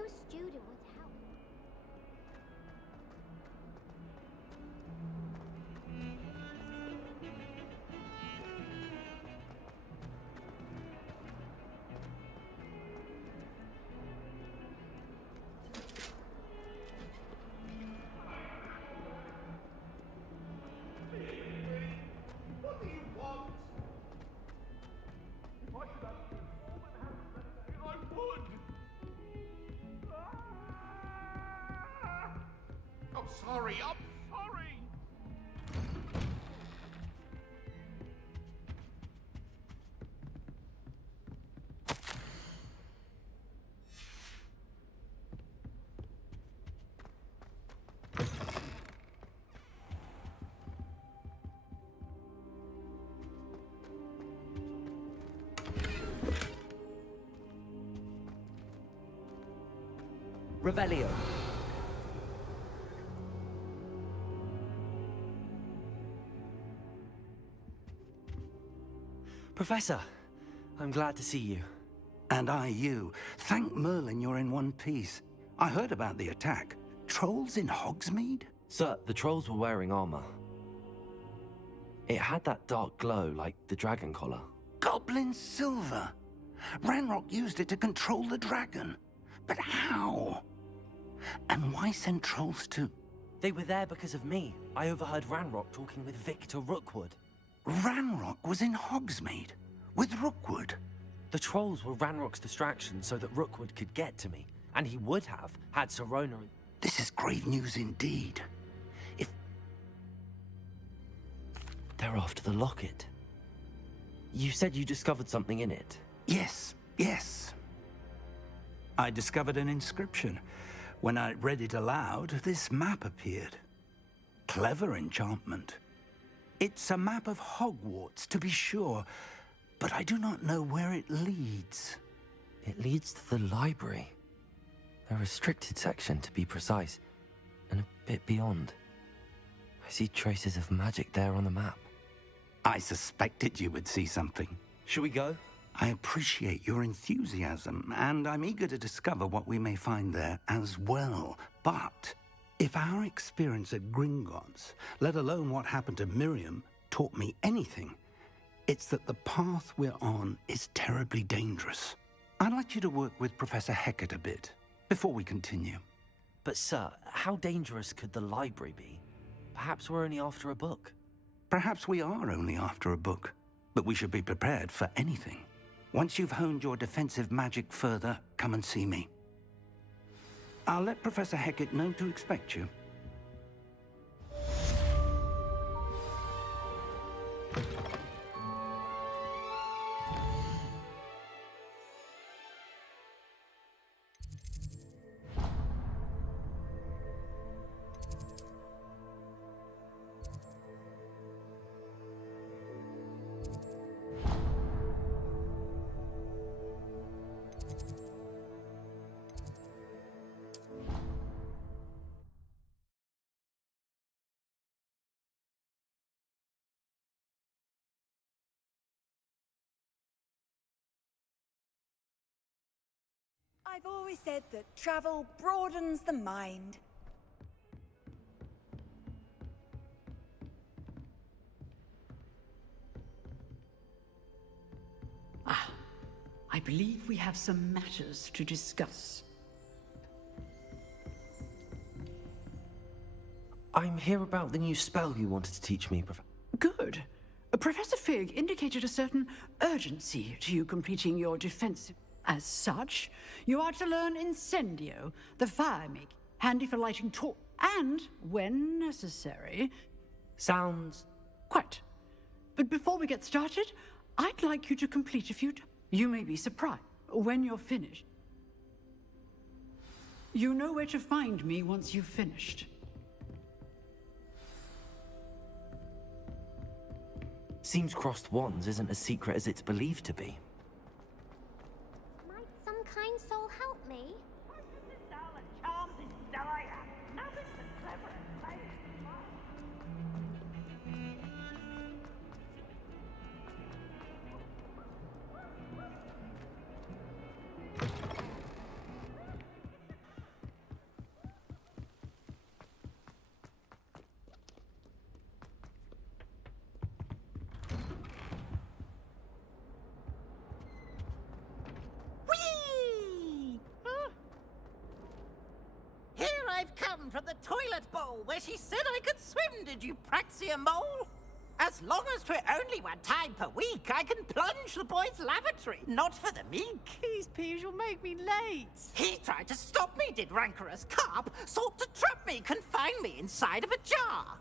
new student would help. What do you want? If I could have all that happened, I would. I'm sorry. I'm sorry. Revelio. Professor, I'm glad to see you. And I you. Thank Merlin you're in one piece. I heard about the attack. Trolls in Hogsmeade? Sir, the trolls were wearing armor. It had that dark glow like the dragon collar. Goblin silver. Ranrock used it to control the dragon. But how? And why send trolls too? They were there because of me. I overheard Ranrock talking with Victor Rookwood. Ranrock was in Hogsmeade with Rookwood. The trolls were Ranrock's distraction so that Rookwood could get to me. And he would have had Sirona. This is grave news indeed. If they're after the locket. You said you discovered something in it. Yes. I discovered an inscription. When I read it aloud, this map appeared. Clever enchantment. It's a map of Hogwarts, to be sure, but I do not know where it leads. It leads to the library. A restricted section, to be precise, and a bit beyond. I see traces of magic there on the map. I suspected you would see something. Shall we go? I appreciate your enthusiasm, and I'm eager to discover what we may find there as well. But if our experience at Gringotts, let alone what happened to Miriam, taught me anything, it's that the path we're on is terribly dangerous. I'd like you to work with Professor Hecat a bit before we continue. But sir, how dangerous could the library be? Perhaps we're only after a book. Perhaps we are only after a book, but we should be prepared for anything. Once you've honed your defensive magic further, come and see me. I'll let Professor Hecat know to expect you. I've always said that travel broadens the mind. I believe we have some matters to discuss. I'm here about the new spell you wanted to teach me, Professor. Good. Professor Fig indicated a certain urgency to you completing your defensive. As such, you are to learn Incendio, the fire make, handy for lighting torch, and, when necessary... Sounds... Quite. But before we get started, I'd like you to complete a few... You may be surprised when you're finished. You know where to find me once you've finished. Seems crossed wands isn't as secret as it's believed to be. Might some kind soul help me? Hogwarts Ball where she said I could swim, did you praxia mole? As long as 'twere only one time per week, I can plunge the boys' lavatory, not for the meek. These peas will make me late. He tried to stop me, did rancorous carp, sought to trap me, confine me inside of a jar.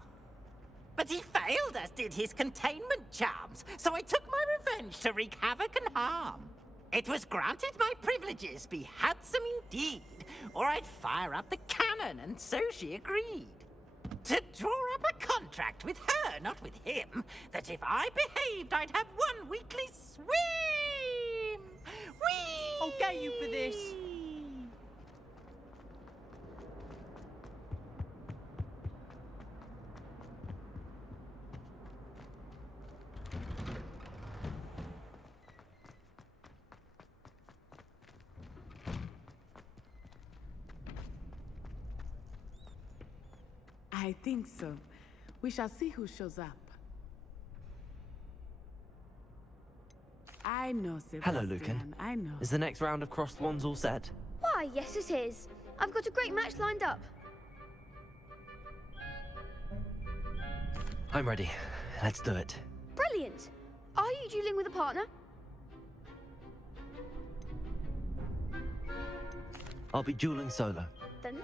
But he failed, as did his containment charms, so I took my revenge to wreak havoc and harm. It was granted my privileges be handsome indeed, or I'd fire up the cannon, and so she agreed. To draw up a contract with her, not with him, that if I behaved, I'd have one weekly swim! Whee! I'll get you for this. I think so. We shall see who shows up. I know, Sebastian. Hello, Lucan. I know. Is the next round of crossed wands all set? Why, yes it is. I've got a great match lined up. I'm ready. Let's do it. Brilliant. Are you dueling with a partner? I'll be dueling solo. Then...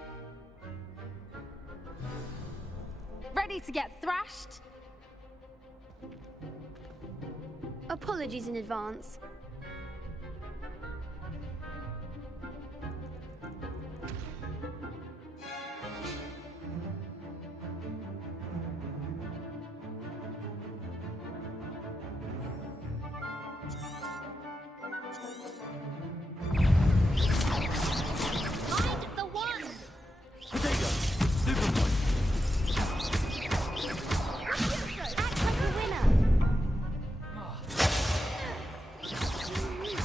Ready to get thrashed? Apologies in advance. Mind the one! Potato! Super point! Act like a winner! Don't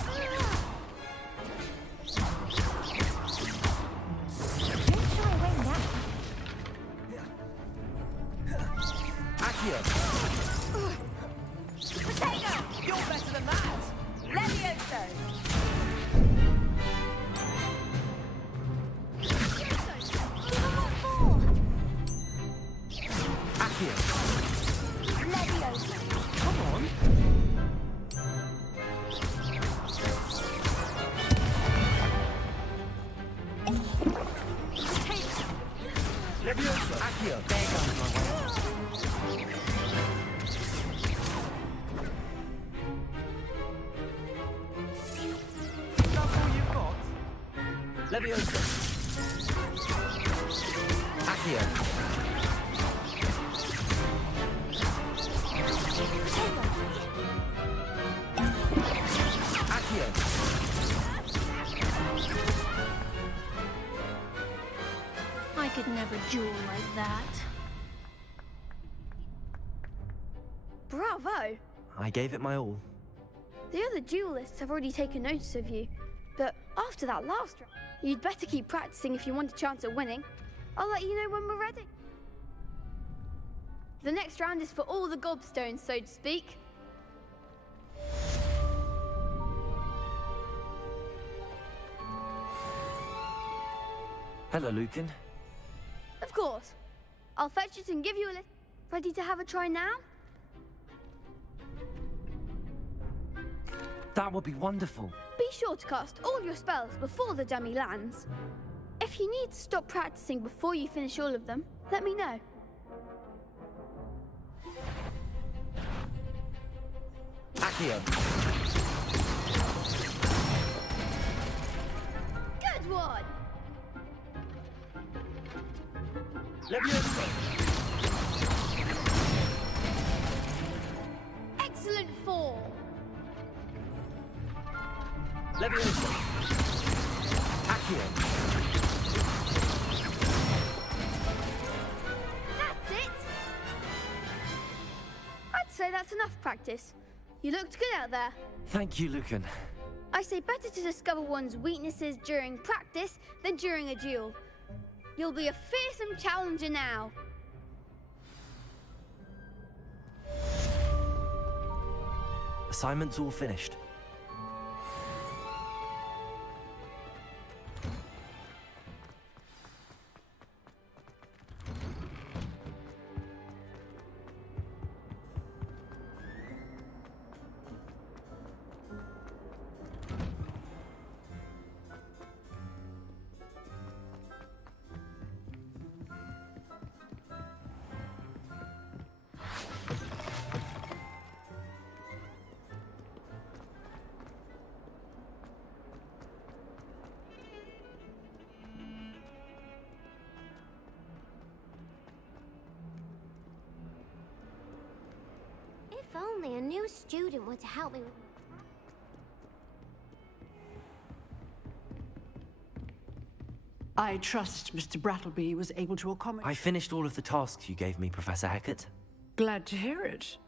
shy away now. Accio! Potato! You're better than that. Levioso! Accio! Levioso. Come on! Levioso! Accio! There goes my way. That's all you've got? Levioso! Accio! Accio! I could never duel like that. Bravo! I gave it my all. The other duelists have already taken notice of you, but after that last round, you'd better keep practicing if you want a chance at winning. I'll let you know when we're ready. The next round is for all the gobstones, so to speak. Hello, Lucan. Of course. I'll fetch it and give you a list. Ready to have a try now? That would be wonderful. Be sure to cast all your spells before the dummy lands. If you need to stop practicing before you finish all of them, let me know. Accio! Good one! Levioso! Excellent fall! Levioso! Accio! That's it! I'd say that's enough practice. You looked good out there. Thank you, Lucan. I say better to discover one's weaknesses during practice than during a duel. You'll be a fearsome challenger now. Assignment's all finished. only a new student were to help me with... I trust Mr. Brattleby was able to accommodate... I finished all of the tasks you gave me, Professor Hecat. Glad to hear it.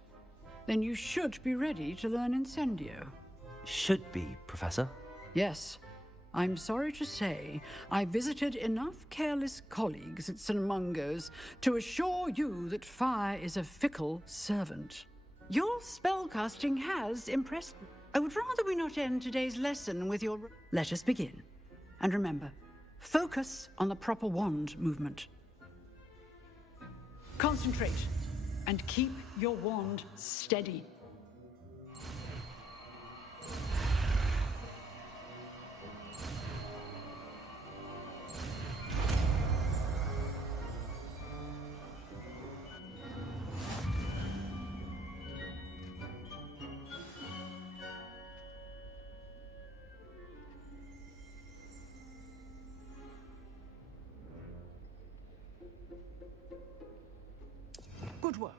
Then you should be ready to learn Incendio. Should be, Professor. Yes. I'm sorry to say, I visited enough careless colleagues at St. Mungo's to assure you that fire is a fickle servant. Your spellcasting has impressed me. I would rather we not end today's lesson with your... Let us begin. And remember, focus on the proper wand movement. Concentrate, and keep your wand steady. Good work.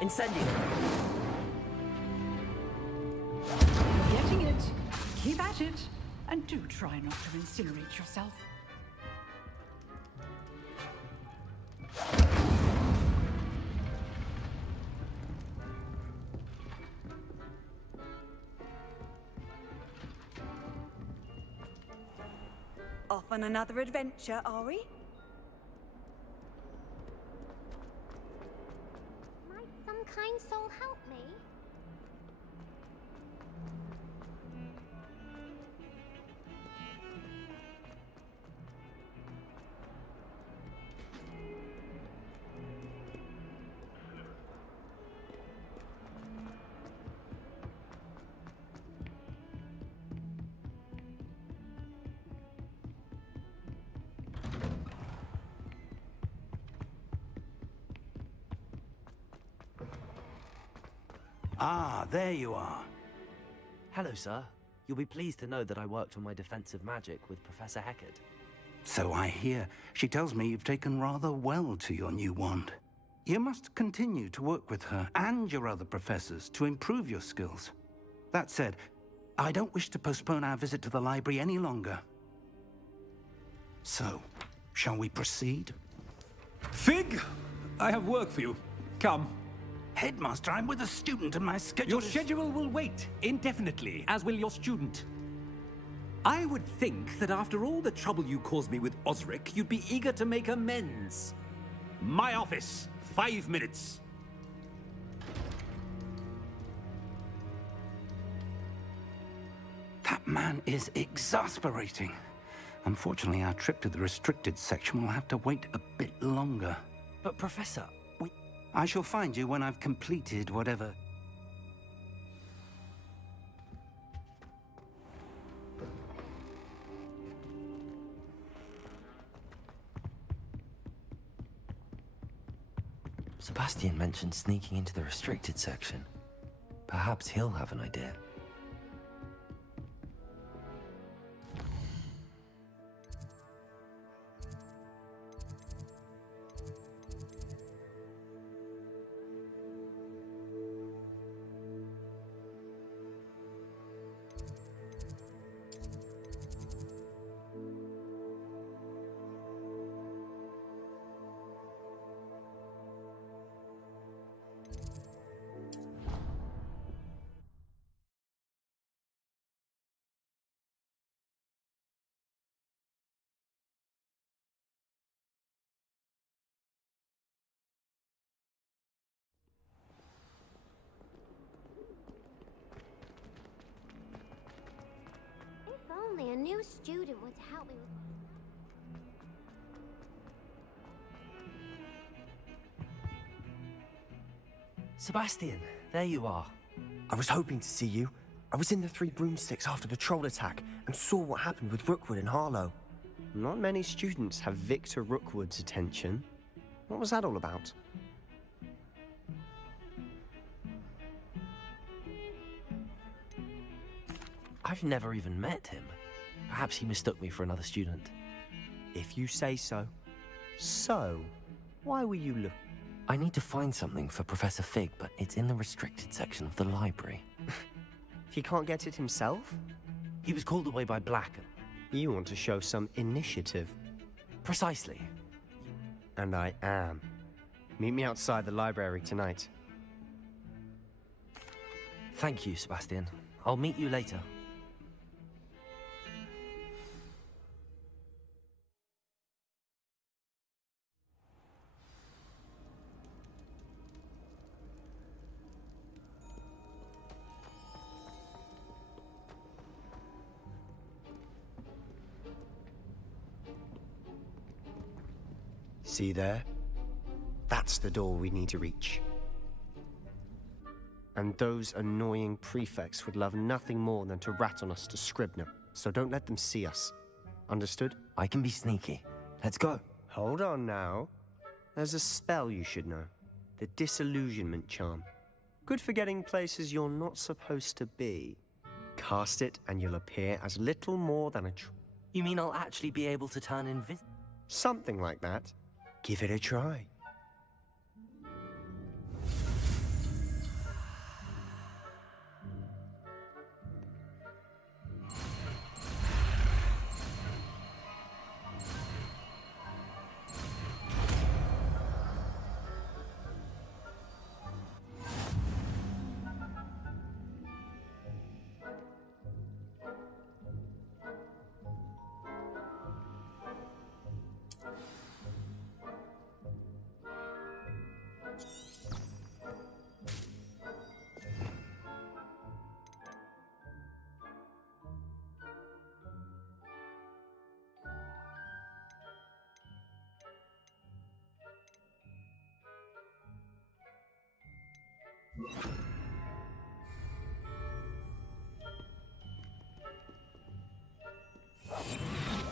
Incendio! Getting it. Keep at it. And do try not to incinerate yourself. Off on another adventure, are we? Might some kind soul help me? Ah, there you are. Hello, sir. You'll be pleased to know that I worked on my defensive magic with Professor Hecat. So I hear. She tells me you've taken rather well to your new wand. You must continue to work with her and your other professors to improve your skills. That said, I don't wish to postpone our visit to the library any longer. So, shall we proceed? Fig, I have work for you. Come. Headmaster, I'm with a student and my schedule Your is... schedule will wait indefinitely, as will your student. I would think that after all the trouble you caused me with Osric, you'd be eager to make amends. My office, 5 minutes. That man is exasperating. Unfortunately, our trip to the restricted section will have to wait a bit longer. But, Professor, I shall find you when I've completed whatever... Sebastian mentioned sneaking into the restricted section. Perhaps he'll have an idea. If only a new student were to help me with... Sebastian, there you are. I was hoping to see you. I was in the Three Broomsticks after the troll attack and saw what happened with Rookwood and Harlow. Not many students have Victor Rookwood's attention. What was that all about? I've never even met him. Perhaps he mistook me for another student. If you say so. So, why were you looking? I need to find something for Professor Fig, but it's in the restricted section of the library. He can't get it himself? He was called away by Black. You want to show some initiative. Precisely. And I am. Meet me outside the library tonight. Thank you, Sebastian. I'll meet you later. See there? That's the door we need to reach. And those annoying prefects would love nothing more than to rat on us to Scribner, so don't let them see us. Understood? I can be sneaky. Let's go. Hold on now. There's a spell you should know. The Disillusionment Charm. Good for getting places you're not supposed to be. Cast it and you'll appear as little more than a You mean I'll actually be able to turn invisible? Something like that. Give it a try.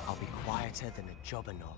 I'll be quieter than a jobberknoll.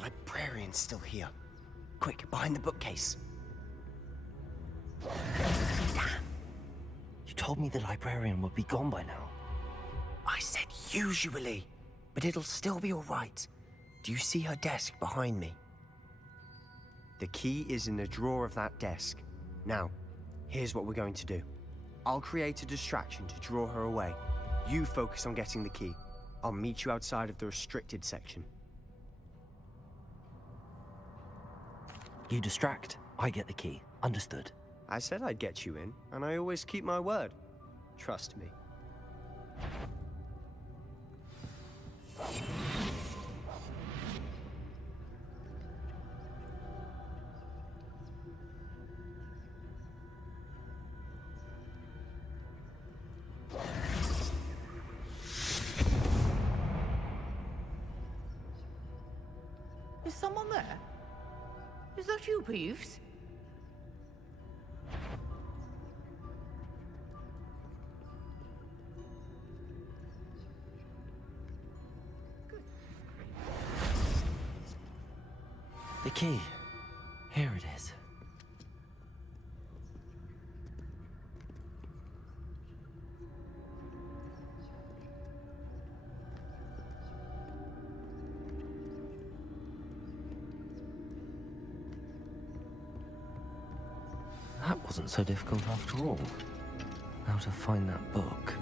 Librarian's still here. Quick, behind the bookcase. You told me the librarian would be gone by now. I said usually, but it'll still be all right. Do you see her desk behind me? The key is in the drawer of that desk. Now, here's what we're going to do. I'll create a distraction to draw her away. You focus on getting the key. I'll meet you outside of the restricted section. You distract, I get the key. Understood. I said I'd get you in, and I always keep my word. Trust me. Is someone there? Is that you, Peeves? The key. Here it is. That wasn't so difficult after all. How to find that book.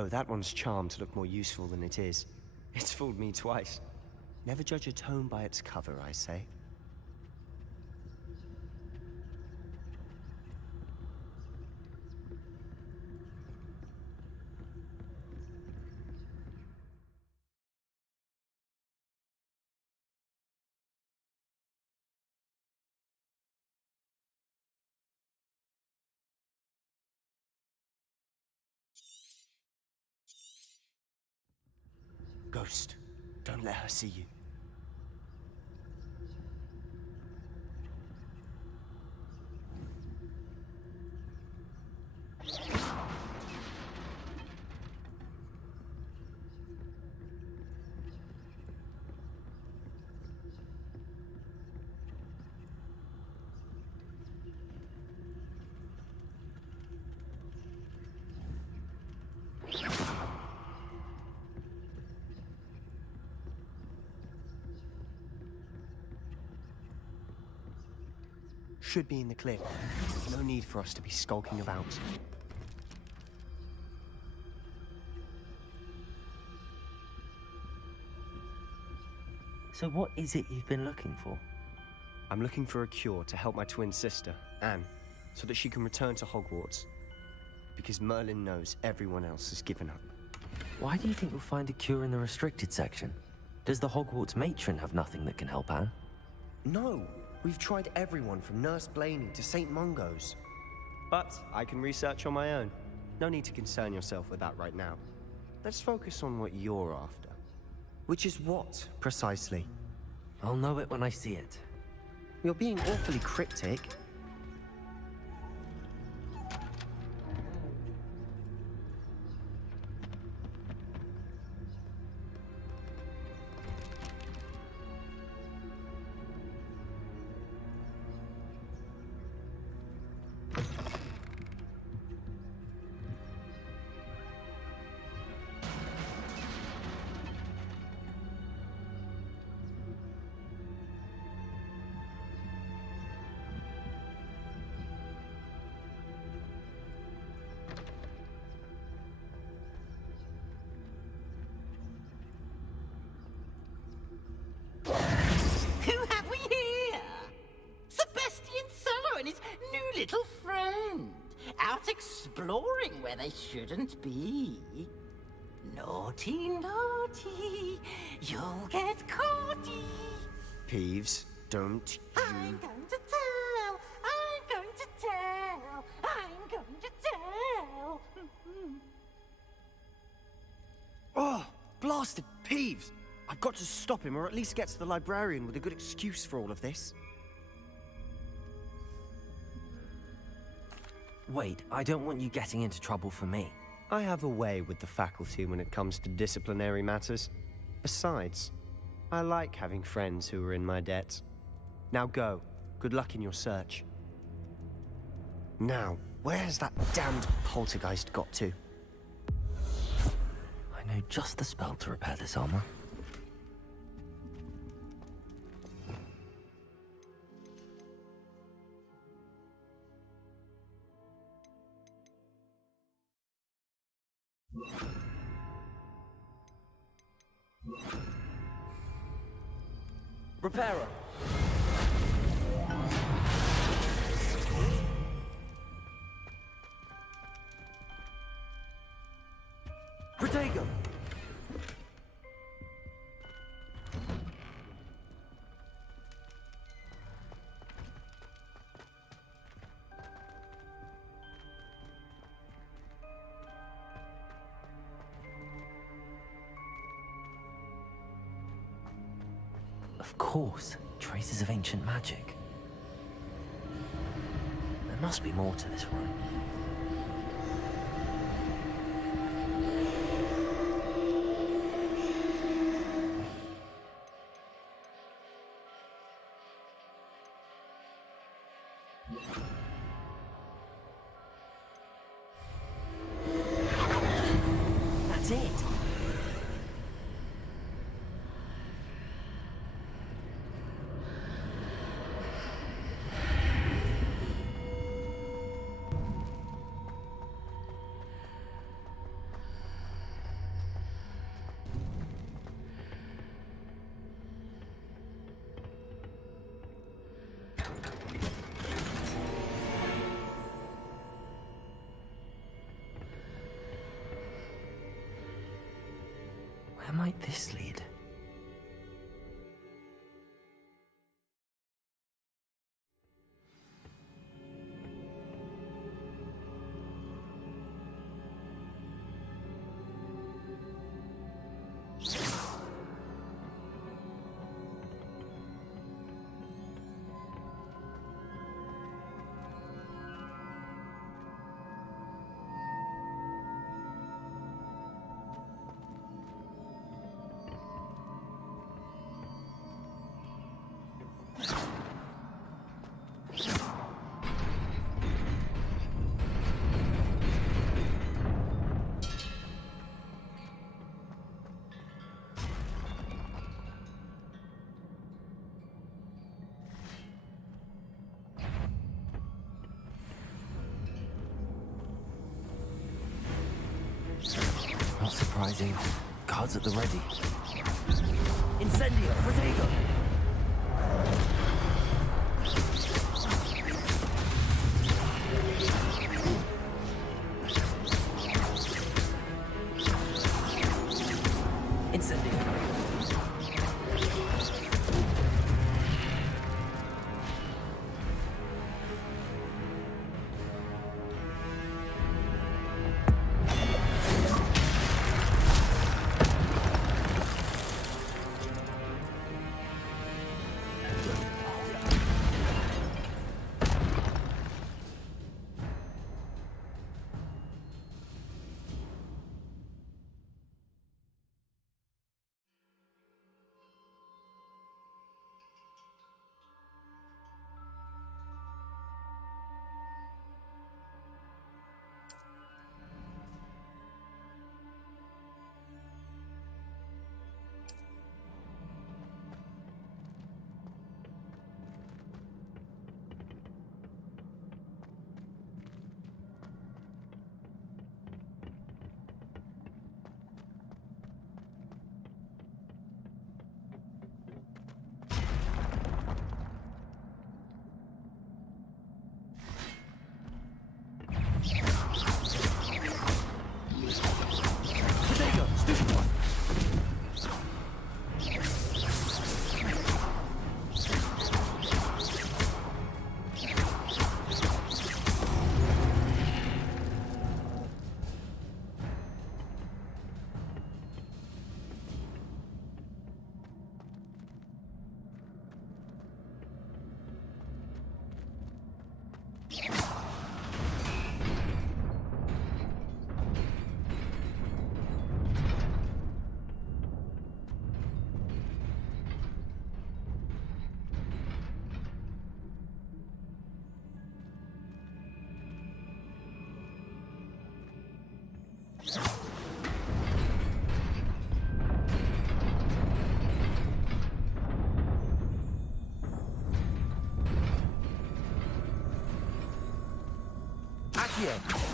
Oh, that one's charmed to look more useful than it is. It's fooled me twice. Never judge a tome by its cover, I say. Ghost, don't let her see you. Should be in the clear. No need for us to be skulking about. So what is it you've been looking for? I'm looking for a cure to help my twin sister, Anne, so that she can return to Hogwarts. Because Merlin knows everyone else has given up. Why do you think we'll find a cure in the restricted section? Does the Hogwarts matron have nothing that can help Anne? No! We've tried everyone from Nurse Blaney to St. Mungo's. But I can research on my own. No need to concern yourself with that right now. Let's focus on what you're after. Which is what, precisely? I'll know it when I see it. You're being awfully cryptic. Who have we here? Sebastian Sallow and his new little friend. Out exploring where they shouldn't be. Naughty, naughty. You'll get caughty. Peeves, don't you... I'm going to tell. I'm going to tell. I'm going to tell. Oh, blasted Peeves! I've got to stop him, or at least get to the librarian with a good excuse for all of this. Wait, I don't want you getting into trouble for me. I have a way with the faculty when it comes to disciplinary matters. Besides, I like having friends who are in my debt. Now go. Good luck in your search. Now, where has that damned poltergeist got to? I know just the spell to repair this armor. Repairer! Protego! Of course, traces of ancient magic. There must be more to this room. That's it! might this lead? Not surprising. Guards at the ready. Incendio, protego! Incendio. Accio!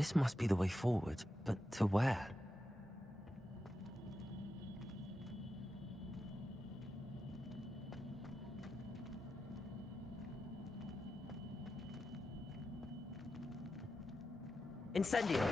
This must be the way forward, but to where? Incendio!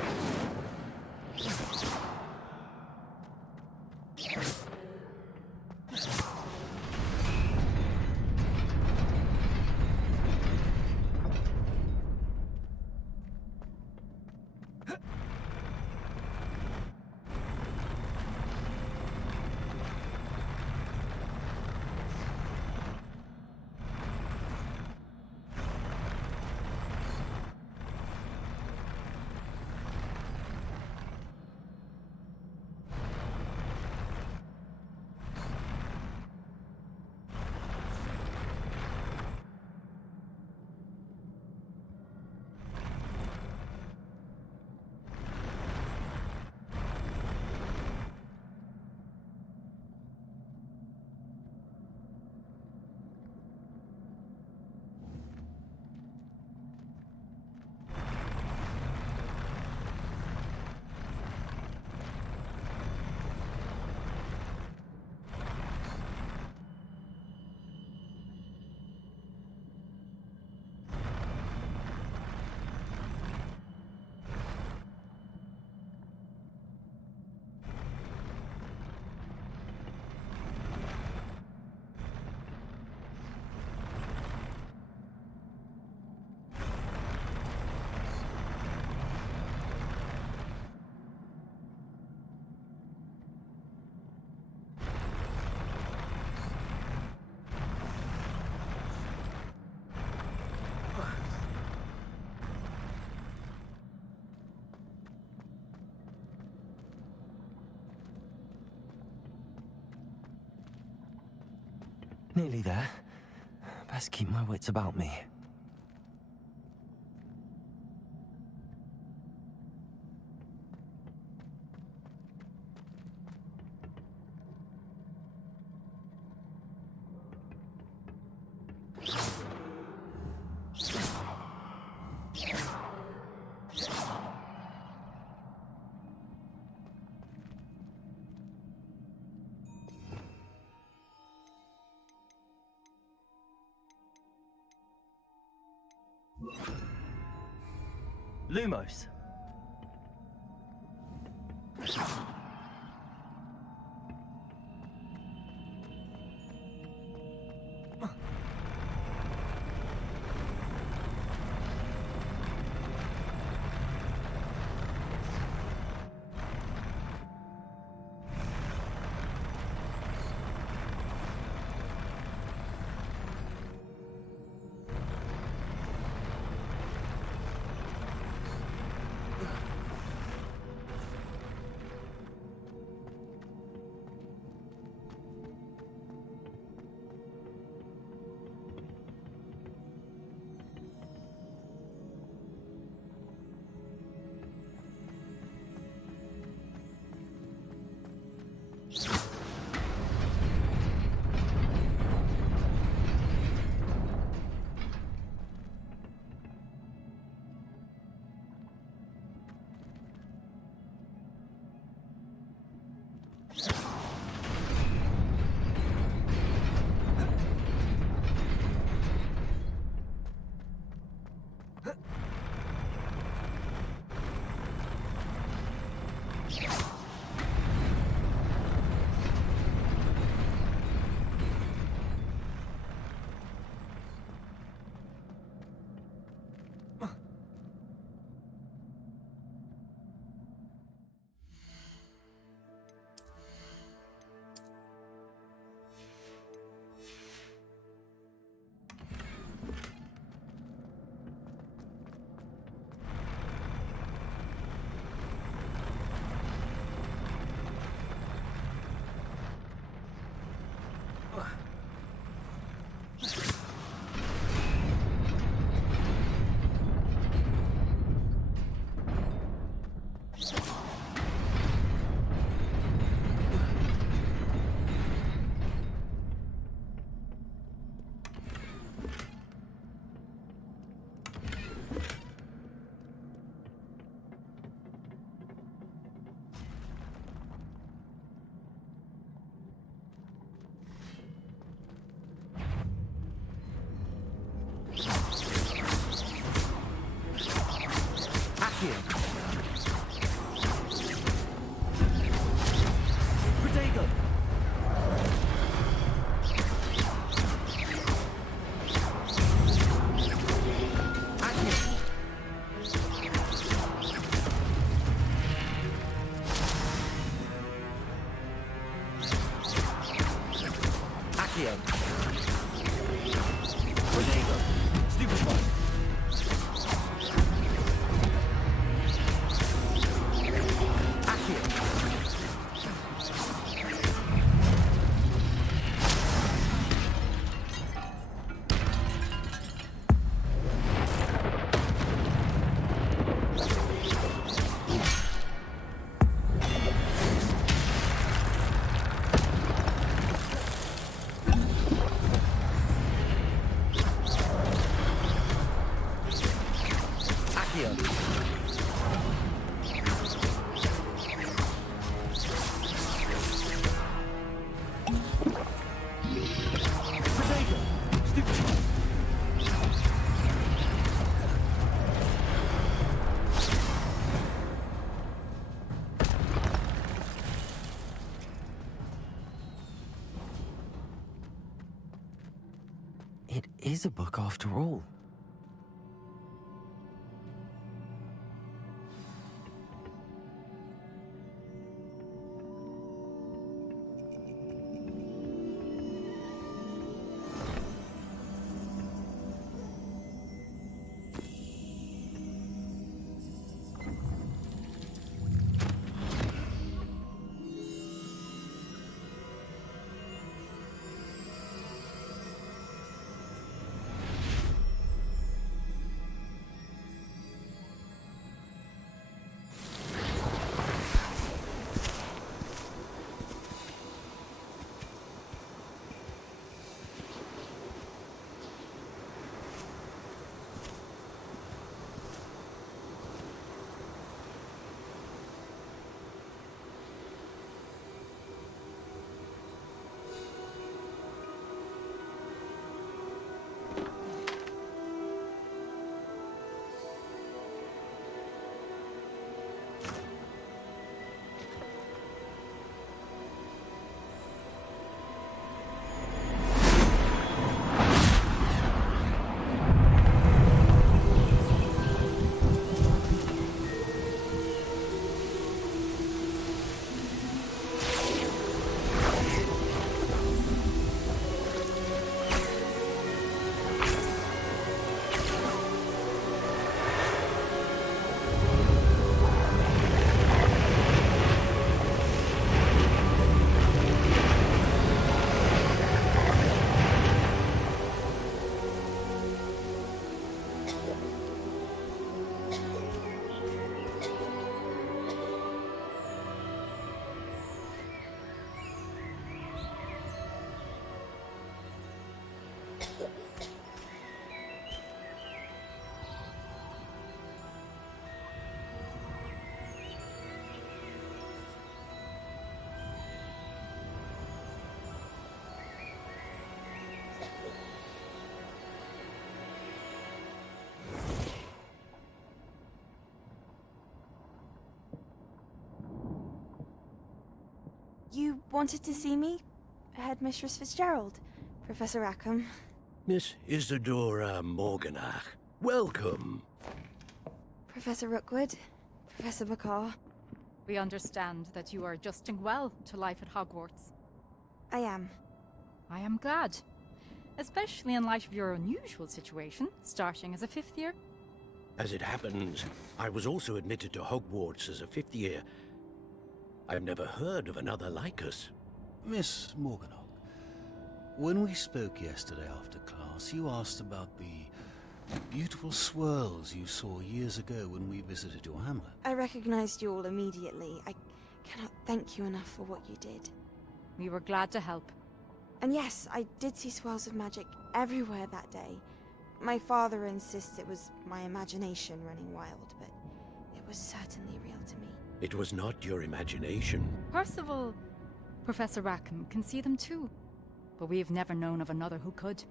Nearly there. Best keep my wits about me. Lumos. It is a book after all. You wanted to see me? Headmistress Fitzgerald, Professor Rackham. Miss Isadora Morganach, welcome. Professor Rookwood, Professor Bakar. We understand that you are adjusting well to life at Hogwarts. I am. I am glad. Especially in light of your unusual situation, starting as a 5th year. As it happens, I was also admitted to Hogwarts as a 5th year. I've never heard of another like us. Miss Morganach, when we spoke yesterday after class, you asked about the beautiful swirls you saw years ago when we visited your hamlet. I recognized you all immediately. I cannot thank you enough for what you did. We were glad to help. And yes, I did see swirls of magic everywhere that day. My father insists it was my imagination running wild, but it was certainly real to me. It was not your imagination. Percival, Professor Rackham can see them too. But we have never known of another who could.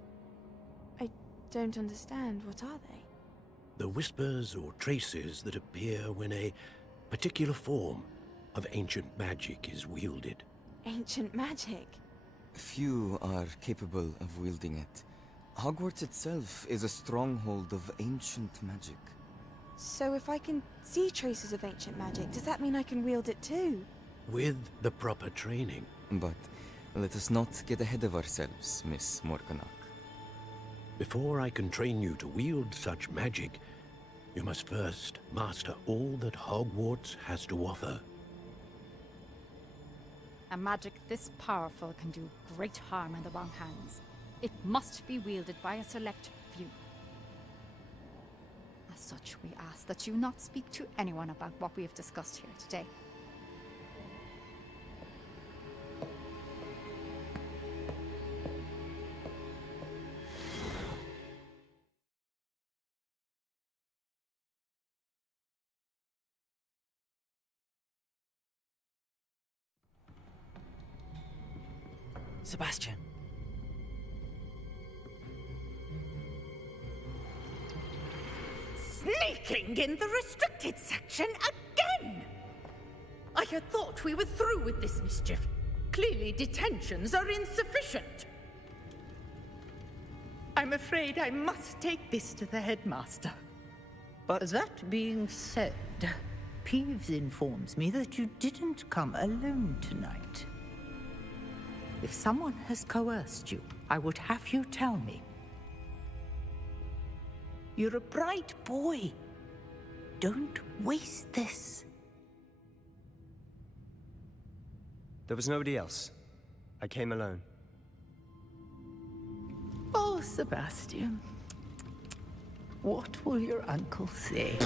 I don't understand. What are they? The whispers or traces that appear when a particular form of ancient magic is wielded. Ancient magic? Few are capable of wielding it. Hogwarts itself is a stronghold of ancient magic. So if I can see traces of ancient magic, does that mean I can wield it too? With the proper training. But let us not get ahead of ourselves, Miss Morganach. Before I can train you to wield such magic, you must first master all that Hogwarts has to offer. A magic this powerful can do great harm in the wrong hands. It must be wielded by a select few. As such, we ask that you not speak to anyone about what we have discussed here today. Sebastian. Sneaking in the restricted section again! I had thought we were through with this mischief. Clearly detentions are insufficient. I'm afraid I must take this to the headmaster. But that being said, Peeves informs me that you didn't come alone tonight. If someone has coerced you, I would have you tell me. You're a bright boy. Don't waste this. There was nobody else. I came alone. Oh, Sebastian. What will your uncle say?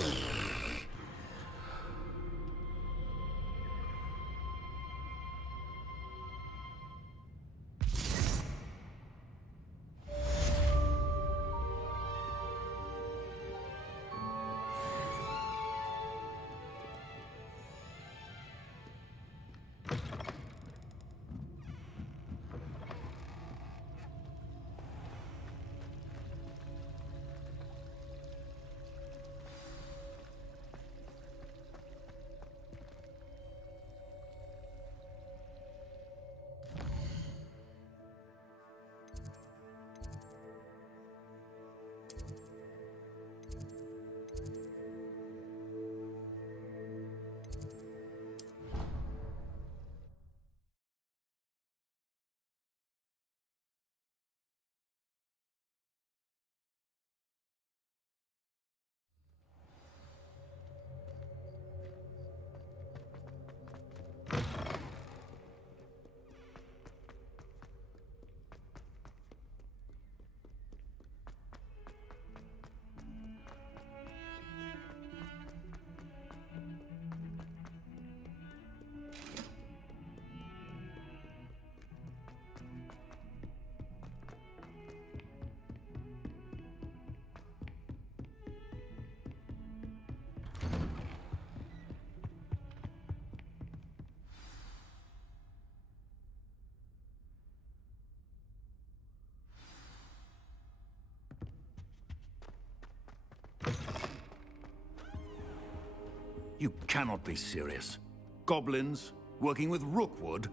You cannot be serious. Goblins working with Rookwood?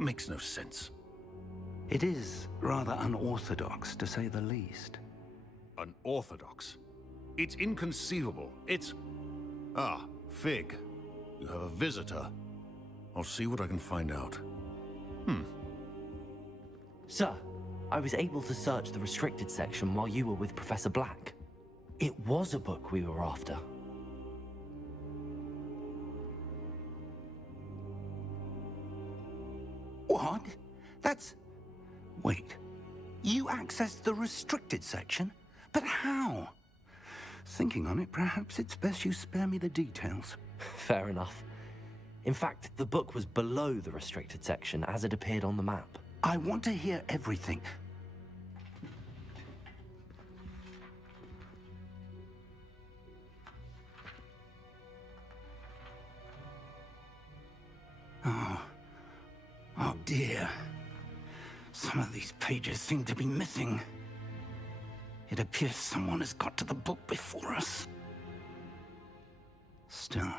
makes no sense. It is rather unorthodox, to say the least. Unorthodox? It's inconceivable. It's... Ah, Fig. You have a visitor. I'll see what I can find out. Sir, I was able to search the restricted section while you were with Professor Black. It was a book we were after. What? That's... Wait. You accessed the restricted section? But how? Thinking on it, perhaps it's best you spare me the details. Fair enough. In fact, the book was below the restricted section as it appeared on the map. I want to hear everything. Oh dear. Some of these pages seem to be missing. It appears someone has got to the book before us. Still,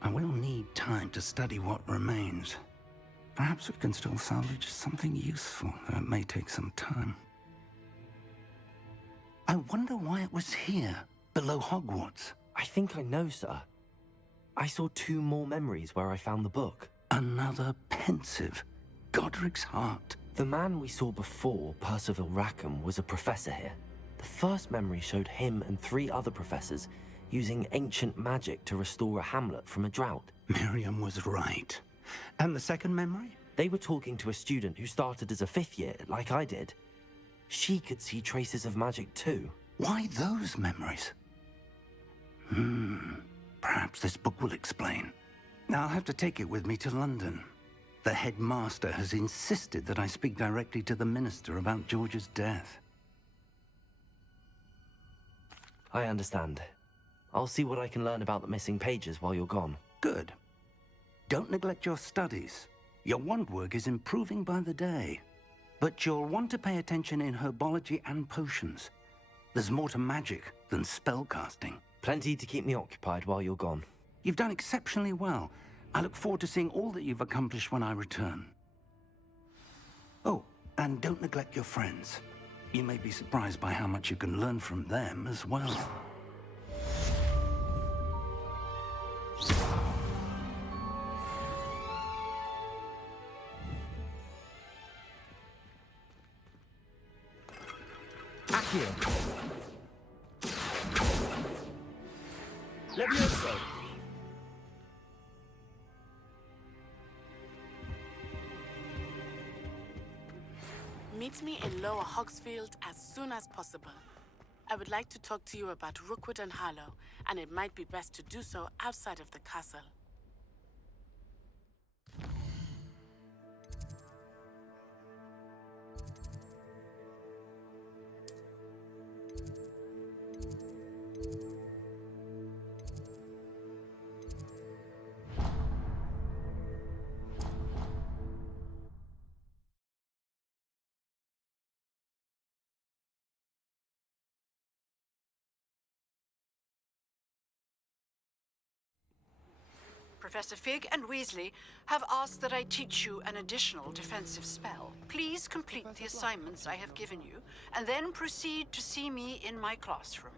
I will need time to study what remains. Perhaps we can still salvage something useful, though it may take some time. I wonder why it was here, below Hogwarts. I think I know, sir. I saw 2 more memories where I found the book. Another pensive. Godric's heart. The man we saw before, Percival Rackham, was a professor here. The first memory showed him and 3 other professors using ancient magic to restore a hamlet from a drought. Miriam was right. And the second memory? They were talking to a student who started as a 5th year, like I did. She could see traces of magic too. Why those memories? Perhaps this book will explain. Now I'll have to take it with me to London. The headmaster has insisted that I speak directly to the minister about George's death. I understand. I'll see what I can learn about the missing pages while you're gone. Good. Don't neglect your studies. Your wand work is improving by the day. But you'll want to pay attention in herbology and potions. There's more to magic than spellcasting. Plenty to keep me occupied while you're gone. You've done exceptionally well. I look forward to seeing all that you've accomplished when I return. Oh, and don't neglect your friends. You may be surprised by how much you can learn from them as well. Accio. Levioso. Meet me in Lower Hogsfield as soon as possible. I would like to talk to you about Rookwood and Harlow, and it might be best to do so outside of the castle. Professor Fig and Weasley have asked that I teach you an additional defensive spell. Please complete the assignments I have given you, and then proceed to see me in my classroom.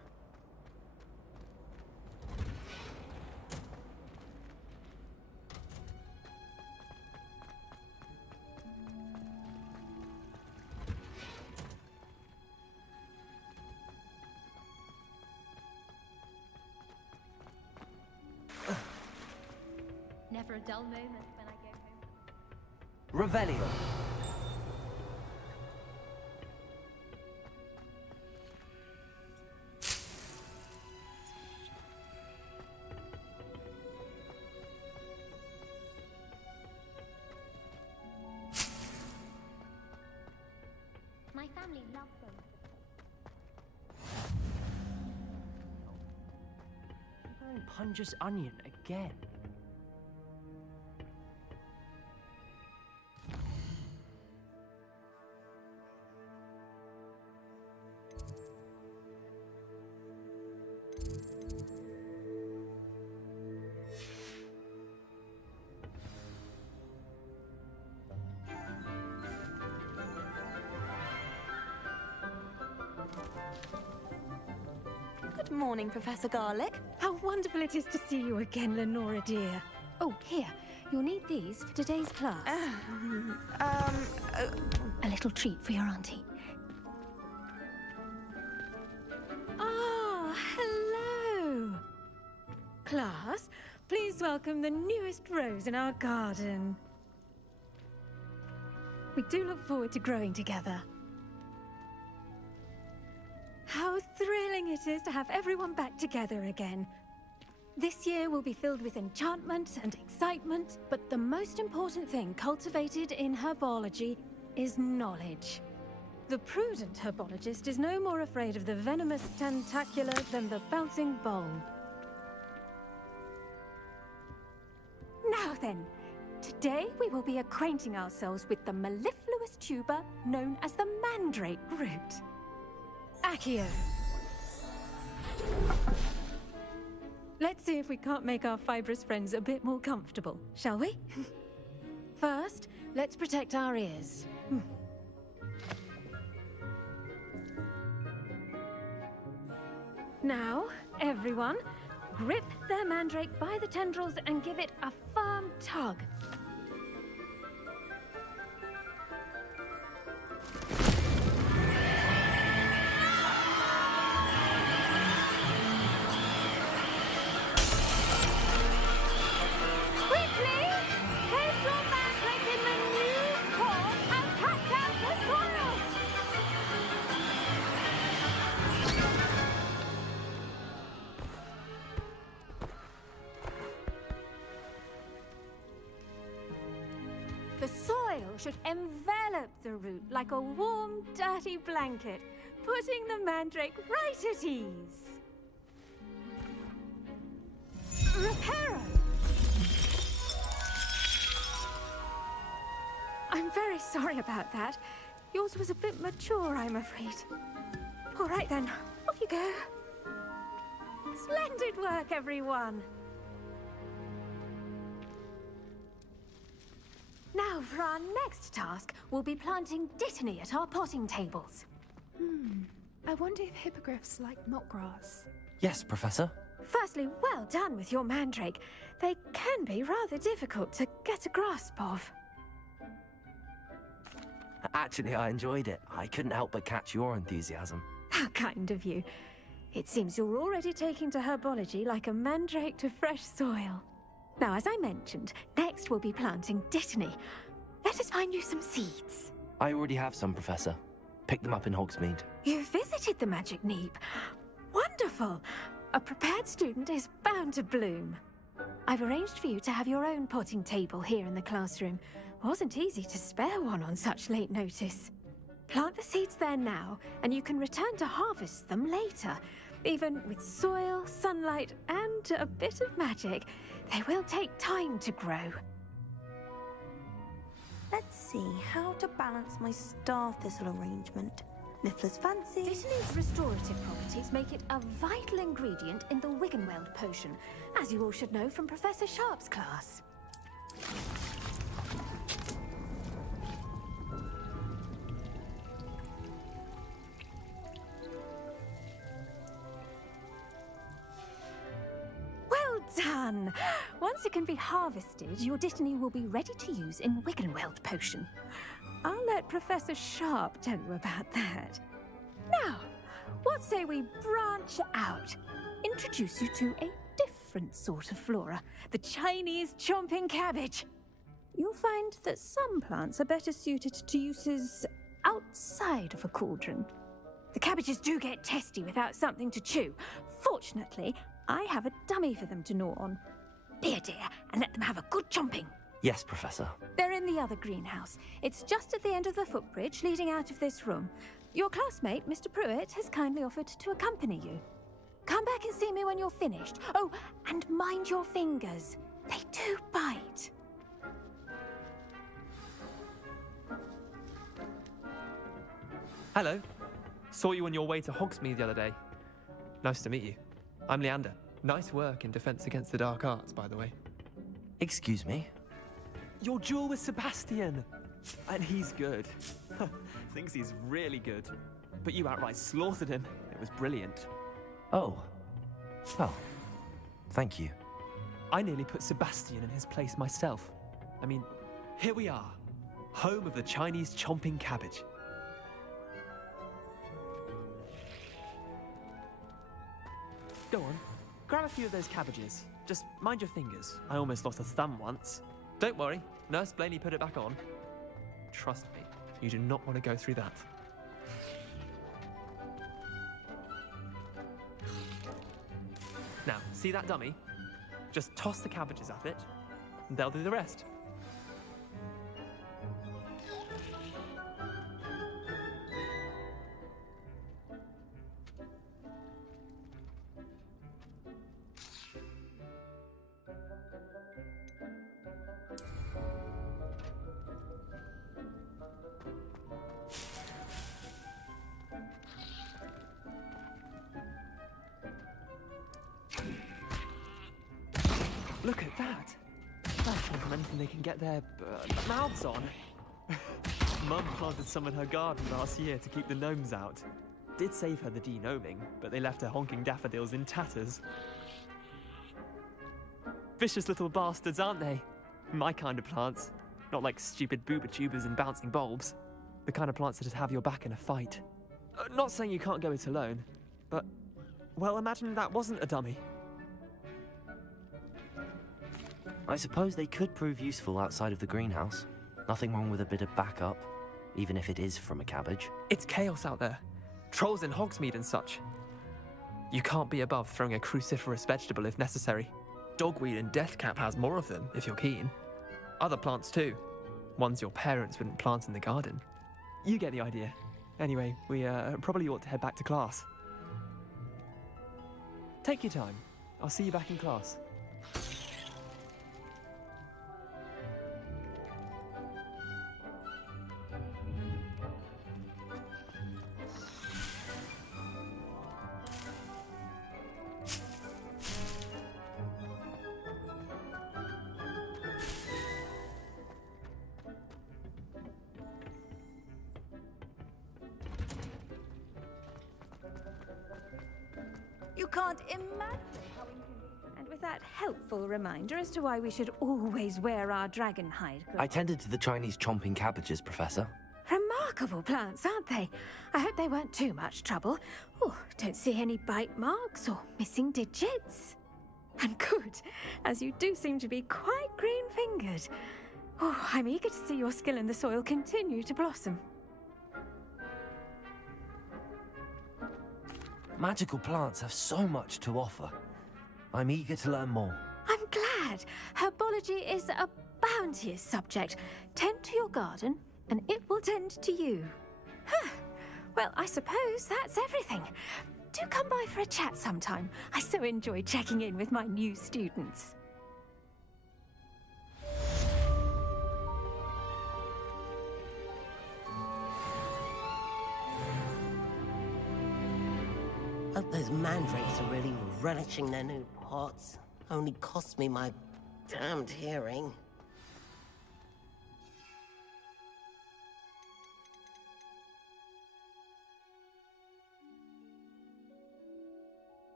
Never a dull moment when I go home. Revelio. My family loves them. Punja's onion again. Good morning, Professor Garlick. How wonderful it is to see you again, Lenora dear. Oh, here. You'll need these for today's class. A little treat for your auntie. Ah, hello. Class, please welcome the newest rose in our garden. We do look forward to growing together. How thrilling it is to have everyone back together again. This year will be filled with enchantment and excitement, but the most important thing cultivated in herbology is knowledge. The prudent herbologist is no more afraid of the venomous tentacula than the bouncing bulb. Now then, today we will be acquainting ourselves with the mellifluous tuber known as the mandrake root. Accio. Let's see if we can't make our fibrous friends a bit more comfortable, shall we? First, let's protect our ears. Now, everyone, grip their mandrake by the tendrils and give it a firm tug. Quickly! Place your mandrake in the new pot and cut out the soil! The soil should envelop the root like a warm, dirty blanket, putting the mandrake right at ease. Reparo! I'm very sorry about that. Yours was a bit mature, I'm afraid. All right then, off you go. Splendid work, everyone. Now, for our next task, we'll be planting dittany at our potting tables. I wonder if hippogriffs like knotgrass. Yes, Professor. Firstly, well done with your mandrake. They can be rather difficult to get a grasp of. Actually, I enjoyed it. I couldn't help but catch your enthusiasm. How kind of you. It seems you're already taking to herbology like a mandrake to fresh soil. Now, as I mentioned, next we'll be planting dittany. Let us find you some seeds. I already have some, Professor. Picked them up in Hogsmeade. You visited the Magic Neep. Wonderful! A prepared student is bound to bloom. I've arranged for you to have your own potting table here in the classroom. Wasn't easy to spare one on such late notice. Plant the seeds there now, and you can return to harvest them later. Even with soil, sunlight, and a bit of magic, they will take time to grow. Let's see how to balance my star thistle arrangement. Niffler's fancy. Dittany's restorative properties make it a vital ingredient in the Wiggenweld potion, as you all should know from Professor Sharp's class. Well done! Once it can be harvested, your dittany will be ready to use in Wiggenweld potion. I'll let Professor Sharp tell you about that. Now, what say we branch out? Introduce you to a different sort of flora, the Chinese chomping cabbage. You'll find that some plants are better suited to uses outside of a cauldron. The cabbages do get testy without something to chew. Fortunately, I have a dummy for them to gnaw on. Be a dear and let them have a good chomping. Yes, Professor. They're in the other greenhouse. It's just at the end of the footbridge leading out of this room. Your classmate, Mr. Pruitt, has kindly offered to accompany you. Come back and see me when you're finished. Oh, and mind your fingers. They do bite. Hello. Saw you on your way to Hogsmeade the other day. Nice to meet you. I'm Leander. Nice work in Defense Against the Dark Arts, by the way. Excuse me? Your duel with Sebastian! And he's good. Thinks he's really good. But you outright slaughtered him. It was brilliant. Oh. Well, thank you. I nearly put Sebastian in his place myself. I mean, here we are. Home of the Chinese chomping cabbage. Go on, grab a few of those cabbages. Just mind your fingers. I almost lost a thumb once. Don't worry, Nurse Blaney put it back on. Trust me, you do not want to go through that. Now, see that dummy? Just toss the cabbages at it, and they'll do the rest. Look at that! They'll chomp on anything they can get their mouths on. Mum planted some in her garden last year to keep the gnomes out. Did save her the denoming, but they left her honking daffodils in tatters. Vicious little bastards, aren't they? My kind of plants. Not like stupid booba tubers and bouncing bulbs. The kind of plants that'd have your back in a fight. Not saying you can't go it alone, but, well, imagine that wasn't a dummy. I suppose they could prove useful outside of the greenhouse. Nothing wrong with a bit of backup, even if it is from a cabbage. It's chaos out there. Trolls in Hogsmeade and such. You can't be above throwing a cruciferous vegetable if necessary. Dogweed and deathcap has more of them, if you're keen. Other plants too. Ones your parents wouldn't plant in the garden. You get the idea. Anyway, we probably ought to head back to class. Take your time. I'll see you back in class. You can't imagine how and with that helpful reminder as to why we should always wear our dragon hide clothes. I tended to the Chinese chomping cabbages, Professor. Remarkable plants, aren't they? I hope they weren't too much trouble. Oh, don't see any bite marks or missing digits. And good, as you do seem to be quite green-fingered. Oh, I'm eager to see your skill in the soil continue to blossom. Magical plants have so much to offer. I'm eager to learn more. I'm glad. Herbology is a bounteous subject. Tend to your garden, and it will tend to you. Huh. Well, I suppose that's everything. Do come by for a chat sometime. I so enjoy checking in with my new students. Hope those mandrakes are really relishing their new pots. Only cost me my damned hearing.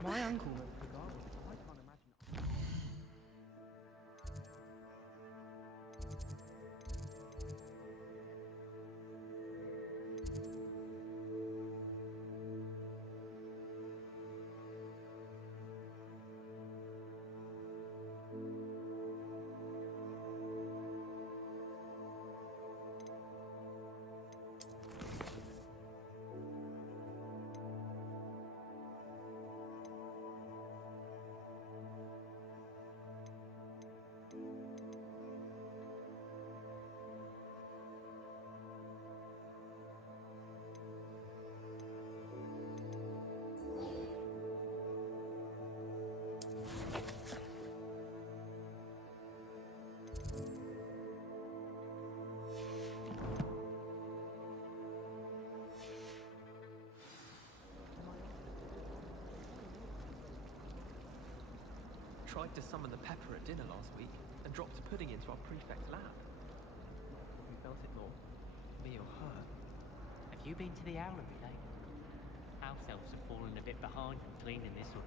My uncle knows the garden. I can't imagine. tried to summon the pepper at dinner last week and dropped a pudding into our prefect's lab. Who felt it more, me or her? Have you been to the owlery lately? House elves have fallen a bit behind from cleaning this up.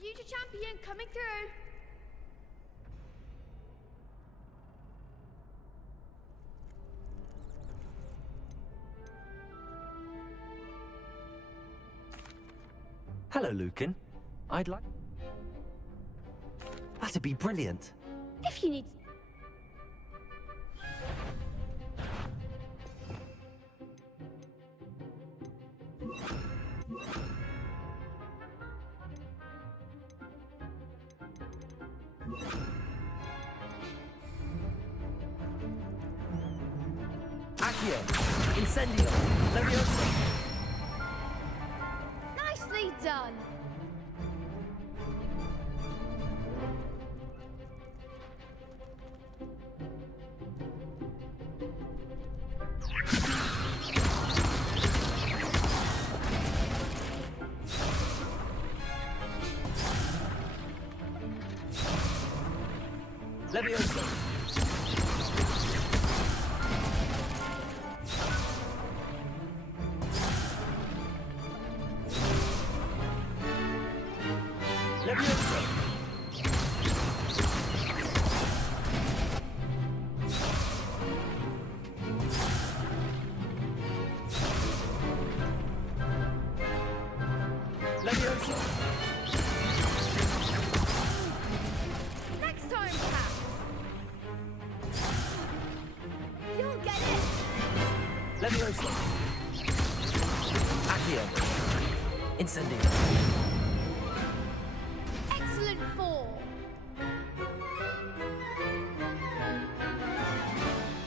Future champion coming through. Hello, Lucan. I'd like... That'd be brilliant. If you need... Accio! Incendio! Leviosa! Nicely done. Leviosa! Leviosa! Leviosa! Next time, perhaps. You'll get it. Leviosa! Accio! Incendio! Excellent form.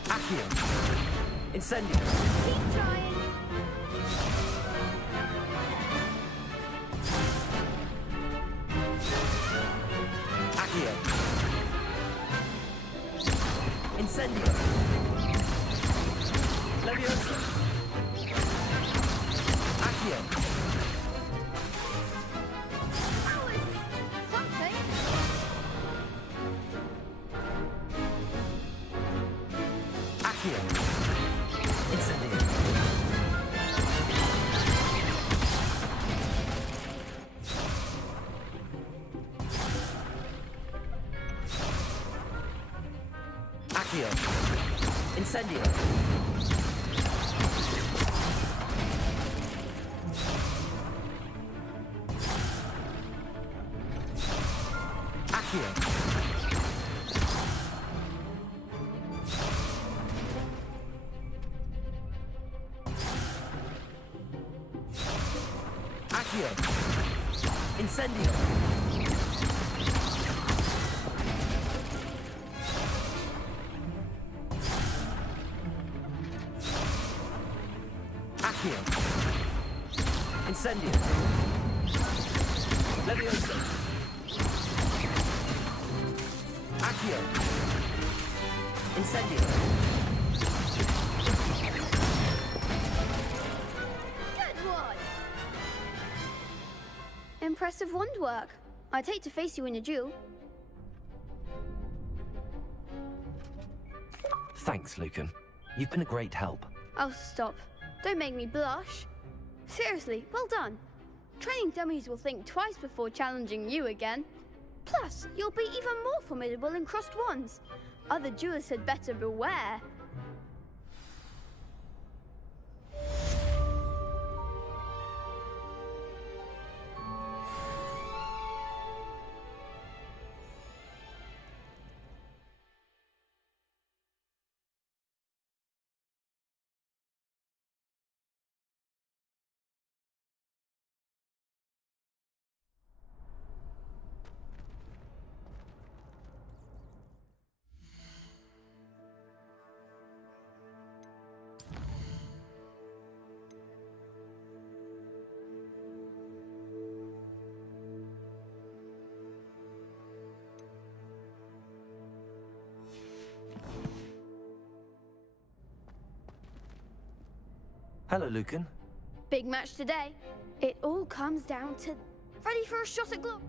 Accio! Incendio! Keep trying. Accio! Incendio! Leviosa! Accio! Something. Accio! Incendio! Accio. Incendio. Accio. Accio. Incendio. Accio. Incendio. Levioso. Accio. Incendio. Good one! Impressive wand work. I'd hate to face you in a duel. Thanks, Lucan. You've been a great help. Oh, stop. Don't make me blush. Seriously, well done. Training dummies will think twice before challenging you again. Plus, you'll be even more formidable in crossed wands. Other duelists had better beware. Hello, Lucan. Big match today. It all comes down to... Ready for a shot at glory?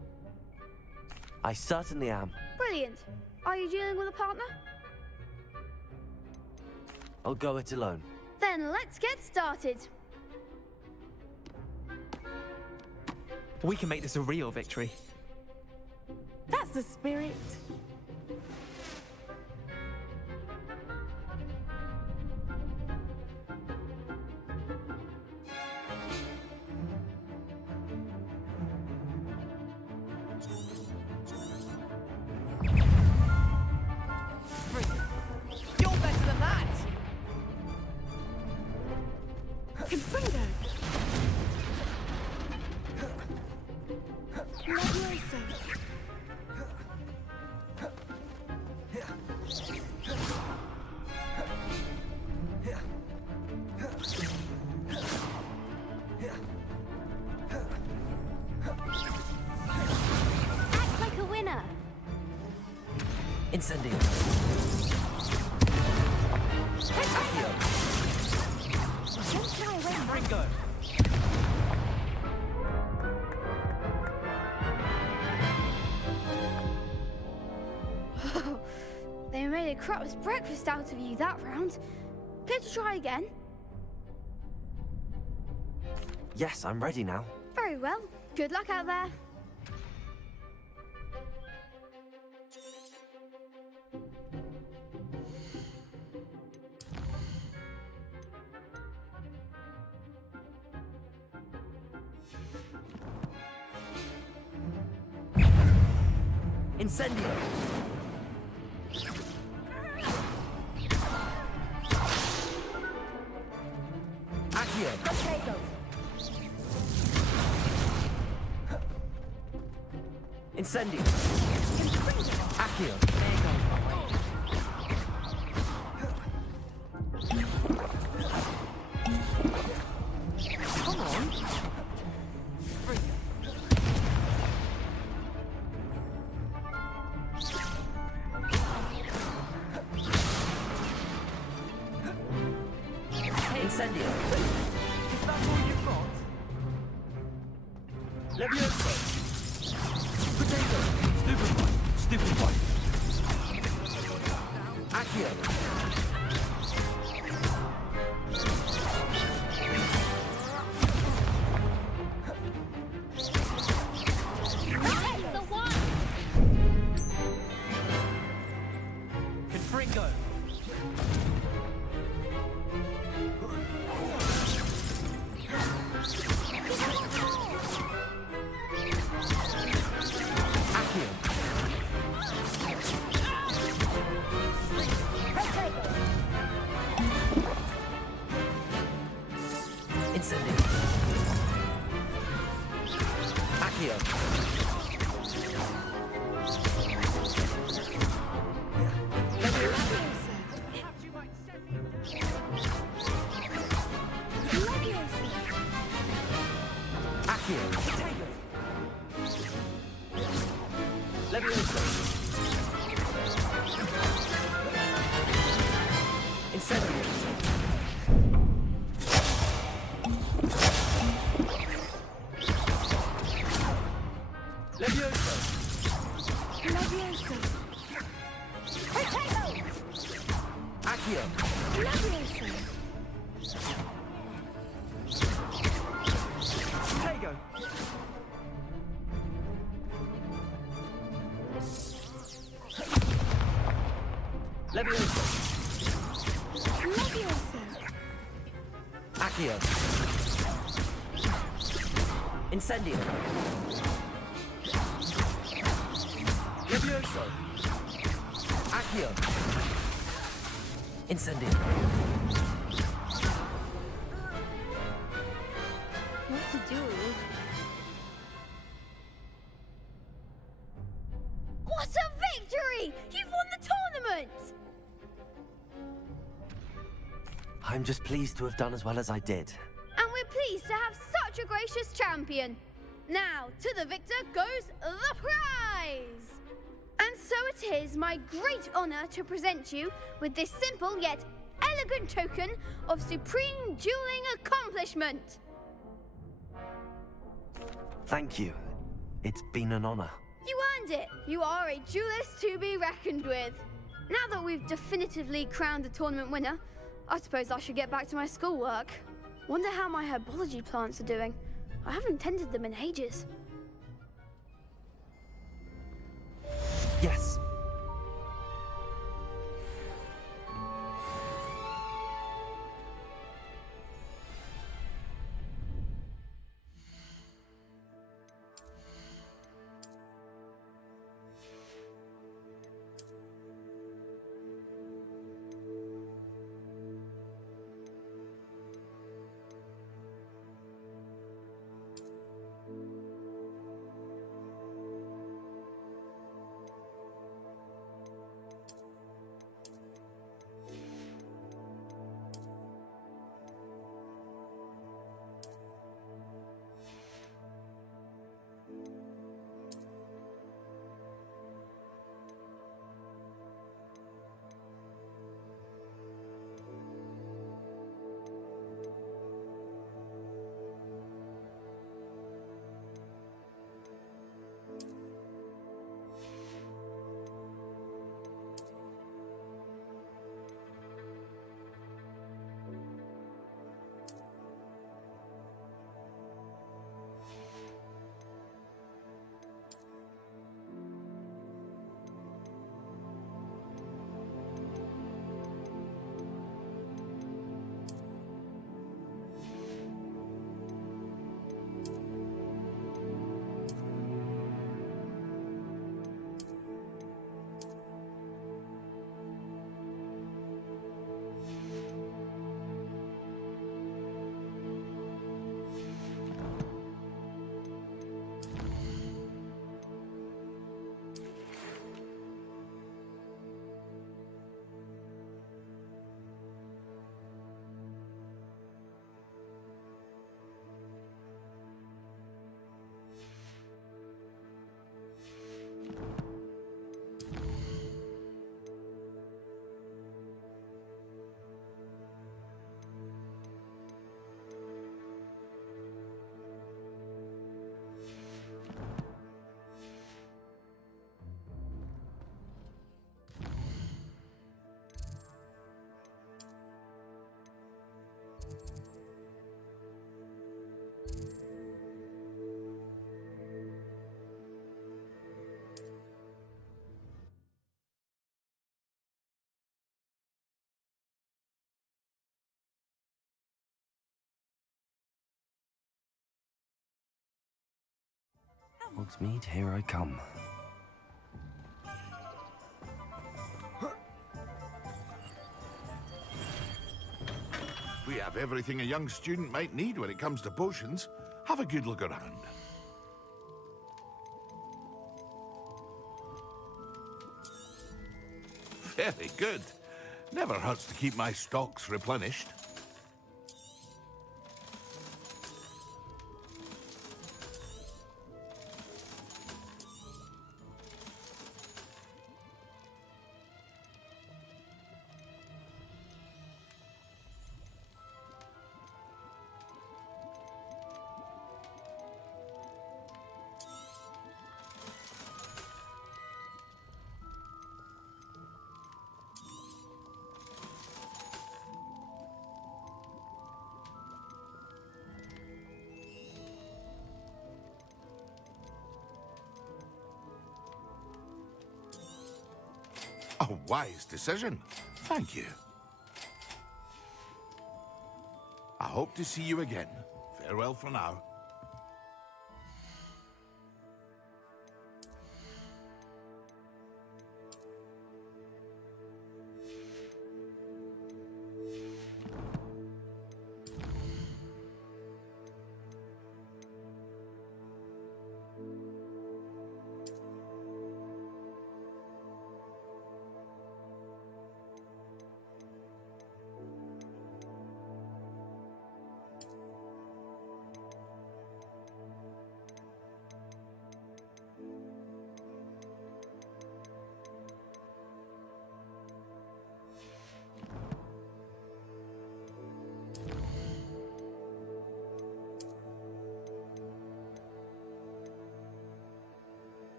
I certainly am. Brilliant. Are you dealing with a partner? I'll go it alone. Then let's get started. We can make this a real victory. That's the spirit. You're better than that! Confringo! Levioso! Act like a winner. Incendio. Don't shy away. Ringo. They made a crap's breakfast out of you that round. Care to try again? Yes, I'm ready now. Very well. Good luck out there. Incendio. Accio. Potato. Incendio. Accio. Come on! Incendio. Is that all you've got? Levioso. Potato. Stupid one. Stupid one. Accio. The one. Confringo. Levioso. Incendio. Levioso. Levioso. Potato! Accio. Levioso. Tego. Levioso. Levioso. Accio. Incendio. Levioso. Accio. Incendio. What to do? What a victory! You've won the tournament! I'm just pleased to have done as well as I did. And we're pleased to have such a gracious champion. Now, to the victor goes the prize! And so it is my great honor to present you with this simple yet elegant token of supreme dueling accomplishment. Thank you. It's been an honor. You earned it. You are a duelist to be reckoned with. Now that we've definitively crowned the tournament winner, I suppose I should get back to my schoolwork. Wonder how my herbology plants are doing. I haven't tended them in ages. Yes. Hogsmeade, here I come. We have everything a young student might need when it comes to potions. Have a good look around. Very good. Never hurts to keep my stocks replenished. A wise decision. Thank you. I hope to see you again. Farewell for now.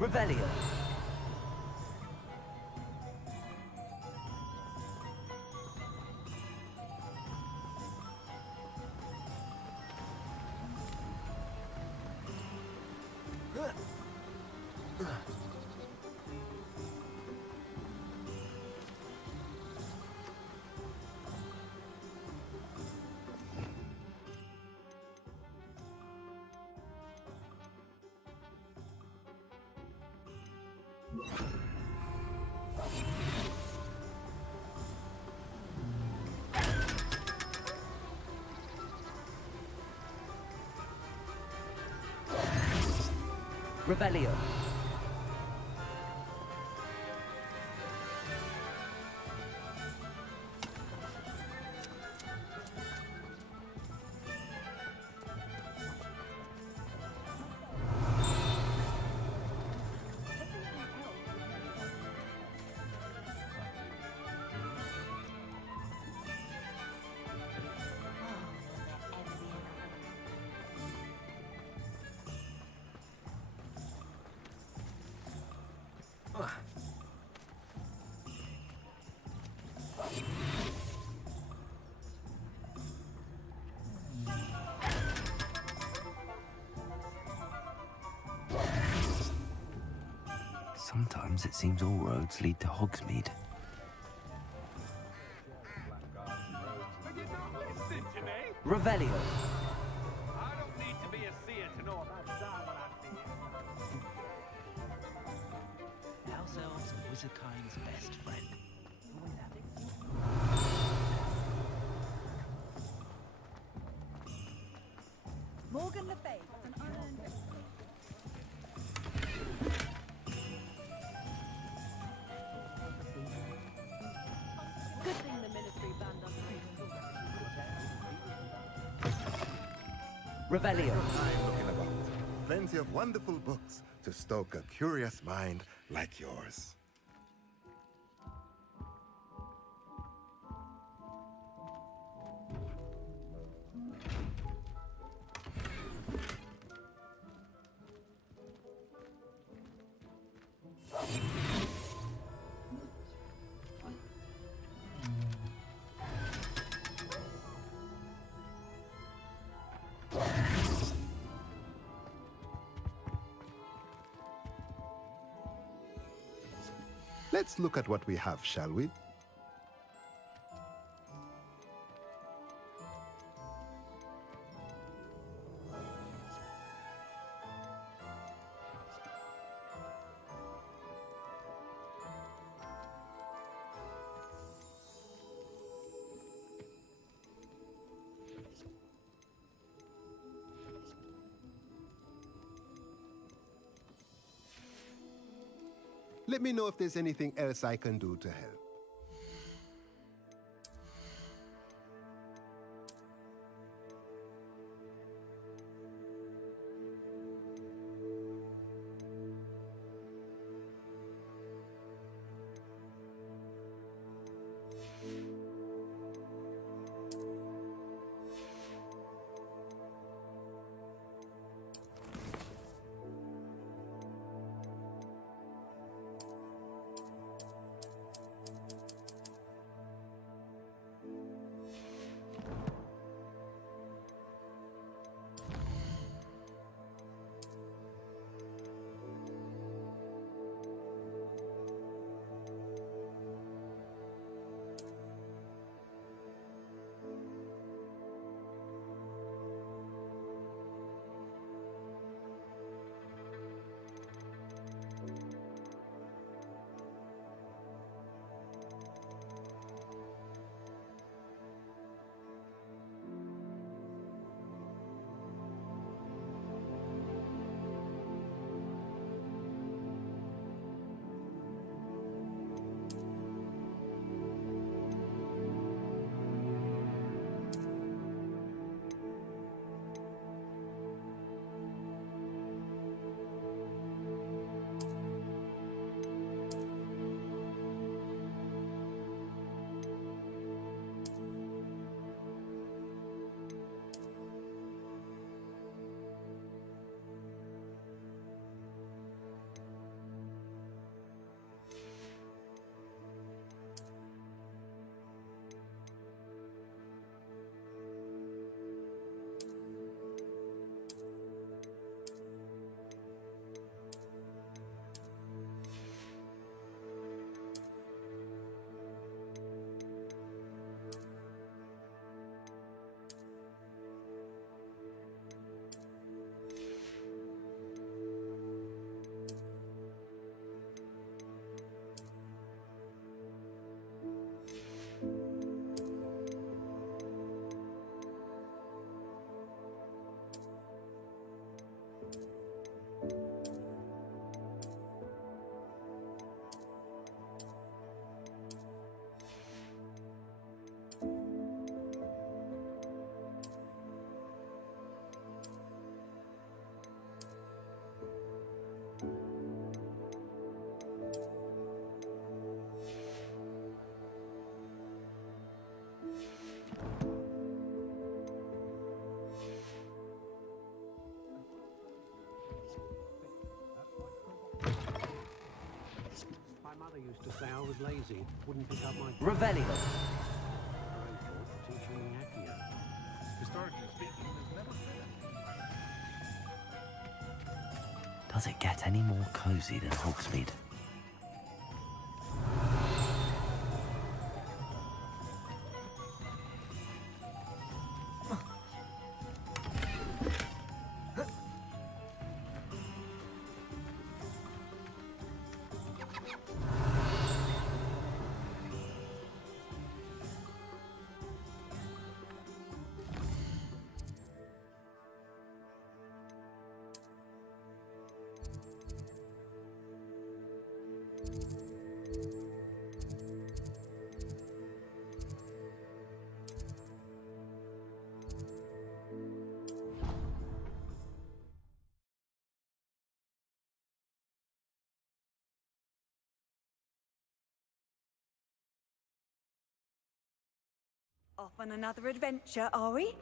Revelio. Revelio. Sometimes it seems all roads lead to Hogsmeade. Revelio. I don't need to be a seer to know about that when I see it. House elves are wizardkind's best friend. Morgan Le Fay. An unearned. Good thing the Ministry banned us. Revelio. I'm looking about. Plenty of wonderful books to stoke a curious mind like yours. Let's look at what we have, shall we? Let me know if there's anything else I can do to help. Used to say I was lazy, wouldn't pick up my... Revelio. Teaching me Accio. Historically speaking, there's never been. Does it get any more cozy than Hogsmeade? Off on another adventure, are we?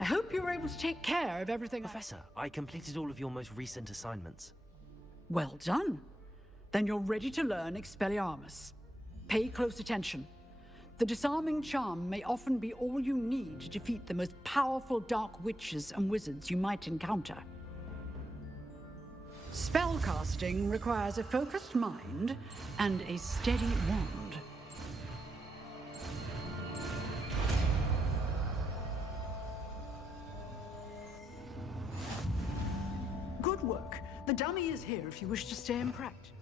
I hope you were able to take care of everything. Professor, I completed all of your most recent assignments. Well done. Then you're ready to learn Expelliarmus. Pay close attention. The disarming charm may often be all you need to defeat the most powerful dark witches and wizards you might encounter. Spellcasting requires a focused mind and a steady wand. Good work. The dummy is here if you wish to stay in practice.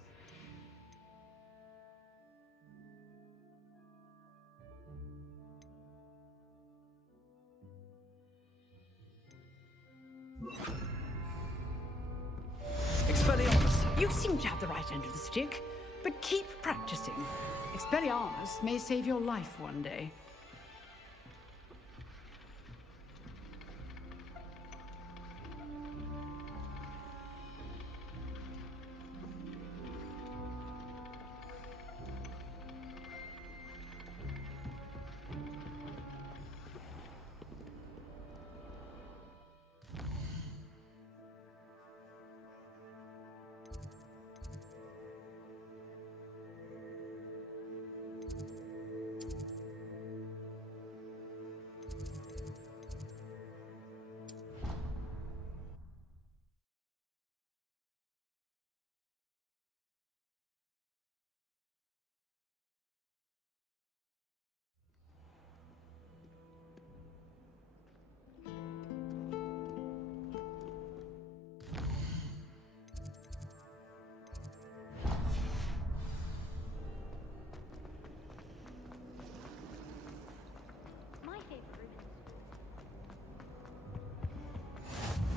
Expelliarmus! You seem to have the right end of the stick, but keep practicing. Expelliarmus may save your life one day.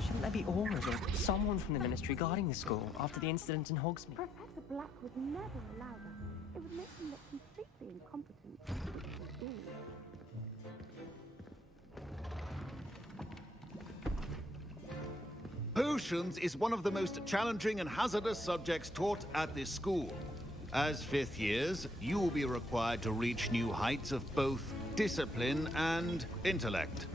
Shouldn't there be Aurors or someone from the Ministry guarding the school after the incident in Hogsmeade? Professor Black would never allow that. It would make him look completely incompetent to teach the school. Potions is one of the most challenging and hazardous subjects taught at this school. As fifth years, you will be required to reach new heights of both discipline and intellect.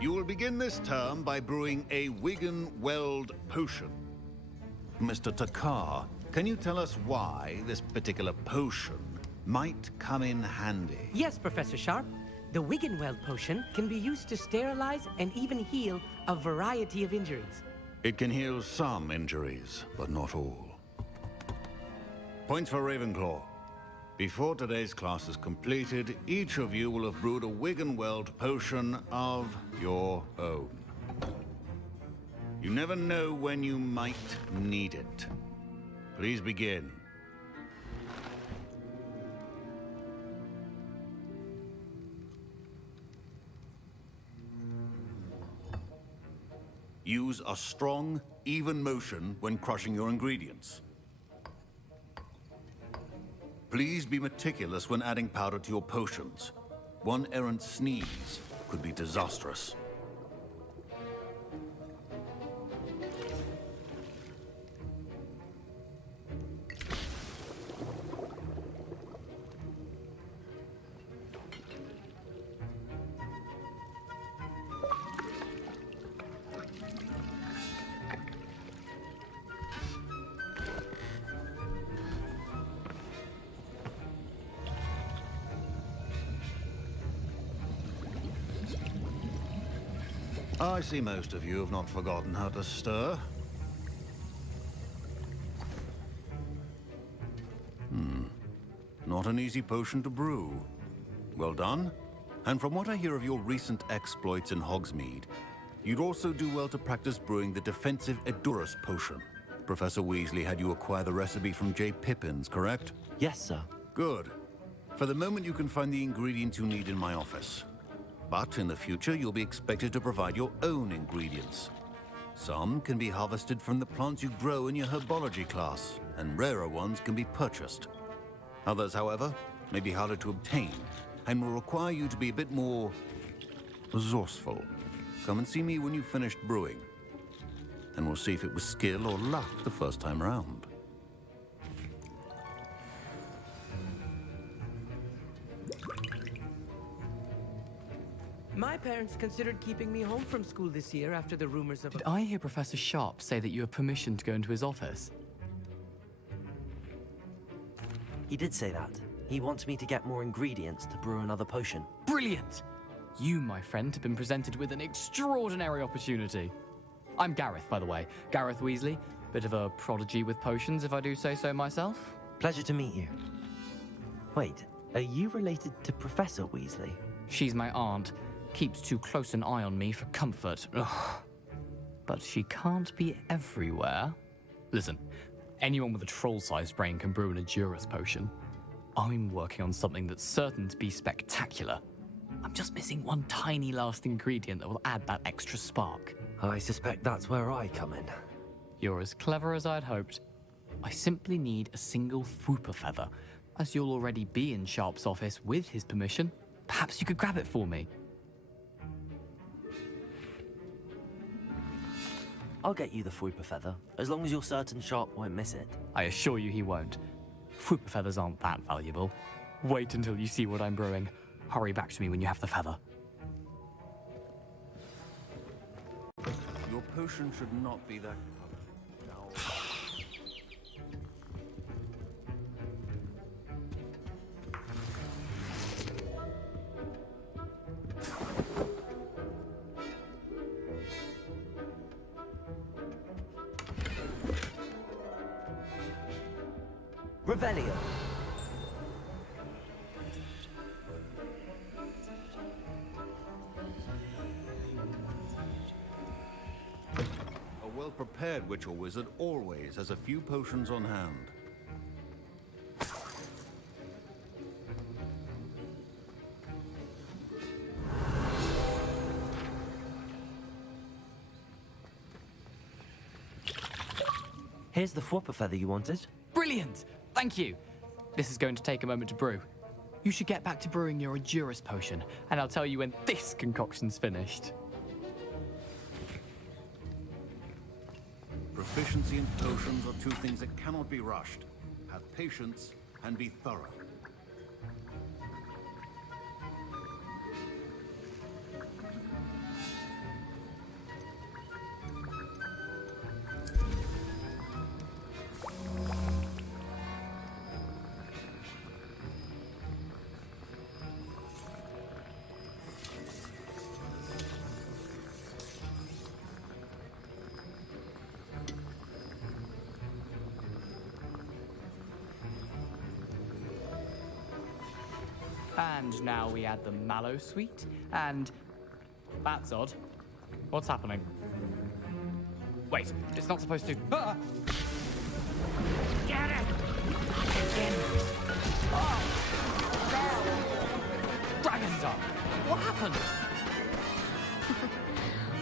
You will begin this term by brewing a Wiggenweld potion. Mr. Takar, can you tell us why this particular potion might come in handy? Yes, Professor Sharp. The Wiggenweld potion can be used to sterilize and even heal a variety of injuries. It can heal some injuries, but not all. Points for Ravenclaw. Before today's class is completed, each of you will have brewed a Wiggenweld potion of your own. You never know when you might need it. Please begin. Use a strong, even motion when crushing your ingredients. Please be meticulous when adding powder to your potions. One errant sneeze could be disastrous. I see most of you have not forgotten how to stir. Not an easy potion to brew. Well done. And from what I hear of your recent exploits in Hogsmeade, you'd also do well to practice brewing the defensive Edurus potion. Professor Weasley had you acquire the recipe from J. Pippins, correct? Yes, sir. Good. For the moment, you can find the ingredients you need in my office. But in the future, you'll be expected to provide your own ingredients. Some can be harvested from the plants you grow in your herbology class, and rarer ones can be purchased. Others, however, may be harder to obtain, and will require you to be a bit more resourceful. Come and see me when you've finished brewing, and we'll see if it was skill or luck the first time around. My parents considered keeping me home from school this year after the rumors of... Did I hear Professor Sharp say that you have permission to go into his office? He did say that. He wants me to get more ingredients to brew another potion. Brilliant! You, my friend, have been presented with an extraordinary opportunity. I'm Gareth, by the way. Gareth Weasley. Bit of a prodigy with potions, if I do say so myself. Pleasure to meet you. Wait, are you related to Professor Weasley? She's my aunt. Keeps too close an eye on me for comfort. Ugh. But she can't be everywhere. Listen, anyone with a troll-sized brain can brew an Edurus potion. I'm working on something that's certain to be spectacular. I'm just missing one tiny last ingredient that will add that extra spark. I suspect that's where I come in. You're as clever as I'd hoped. I simply need a single Fwooper feather. As you'll already be in Sharp's office with his permission, perhaps you could grab it for me. I'll get you the Fwooper feather, as long as you're certain Sharp won't miss it. I assure you he won't. Fwooper feathers aren't that valuable. Wait until you see what I'm brewing. Hurry back to me when you have the feather. Your potion should not be that color. Revelio. A well-prepared witch or wizard always has a few potions on hand. Here's the Fwooper feather you wanted. Brilliant! Thank you! This is going to take a moment to brew. You should get back to brewing your Edurus potion, and I'll tell you when this concoction's finished. Proficiency in potions are two things that cannot be rushed. Have patience and be thorough. And now we add the mallow sweet, and... That's odd. What's happening? Wait, it's not supposed to... Ah! Get it! Again! Oh! No! Dragon Dog! What happened?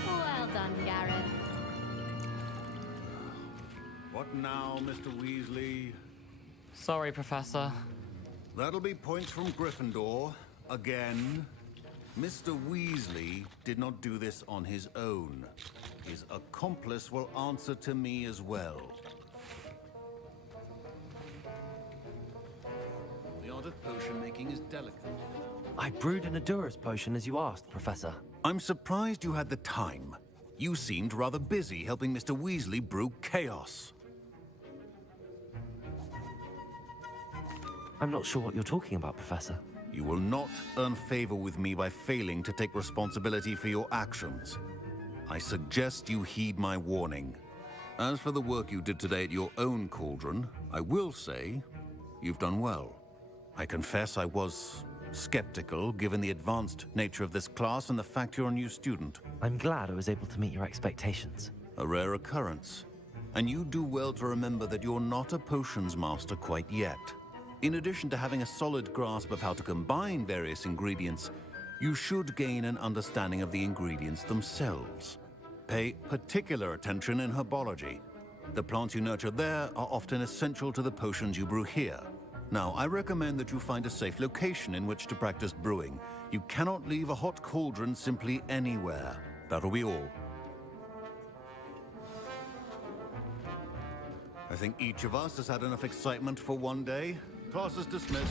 Well done, Gareth. What now, Mr. Weasley? Sorry, Professor. That'll be points from Gryffindor. Again. Mr. Weasley did not do this on his own. His accomplice will answer to me as well. The art of potion making is delicate. I brewed an Adurus potion as you asked, Professor. I'm surprised you had the time. You seemed rather busy helping Mr. Weasley brew chaos. I'm not sure what you're talking about, Professor. You will not earn favor with me by failing to take responsibility for your actions. I suggest you heed my warning. As for the work you did today at your own cauldron, I will say you've done well. I confess I was skeptical, given the advanced nature of this class and the fact you're a new student. I'm glad I was able to meet your expectations. A rare occurrence. And you do well to remember that you're not a potions master quite yet. In addition to having a solid grasp of how to combine various ingredients, you should gain an understanding of the ingredients themselves. Pay particular attention in herbology. The plants you nurture there are often essential to the potions you brew here. Now, I recommend that you find a safe location in which to practice brewing. You cannot leave a hot cauldron simply anywhere. That'll be all. I think each of us has had enough excitement for one day. Class is dismissed.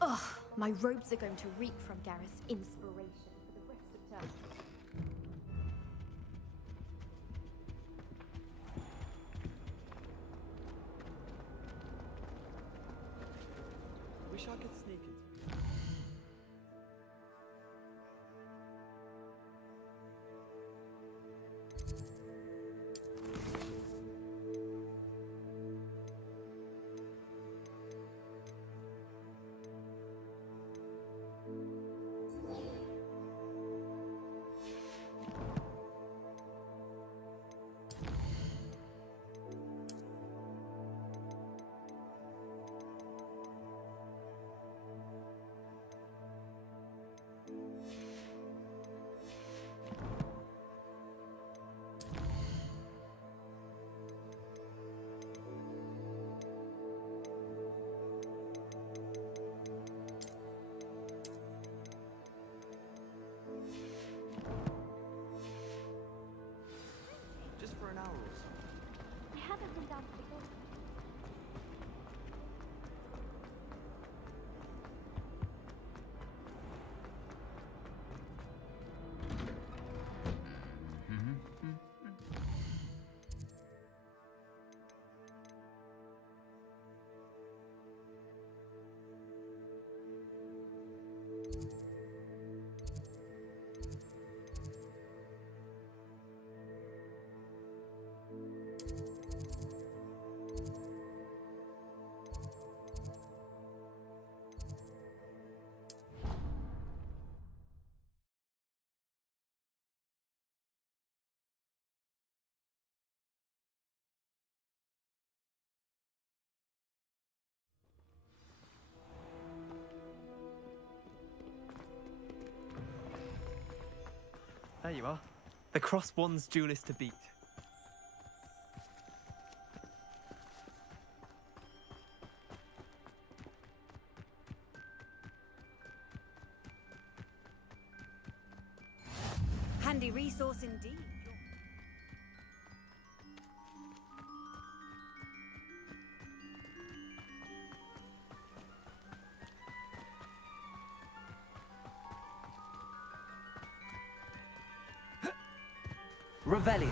Ugh, my robes are going to reek from Gareth's inspiration for the rest of term. Wish I could sneak it. Just for an hour or so. I haven't been down to the golf. There you are. The Cross Wands duelist to beat. Handy resource indeed. Revelio.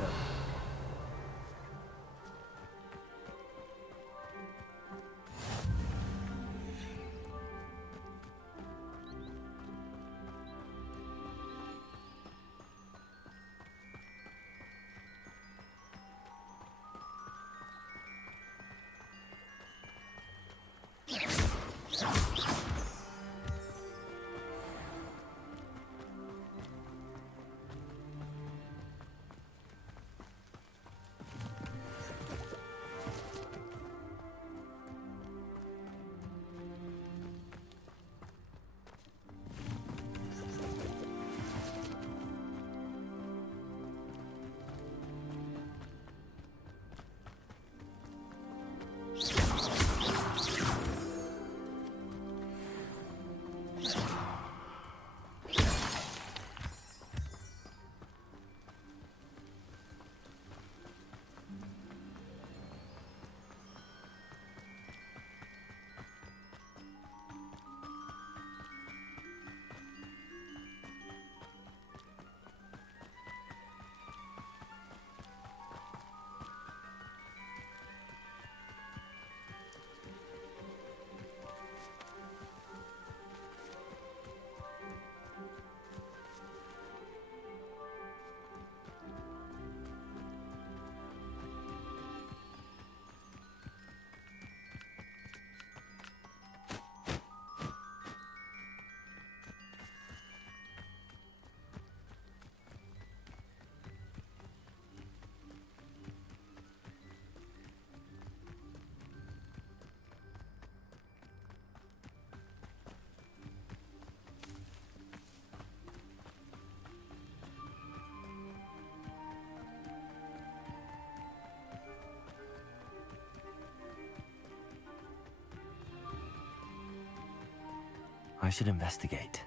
I should investigate.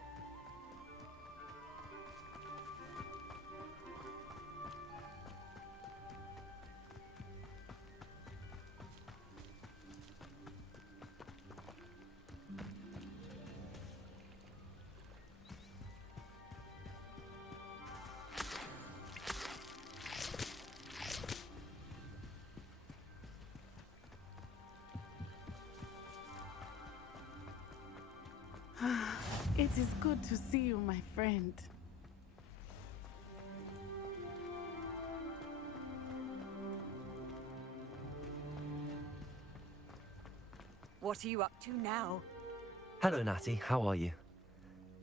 It is good to see you, my friend. What are you up to now? Hello, Natty. How are you?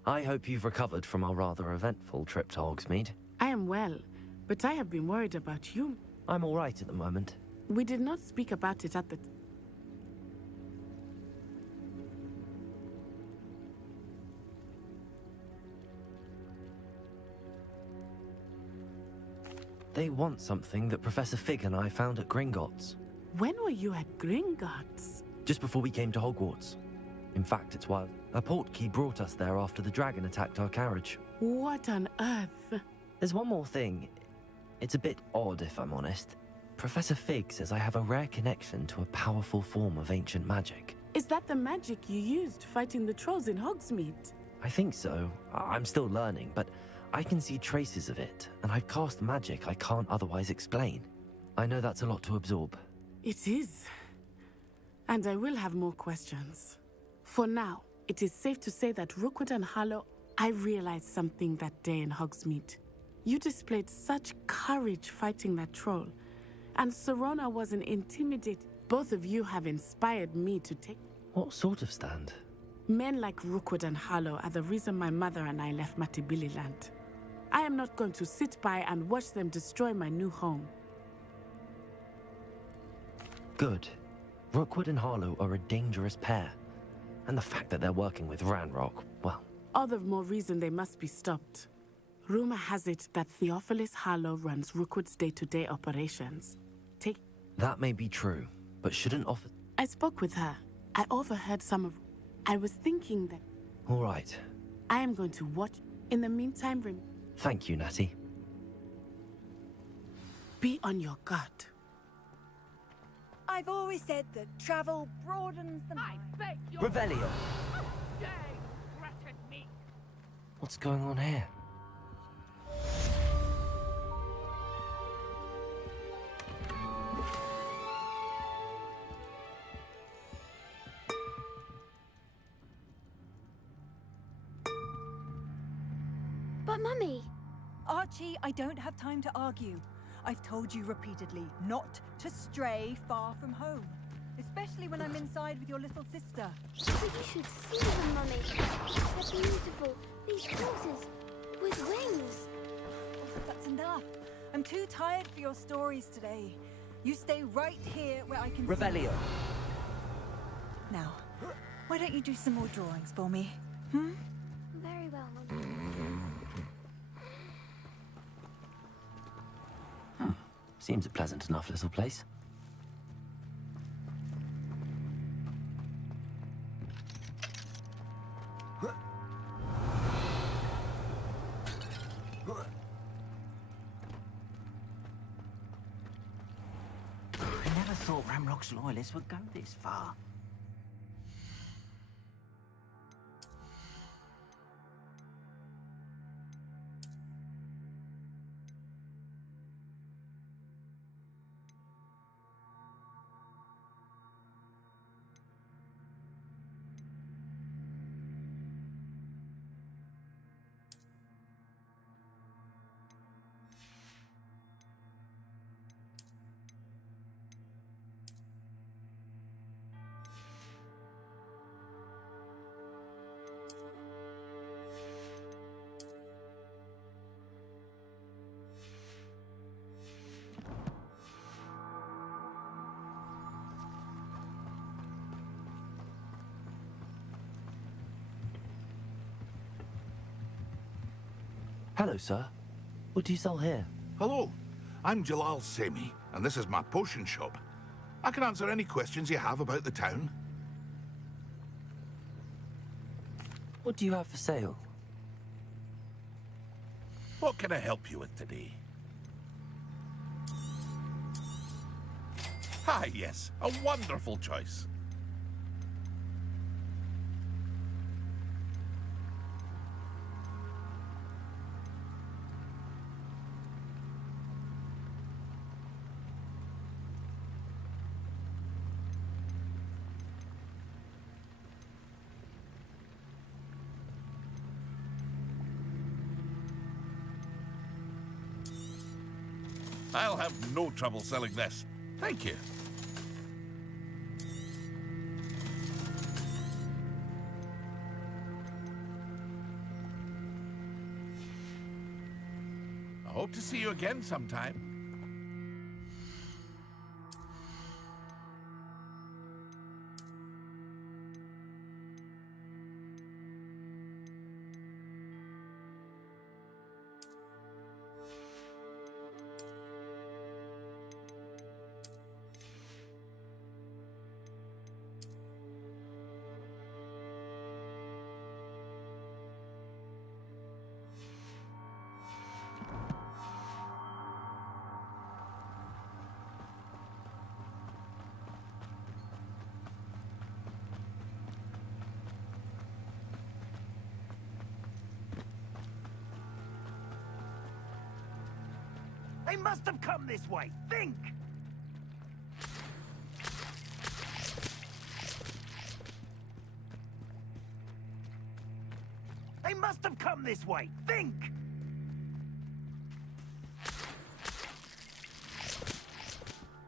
I hope you've recovered from our rather eventful trip to Hogsmeade. I am well, but I have been worried about you. I'm all right at the moment. We did not speak about it at the... They want something that Professor Fig and I found at Gringotts. When were you at Gringotts? Just before we came to Hogwarts. In fact, it's why a portkey brought us there after the dragon attacked our carriage. What on earth? There's one more thing. It's a bit odd, if I'm honest. Professor Fig says I have a rare connection to a powerful form of ancient magic. Is that the magic you used fighting the trolls in Hogsmeade? I think so. I'm still learning, but I can see traces of it, and I've cast magic I can't otherwise explain. I know that's a lot to absorb. It is. And I will have more questions. For now, it is safe to say that Rookwood and Harlow, I realized something that day in Hogsmeade. You displayed such courage fighting that troll, and Serona wasn't intimidated. Both of you have inspired me to take... What sort of stand? Men like Rookwood and Harlow are the reason my mother and I left Matibili land. I am not going to sit by and watch them destroy my new home. Good. Rookwood and Harlow are a dangerous pair. And the fact that they're working with Ranrock, well... All the more reason they must be stopped. Rumor has it that Theophilus Harlow runs Rookwood's day-to-day operations. That may be true, but shouldn't offer... I spoke with her. I overheard some of... I was thinking that... All right. I am going to watch. In the meantime, Thank you, Natty. Be on your guard. I've always said that travel broadens the mind. Revelio! What's going on here? But Mummy... Archie, I don't have time to argue. I've told you repeatedly not to stray far from home. Especially when I'm inside with your little sister. But you should see them, Mummy. They're beautiful. These horses with wings. Oh, that's enough. I'm too tired for your stories today. You stay right here where I can Revelio. see. Now, why don't you do some more drawings for me? Hmm? Very well, Mummy. Seems a pleasant enough little place. I never thought Ramrock's loyalists would go this far. Hello, sir. What do you sell here? Hello, I'm Jalal Semi, and this is my potion shop. I can answer any questions you have about the town. What do you have for sale? What can I help you with today? Ah, yes, a wonderful choice. I'll have no trouble selling this. Thank you. I hope to see you again sometime. They must have come this way. Think! They must have come this way. Think!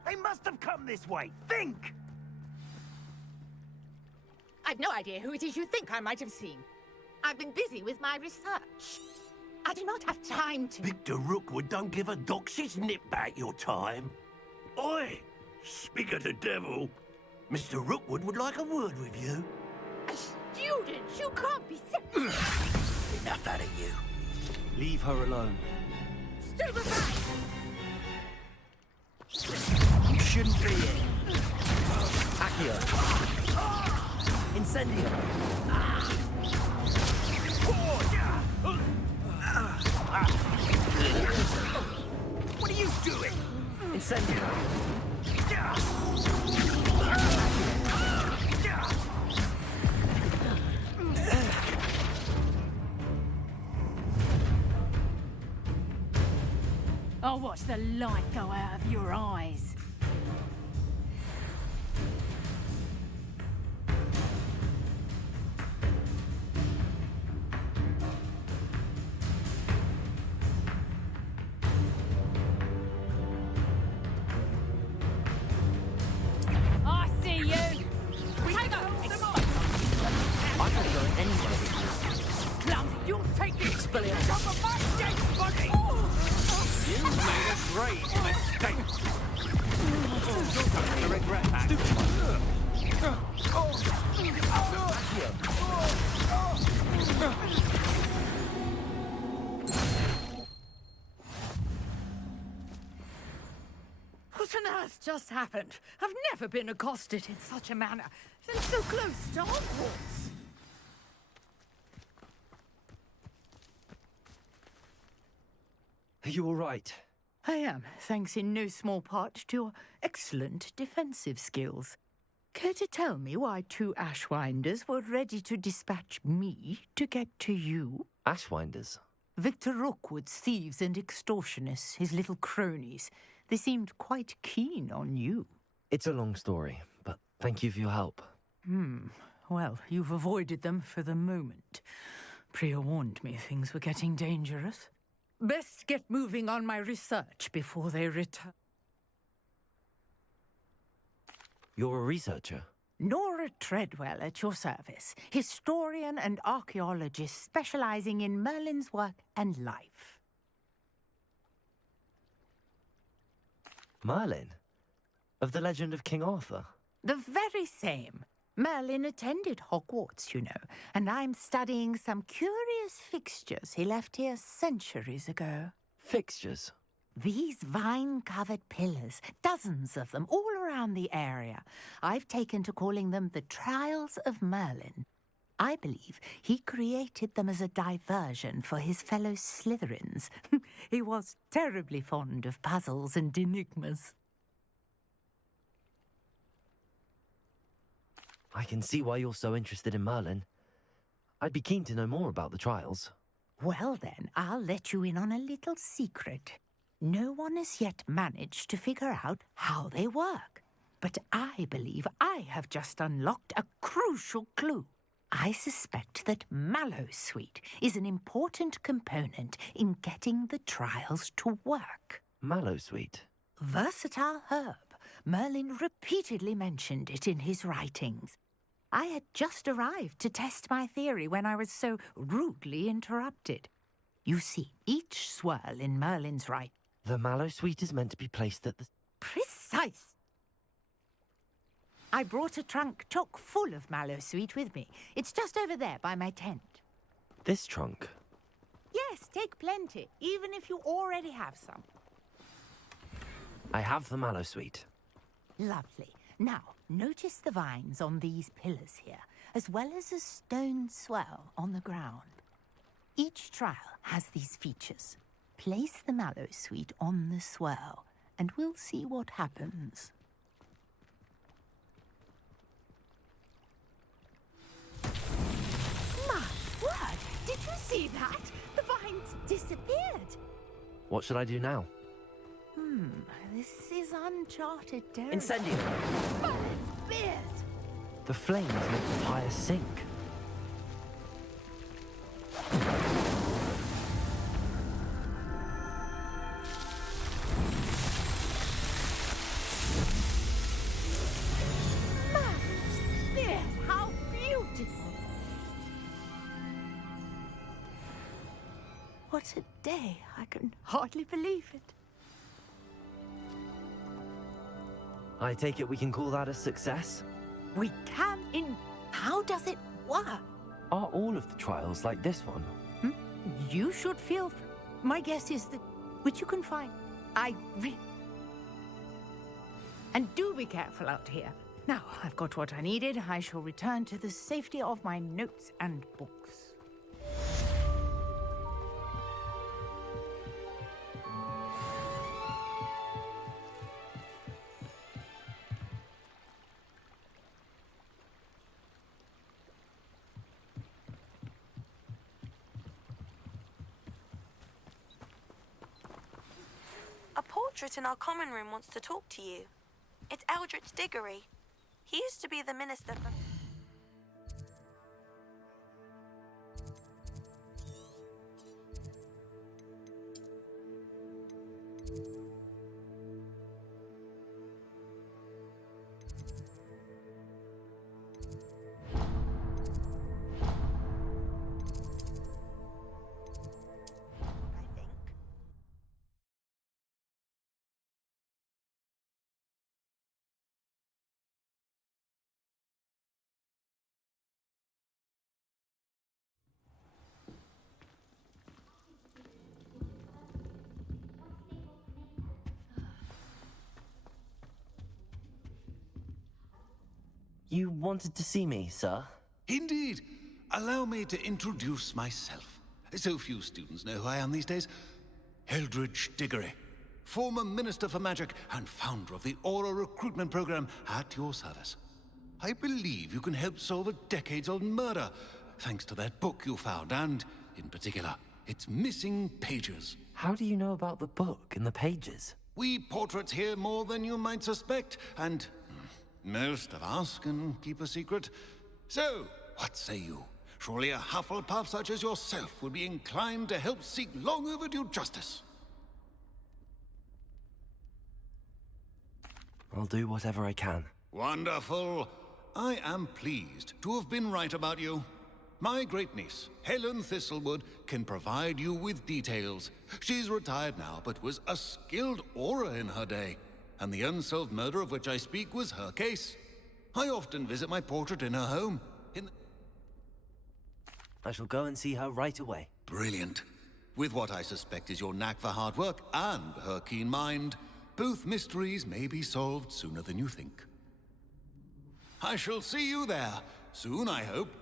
They must have come this way. Think! I've no idea who it is you think I might have seen. I've been busy with my research. I do not have time to... Victor Rookwood don't give a doxy's nip back your time. Oi! Speak of the devil. Mr. Rookwood would like a word with you. A student? You can't be serious. Enough out of you. Leave her alone. Stay back! You shouldn't be here. Accio. Incendio. What are you doing? Incendio. I'll watch the light go out of your eyes. I see you! Take them! I can go anywhere. Clumsy, you'll take this! Expelliarmus. Come on, my dead body! You made a great mistake. You're going to regret that. What on earth just happened? I've never been accosted in such a manner. And so close to Hogwarts. Are you all right? I am, thanks in no small part to your excellent defensive skills. Care to tell me why two Ashwinders were ready to dispatch me to get to you? Ashwinders? Victor Rookwood's thieves and extortionists, his little cronies. They seemed quite keen on you. It's a long story, but thank you for your help. Well, you've avoided them for the moment. Priya warned me things were getting dangerous. Best get moving on my research before they return. You're a researcher? Nora Treadwell at your service, historian and archaeologist specializing in Merlin's work and life. Merlin? Of the legend of King Arthur? The very same. Merlin attended Hogwarts, you know, and I'm studying some curious fixtures he left here centuries ago. Fixtures? These vine-covered pillars, dozens of them, all around the area. I've taken to calling them the Trials of Merlin. I believe he created them as a diversion for his fellow Slytherins. He was terribly fond of puzzles and enigmas. I can see why you're so interested in Merlin. I'd be keen to know more about the trials. Well then, I'll let you in on a little secret. No one has yet managed to figure out how they work. But I believe I have just unlocked a crucial clue. I suspect that Mallowsweet is an important component in getting the trials to work. Mallowsweet? Versatile herb. Merlin repeatedly mentioned it in his writings. I had just arrived to test my theory when I was so rudely interrupted. You see, each swirl in Merlin's right. The Mallowsweet is meant to be placed at the... Precise! I brought a trunk chock full of Mallowsweet with me. It's just over there by my tent. This trunk? Yes, take plenty, even if you already have some. I have the Mallowsweet. Lovely. Now, notice the vines on these pillars here, as well as a stone swell on the ground. Each trial has these features. Place the Mallowsweet on the swell, and we'll see what happens. My word! Did you see that? The vines disappeared. What should I do now? This is uncharted territory. Incendio! But it's beard! The flames make the fire sink. Beard, how beautiful! What a day! I can hardly believe it. I take it we can call that a success? We can How does it work? Are all of the trials like this one? You should feel... My guess is that... Which you can find. And do be careful out here. Now, I've got what I needed. I shall return to the safety of my notes and books. A portrait in our common room wants to talk to you. It's Eldritch Diggory. He used to be the minister for... You wanted to see me, sir? Indeed. Allow me to introduce myself. So few students know who I am these days. Eldritch Diggory, former Minister for Magic and founder of the Aura Recruitment Program, at your service. I believe you can help solve a decades-old murder, thanks to that book you found, and, in particular, its missing pages. How do you know about the book and the pages? We portraits hear more than you might suspect, and most of us can keep a secret. So, what say you? Surely a Hufflepuff such as yourself would be inclined to help seek long overdue justice. I'll do whatever I can. Wonderful. I am pleased to have been right about you. My great-niece, Helen Thistlewood, can provide you with details. She's retired now, but was a skilled aura in her day. And the unsolved murder of which I speak was her case. I often visit my portrait in her home. I shall go and see her right away. Brilliant. With what I suspect is your knack for hard work and her keen mind, both mysteries may be solved sooner than you think. I shall see you there, soon I hope.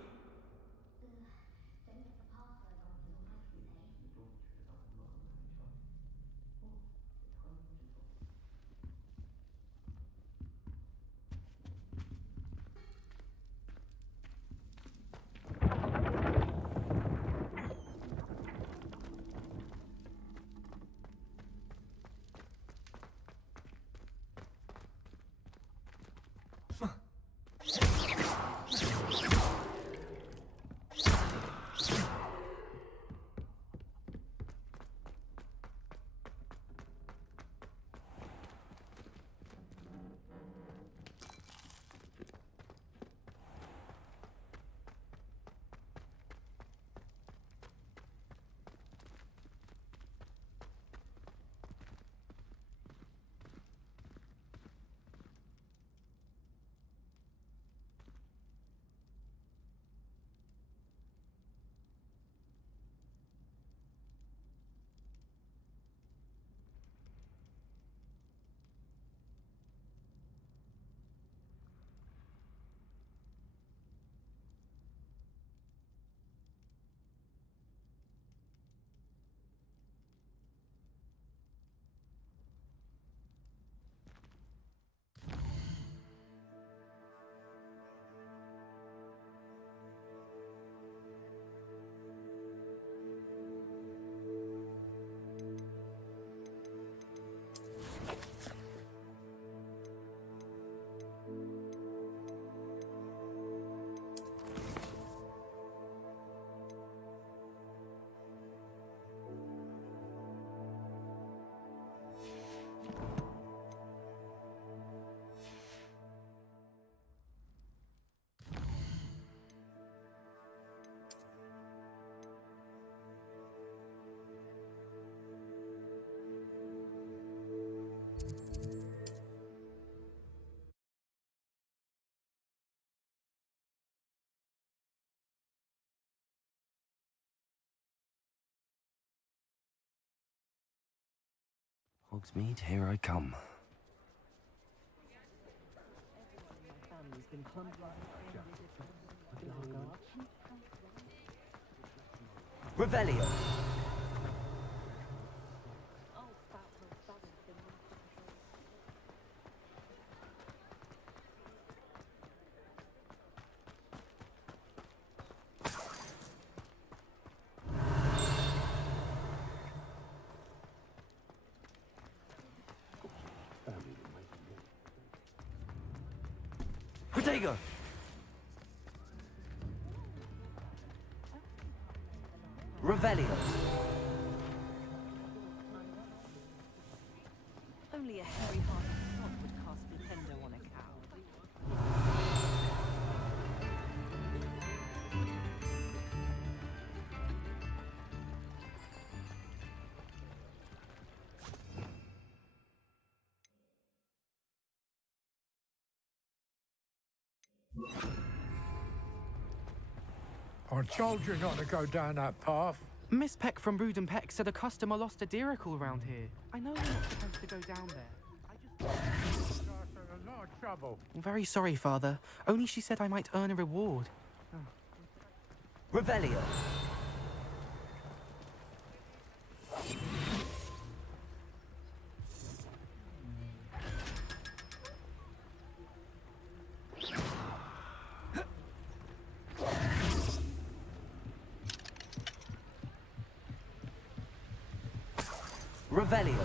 Hogsmeade, here I come. Revelio! Protego! Revelio! Only a hairy-hearted sod would cast Flipendo on a cow. I told you not to go down that path. Miss Peck from Brood and Peck said a customer lost a deeracle around here. I know we're not supposed to go down there. A lot of trouble. I'm very sorry, Father. Only she said I might earn a reward. Revelio! Revelio!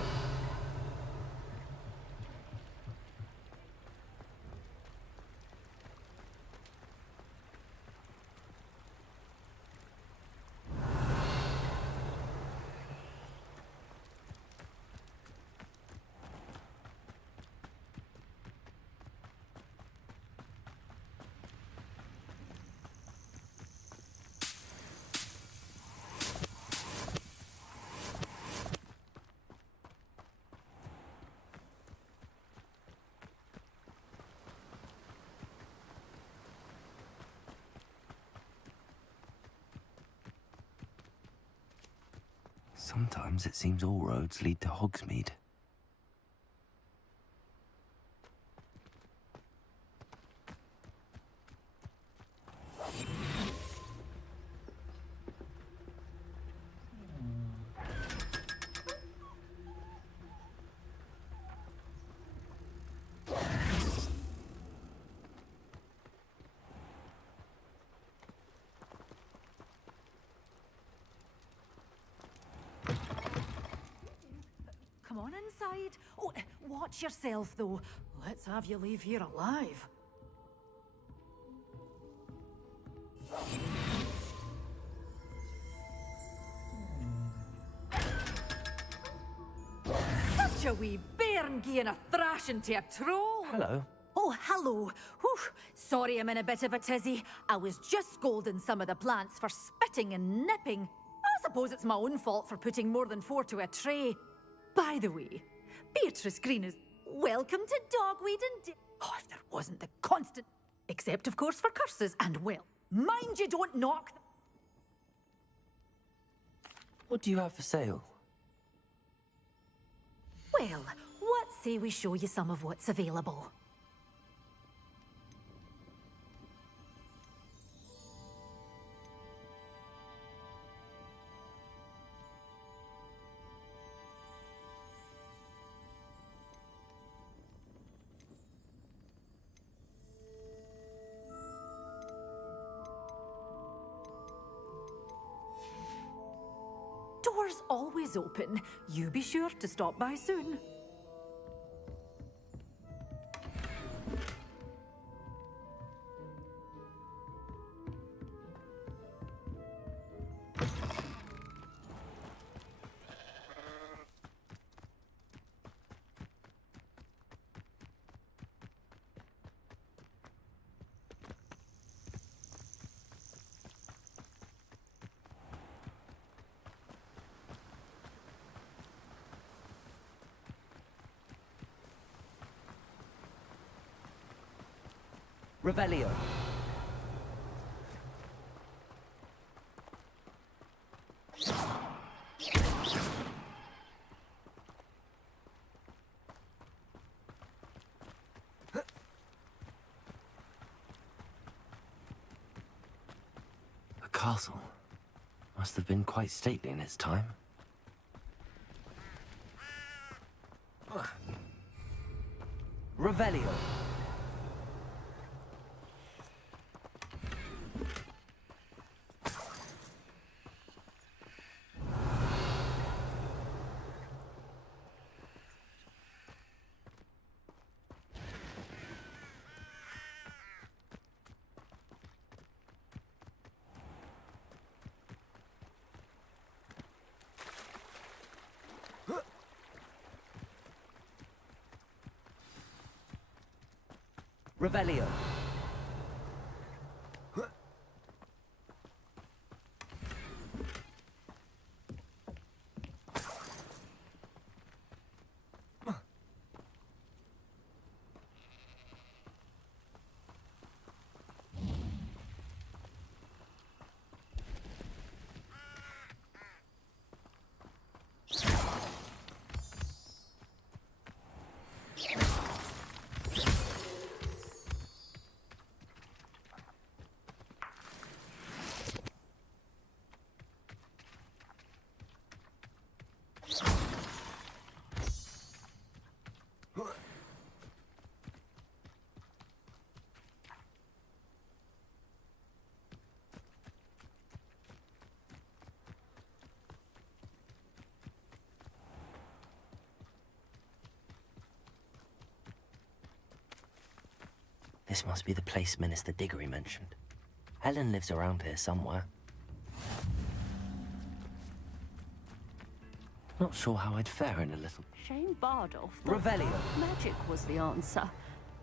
Sometimes it seems all roads lead to Hogsmeade. Come on inside. Oh, watch yourself, though. Let's have you leave here alive. Such a wee bairn gieing a thrashing to a troll. Hello. Oh, hello. Whew. Sorry I'm in a bit of a tizzy. I was just scolding some of the plants for spitting and nipping. I suppose it's my own fault for putting more than 4 to a tray. By the way, Beatrice Green is welcome to Dogweed and oh, if there wasn't the constant... Except, of course, for curses and, well, mind you don't knock... What do you have for sale? Well, what say we show you some of what's available? Doors always open. You be sure to stop by soon. Revelio. castle. Must have been quite stately in its time. Revelio. Revelio. This must be the place Minister Diggory mentioned. Helen lives around here somewhere. Not sure how I'd fare in a little... Shane Bardolph. Revelio. Magic was the answer.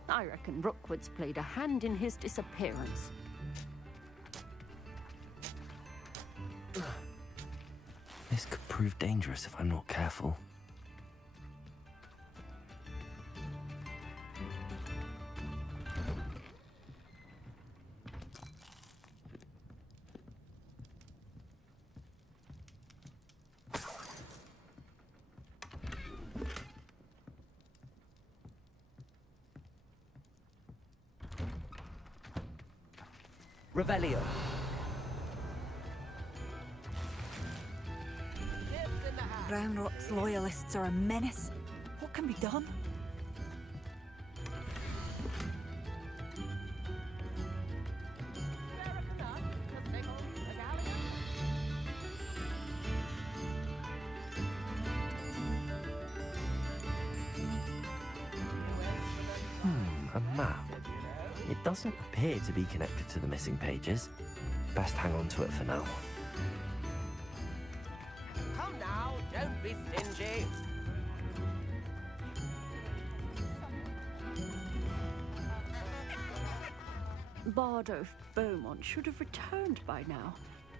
I reckon Rookwood's played a hand in his disappearance. This could prove dangerous if I'm not careful. Revelio. Roundrock's loyalists are a menace. What can be done? A map. It doesn't appear to be connected to the missing pages. Best hang on to it for now. Come now, don't be stingy. Bardolph Beaumont should have returned by now.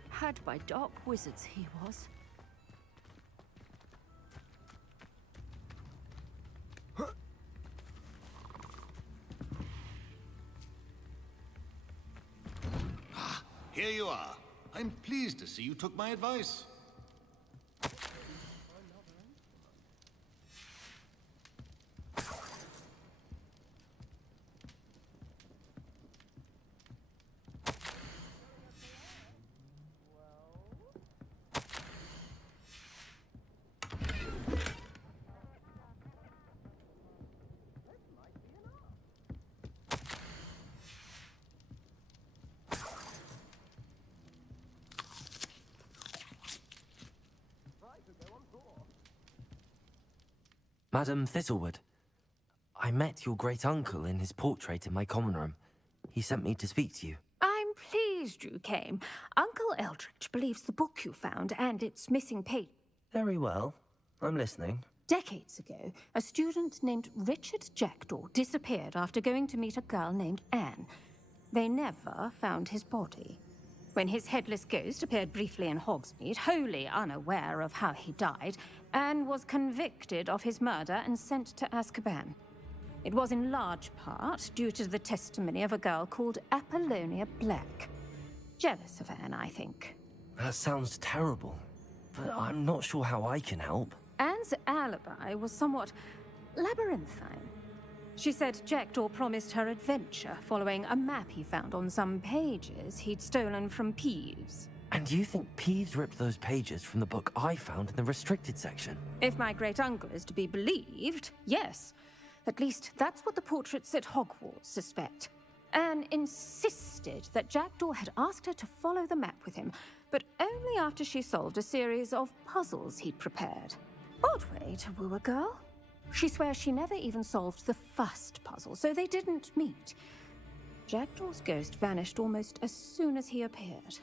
Had by dark wizards he was. Here you are. I'm pleased to see you took my advice. Madam Thistlewood, I met your great-uncle in his portrait in my common room. He sent me to speak to you. I'm pleased you came. Uncle Eldridge believes the book you found and its missing page. Very well. I'm listening. Decades ago, a student named Richard Jackdaw disappeared after going to meet a girl named Anne. They never found his body. When his headless ghost appeared briefly in Hogsmeade, wholly unaware of how he died, Anne was convicted of his murder and sent to Azkaban. It was in large part due to the testimony of a girl called Apollonia Black. Jealous of Anne, I think. That sounds terrible, but I'm not sure how I can help. Anne's alibi was somewhat labyrinthine. She said Jackdaw promised her adventure following a map he found on some pages he'd stolen from Peeves. And you think Peeves ripped those pages from the book I found in the restricted section? If my great-uncle is to be believed, yes. At least that's what the portraits at Hogwarts suspect. Anne insisted that Jackdaw had asked her to follow the map with him, but only after she solved a series of puzzles he'd prepared. Odd way to woo a girl. She swears she never even solved the first puzzle, so they didn't meet. Jackdaw's ghost vanished almost as soon as he appeared.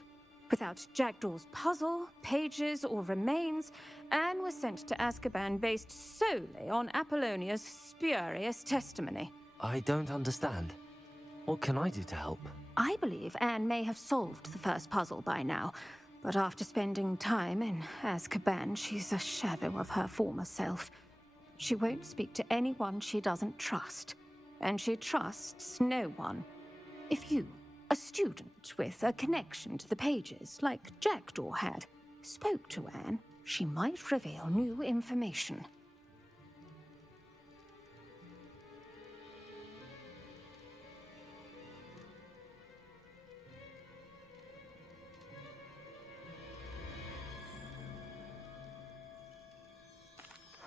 Without Jackdaw's puzzle, pages, or remains, Anne was sent to Azkaban based solely on Apollonia's spurious testimony. I don't understand. What can I do to help? I believe Anne may have solved the first puzzle by now, but after spending time in Azkaban, she's a shadow of her former self. She won't speak to anyone she doesn't trust, and she trusts no one. If you, a student with a connection to the pages, like Jackdaw had, spoke to Anne, she might reveal new information.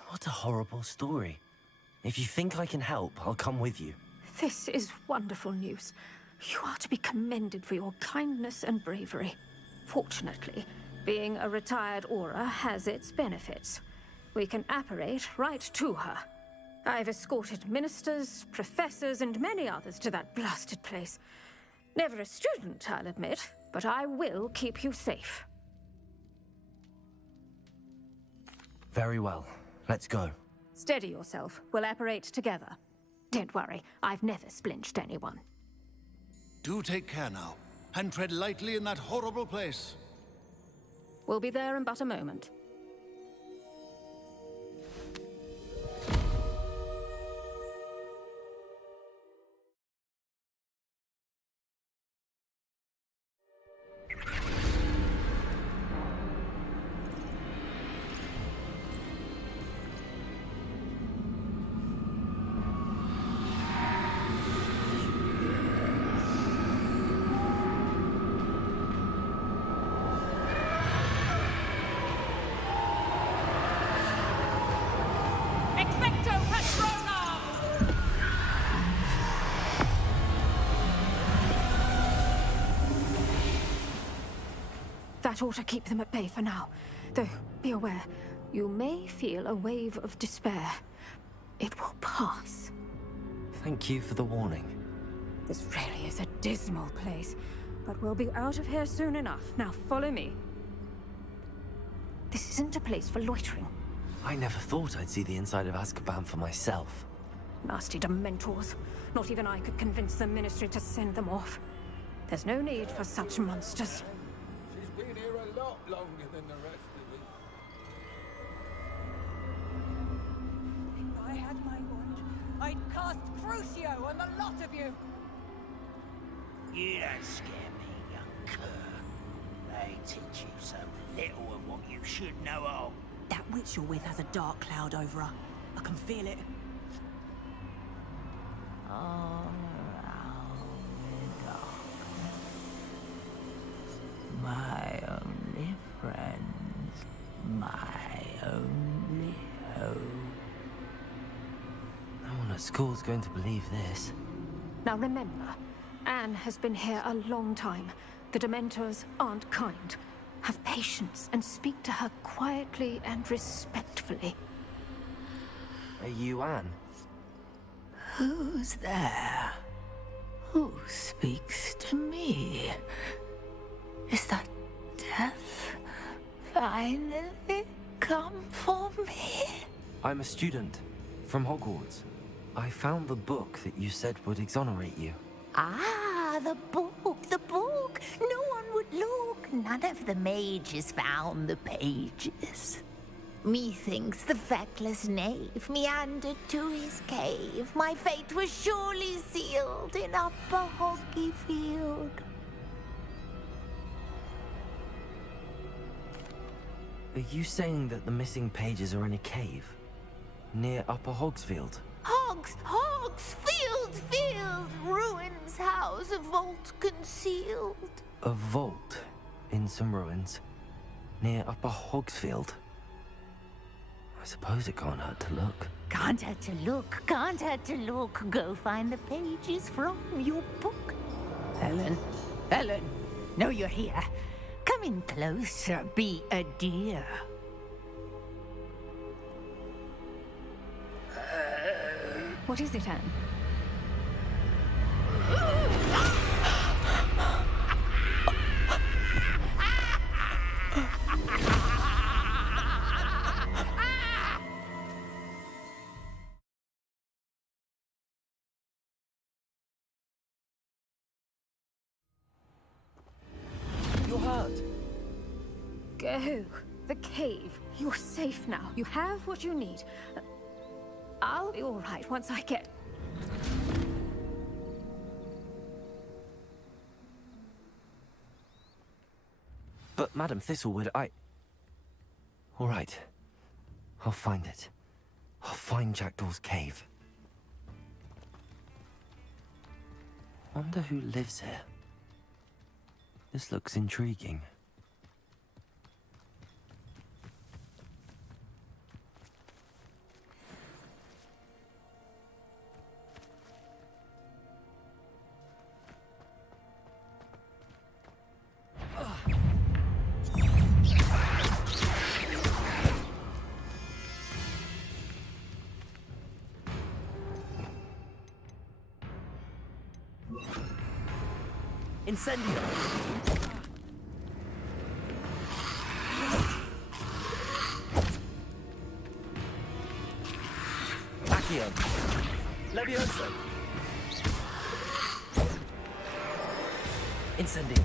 What a horrible story. If you think I can help, I'll come with you. This is wonderful news. You are to be commended for your kindness and bravery. Fortunately, being a retired Auror has its benefits. We can apparate right to her. I've escorted ministers, professors, and many others to that blasted place. Never a student, I'll admit, but I will keep you safe. Very well. Let's go. Steady yourself. We'll apparate together. Don't worry, I've never splinched anyone. Do take care now, and tread lightly in that horrible place. We'll be there in but a moment. That ought to keep them at bay for now. Though, be aware, you may feel a wave of despair. It will pass. Thank you for the warning. This really is a dismal place, but we'll be out of here soon enough. Now follow me. This isn't a place for loitering. I never thought I'd see the inside of Azkaban for myself. Nasty Dementors. Not even I could convince the Ministry to send them off. There's no need for such monsters. She's been here a lot longer than the rest of us. If I had my wand, I'd cast Crucio on the lot of you! You don't scare me, young cur. They teach you so little of what you should know of. That witch you're with has a dark cloud over her. I can feel it. All around the darkness, my only friend, my only hope. No one at school's going to believe this. Now remember, Anne has been here a long time. The Dementors aren't kind. Have patience and speak to her quietly and respectfully. Are you Anne? Who's there? Who speaks to me? Is that death finally come for me? I'm a student from Hogwarts. I found the book that you said would exonerate you. Ah, the book, the book. No one would look. None of the mages found the pages. Methinks the feckless knave meandered to his cave. My fate was surely sealed in Upper Hoggyfield. Are you saying that the missing pages are in a cave? Near Upper Hogsfield? Hogs! Field! Ruins house, a vault concealed. A vault in some ruins near Upper Hogsfield. I suppose it can't hurt to look. Can't hurt to look. Go find the pages from your book. Helen! No, you're here. Come in closer, be a dear. What is it, Anne? You're hurt. Go. The cave. You're safe now. You have what you need. I'll be all right once I get... But Madam Thistlewood, all right. I'll find it. I'll find Jackdaw's cave. Wonder who lives here. This looks intriguing. Incendio! Accio! Levioso! Incendio!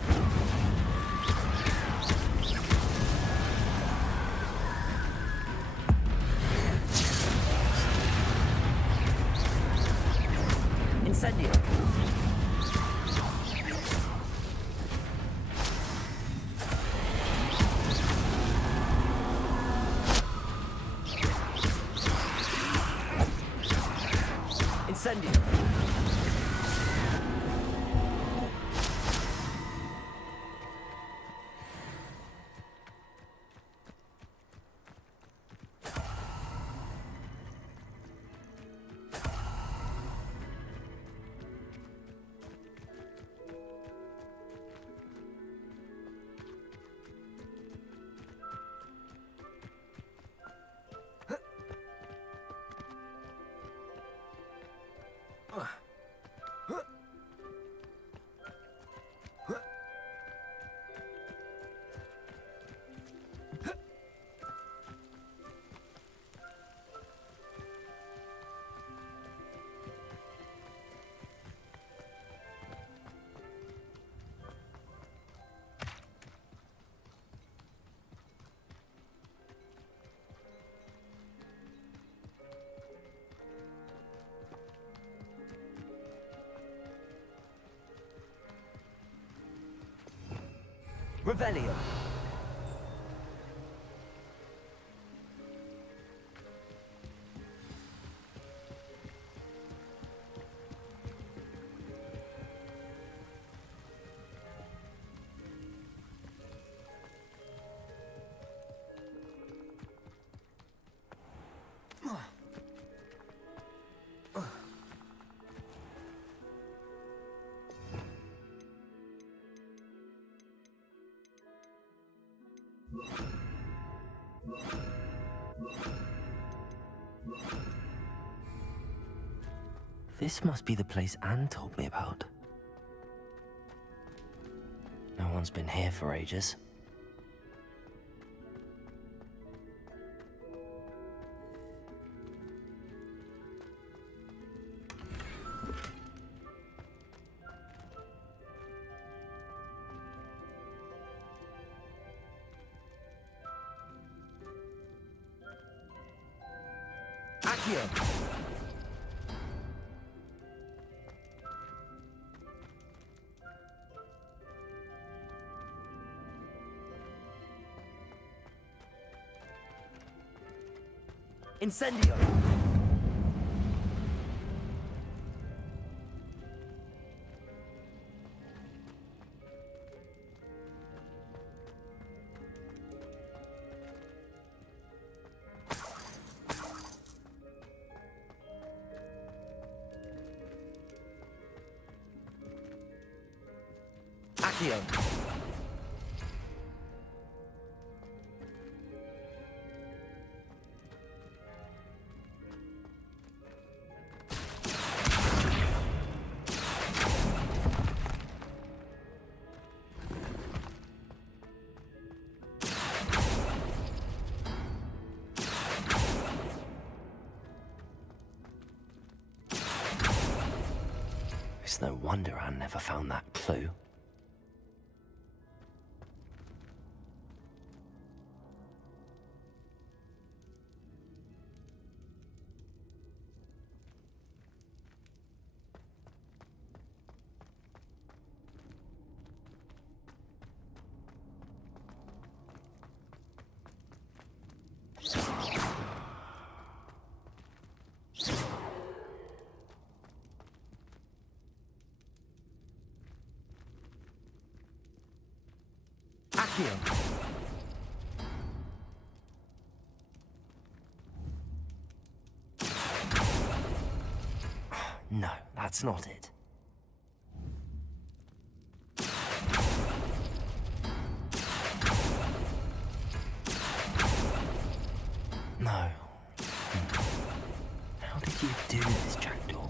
Incendio! Incendio! Revelio. This must be the place Anne told me about. No one's been here for ages. Accio! Incendio! Accio. It's no wonder Anne never found that clue. Accio. No, that's not it. No. How did you do this, Jackdaw?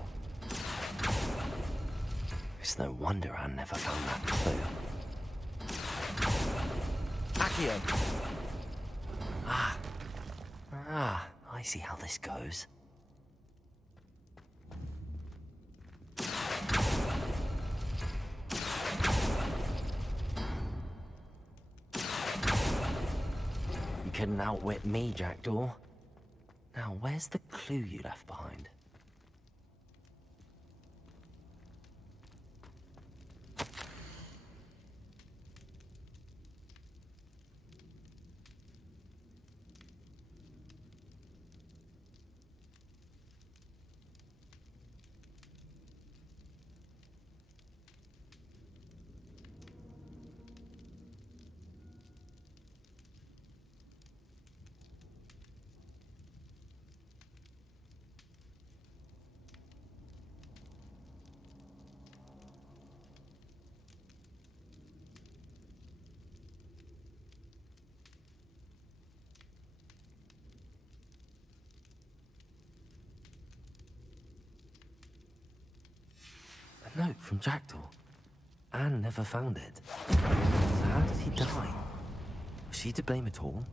It's no wonder Anne never found that clue. Accio! I see how this goes. You couldn't outwit me, Jackdaw. Now, where's the clue you left behind? A note from Jackdaw. Anne never found it. So how did he die? Was she to blame at all?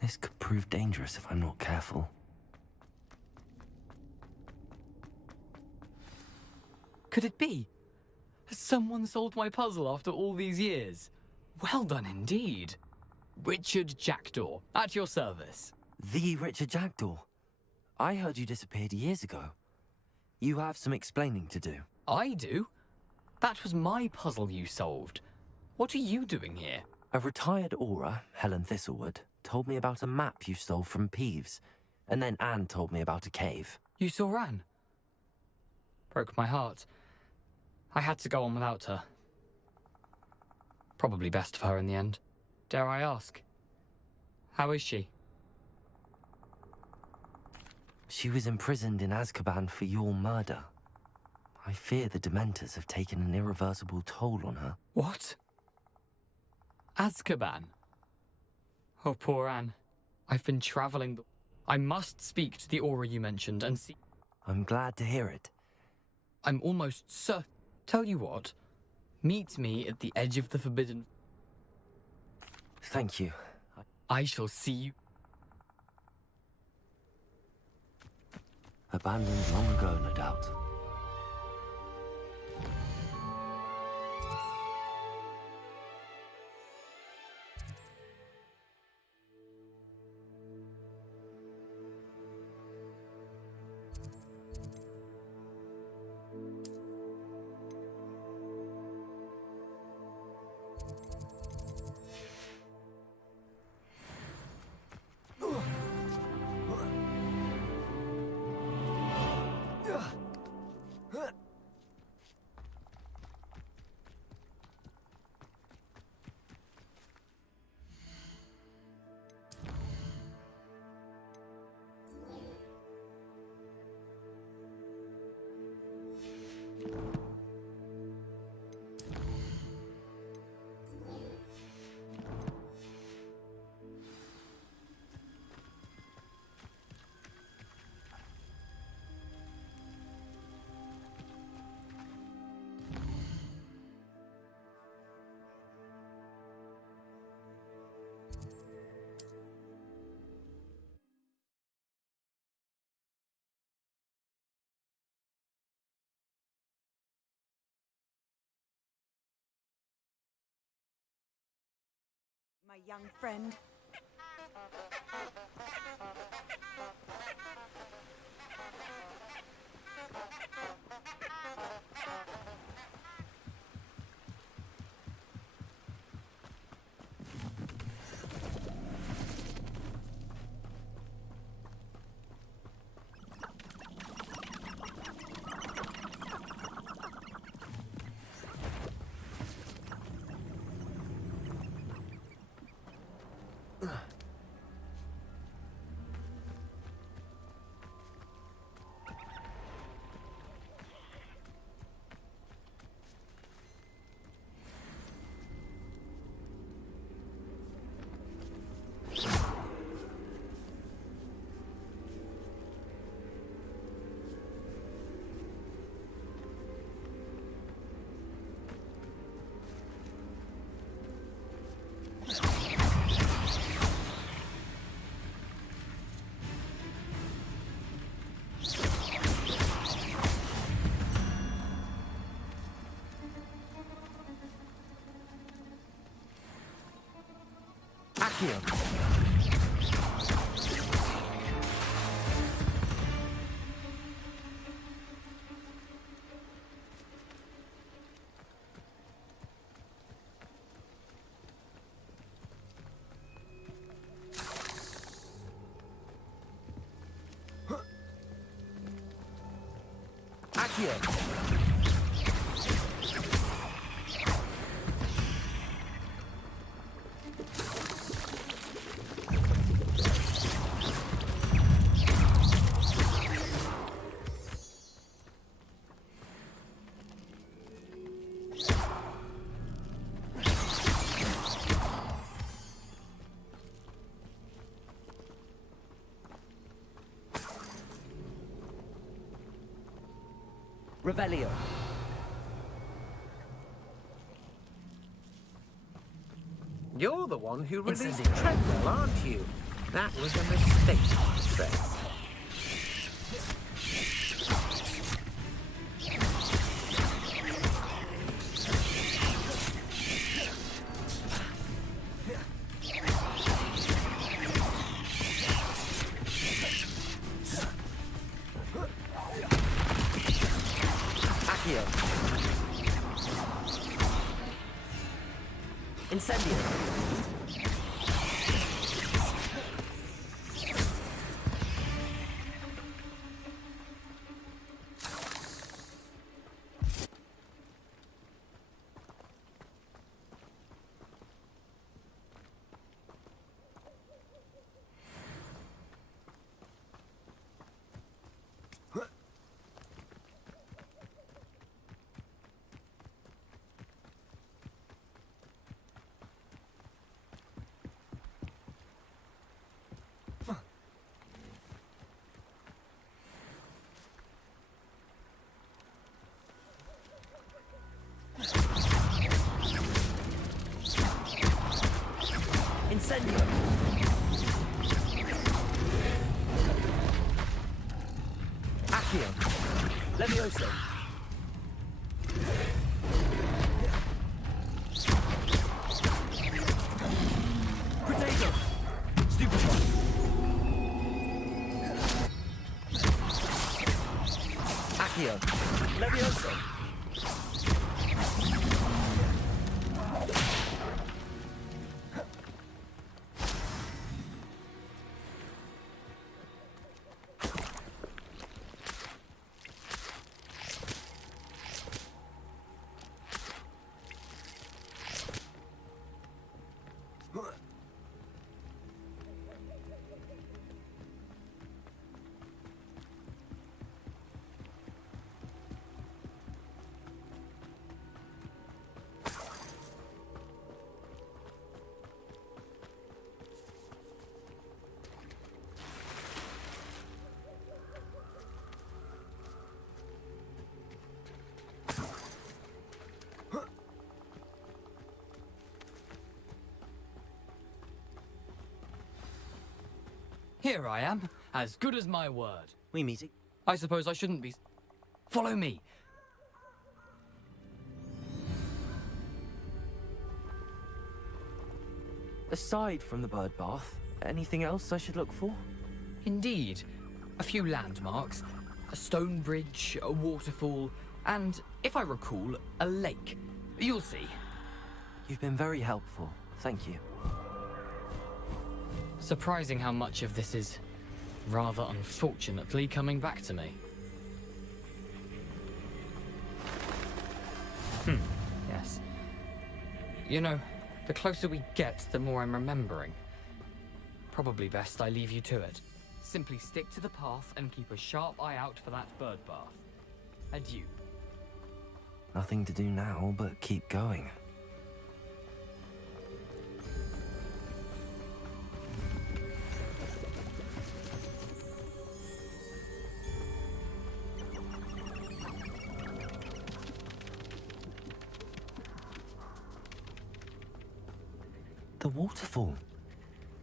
This could prove dangerous if I'm not careful. Could it be? Has someone solved my puzzle after all these years? Well done indeed. Richard Jackdaw, at your service. The Richard Jackdaw. I heard you disappeared years ago. You have some explaining to do. I do? That was my puzzle you solved. What are you doing here? A retired aura, Helen Thistlewood, told me about a map you stole from Peeves, and then Anne told me about a cave. You saw Anne? Broke my heart. I had to go on without her. Probably best for her in the end. Dare I ask? How is she? She was imprisoned in Azkaban for your murder. I fear the Dementors have taken an irreversible toll on her. What? Azkaban? Oh, poor Anne. I've been traveling. I must speak to the aura you mentioned and see. I'm glad to hear it. I'm almost certain. Tell you what, meet me at the edge of the Forbidden. Thank you. I shall see you. Abandoned long ago, no doubt. young friend. Accio. Accio. Revelio. You're the one who released Incendio. Treadwell, aren't you? That was a mistake, Trent. Accio. Incendio. Incendio. Accio. Levioso. Potato. Stupefy. Accio. Levioso. Here I am, as good as my word. We meet. I suppose I shouldn't be... Follow me. Aside from the bird bath, anything else I should look for? Indeed. A few landmarks, a stone bridge, a waterfall, and, if I recall, a lake. You'll see. You've been very helpful. Thank you. Surprising how much of this is, rather unfortunately, coming back to me. Yes. You know, the closer we get, the more I'm remembering. Probably best I leave you to it. Simply stick to the path and keep a sharp eye out for that bird bath. Adieu. Nothing to do now but keep going. The waterfall.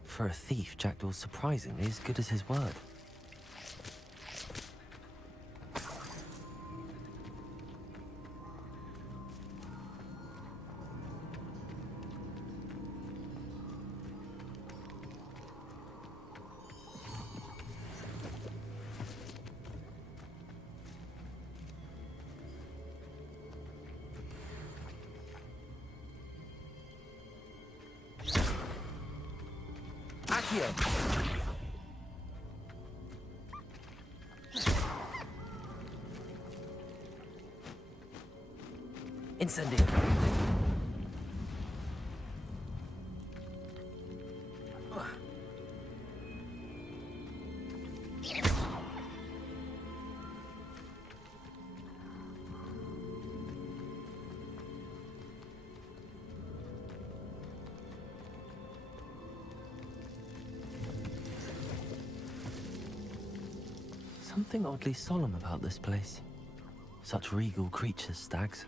For a thief, Jackdaw's surprisingly as good as his word. Incendio. Something oddly solemn about this place. Such regal creatures, stags.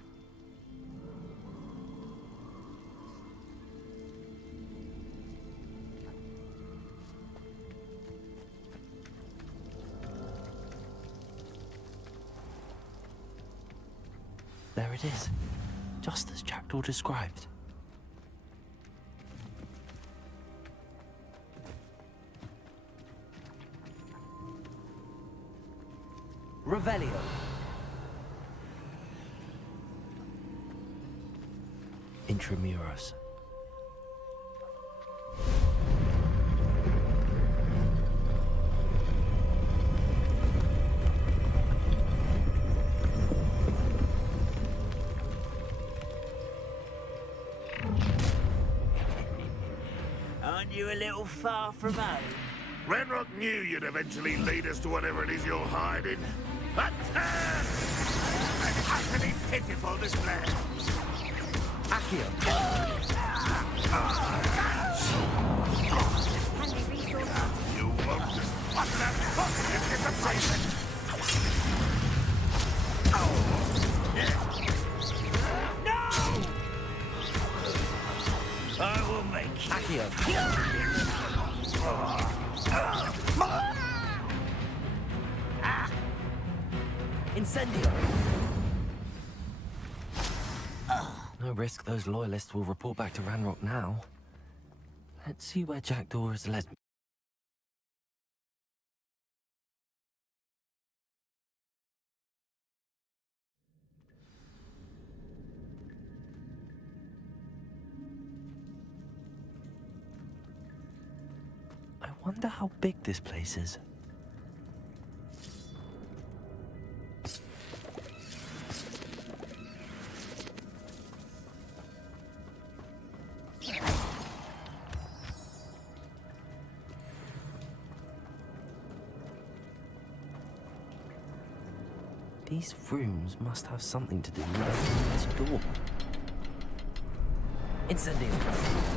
There it is, just as Jackdaw described. Revelio. Intramuros. Aren't you a little far from home? Renrock knew you'd eventually lead us to whatever it is you're hiding. But an utterly pitiful display. Accio. You won't utter that positive disappointment. I will make you. Accio. Incendio. No risk those loyalists will report back to Ranrock now. Let's see where Jackdaw has led me. I wonder how big this place is. These rooms must have something to do with opening this door. Incendio.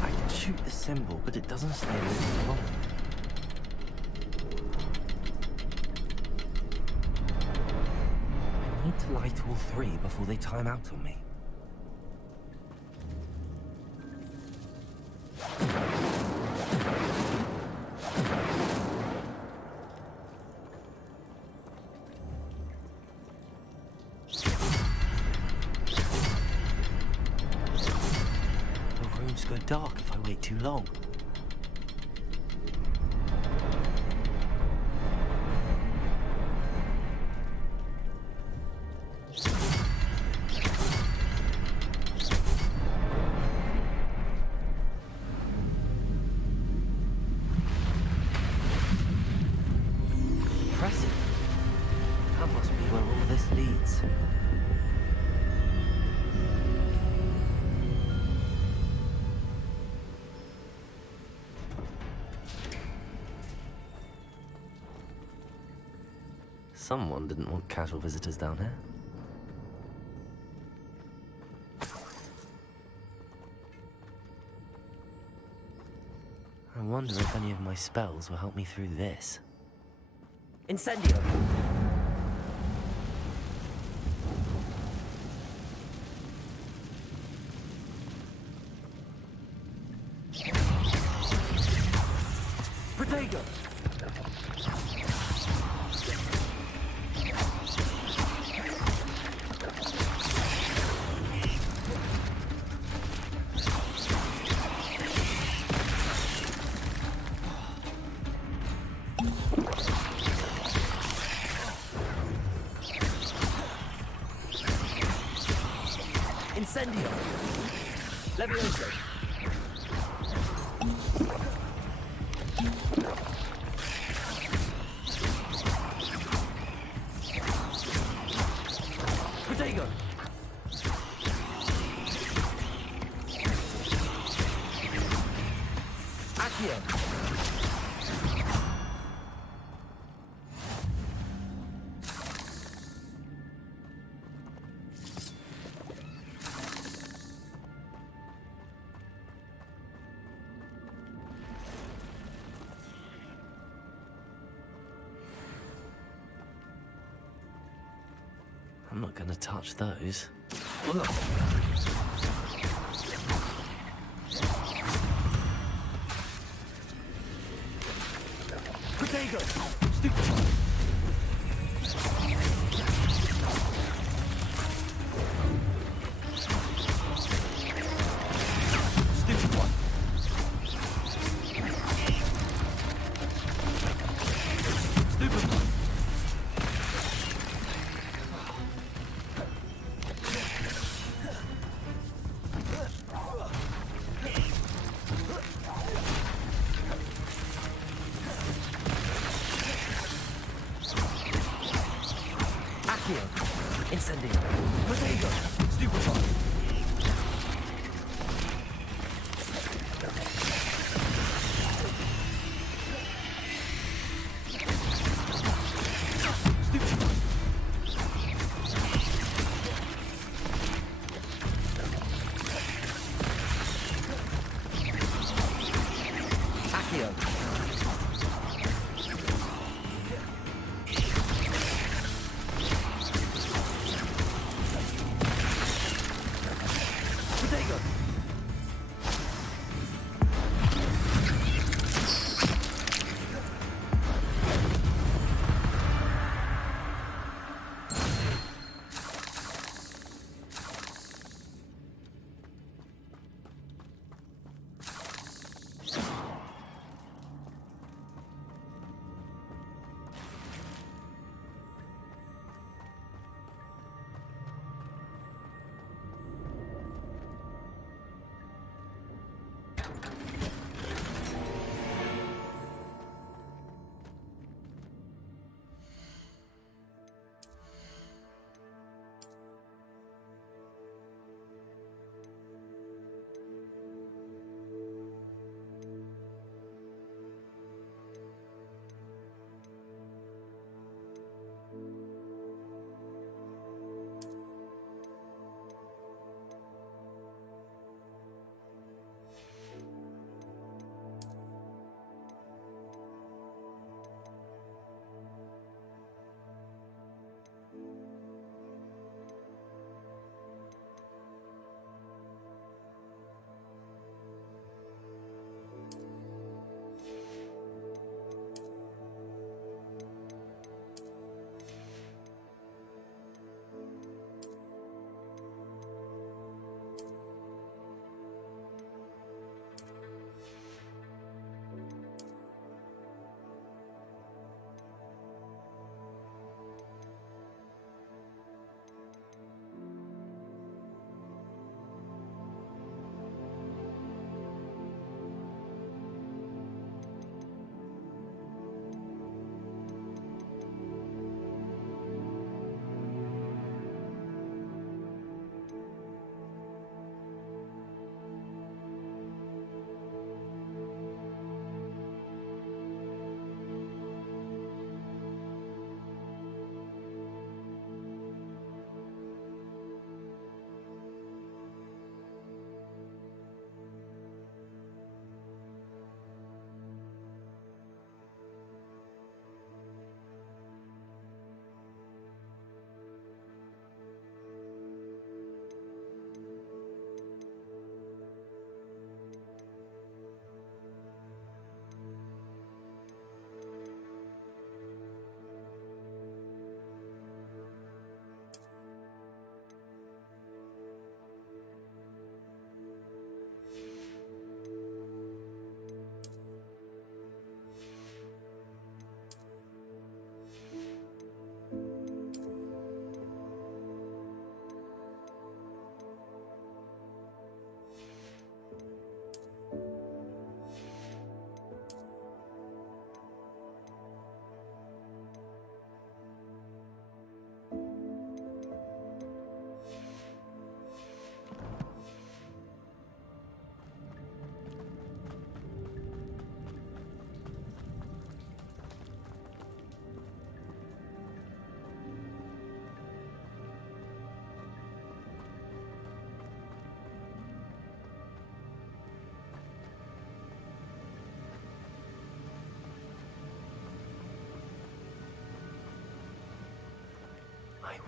I can shoot the symbol, but it doesn't stay lit long. I need to light all three before they time out on me. Go dark if I wait too long. this. Someone didn't want casual visitors down here. I wonder if any of my spells will help me through this. Incendio! Protego! Incendio! Levioso! Protego! Accio! I'm not gonna touch those. Protego! Stupid one! Stupid one! Stupid one! Incendio! Protego! Stupid one! Stupid one! Accio!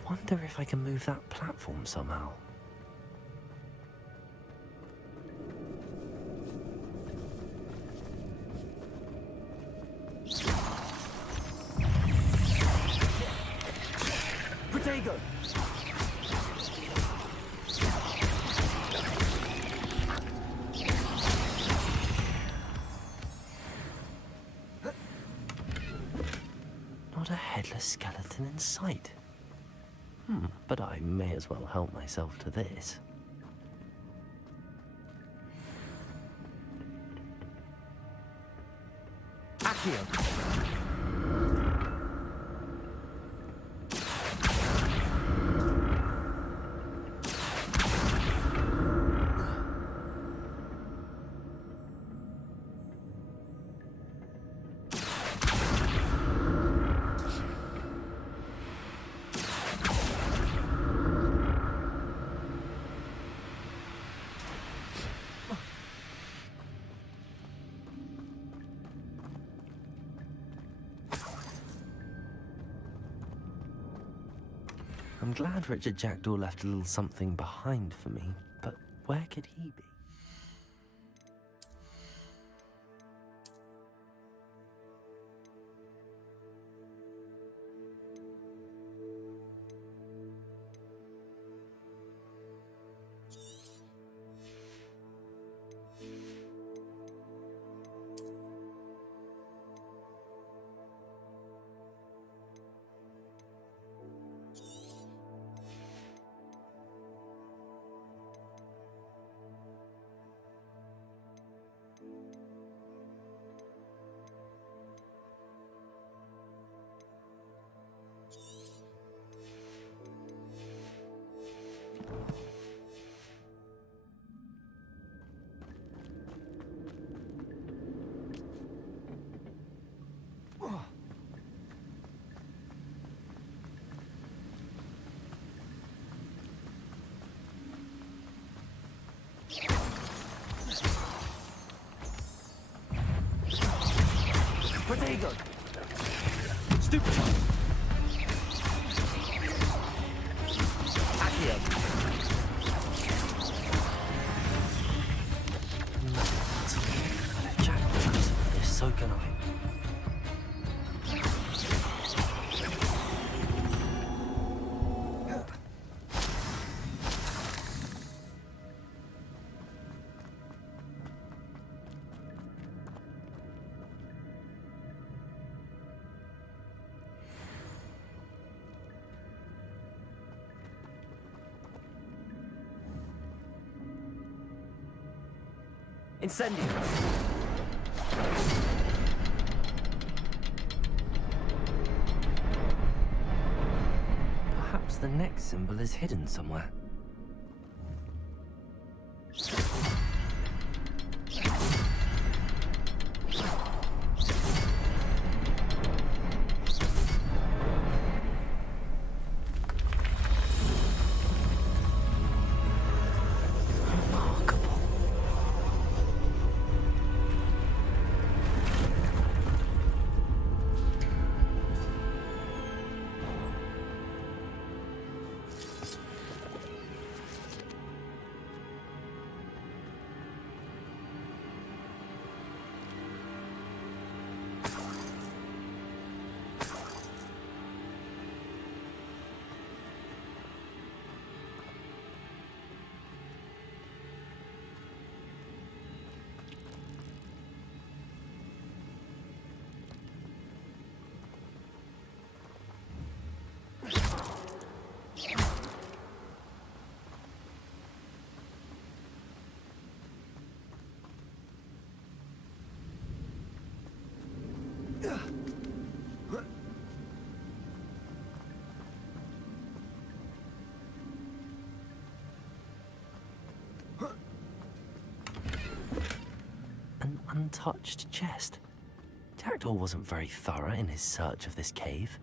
wonder if I can move that platform somehow. Protego! Not a headless skeleton in sight. But I may as well help myself to this. Accio! I'm glad Richard Jackdaw left a little something behind for me, but where could he be? Protego! Stupid! Accio! If Jack knows of this, so can I. Incendio! Perhaps the next symbol is hidden somewhere. An untouched chest. Jackdaw wasn't very thorough in his search of this cave.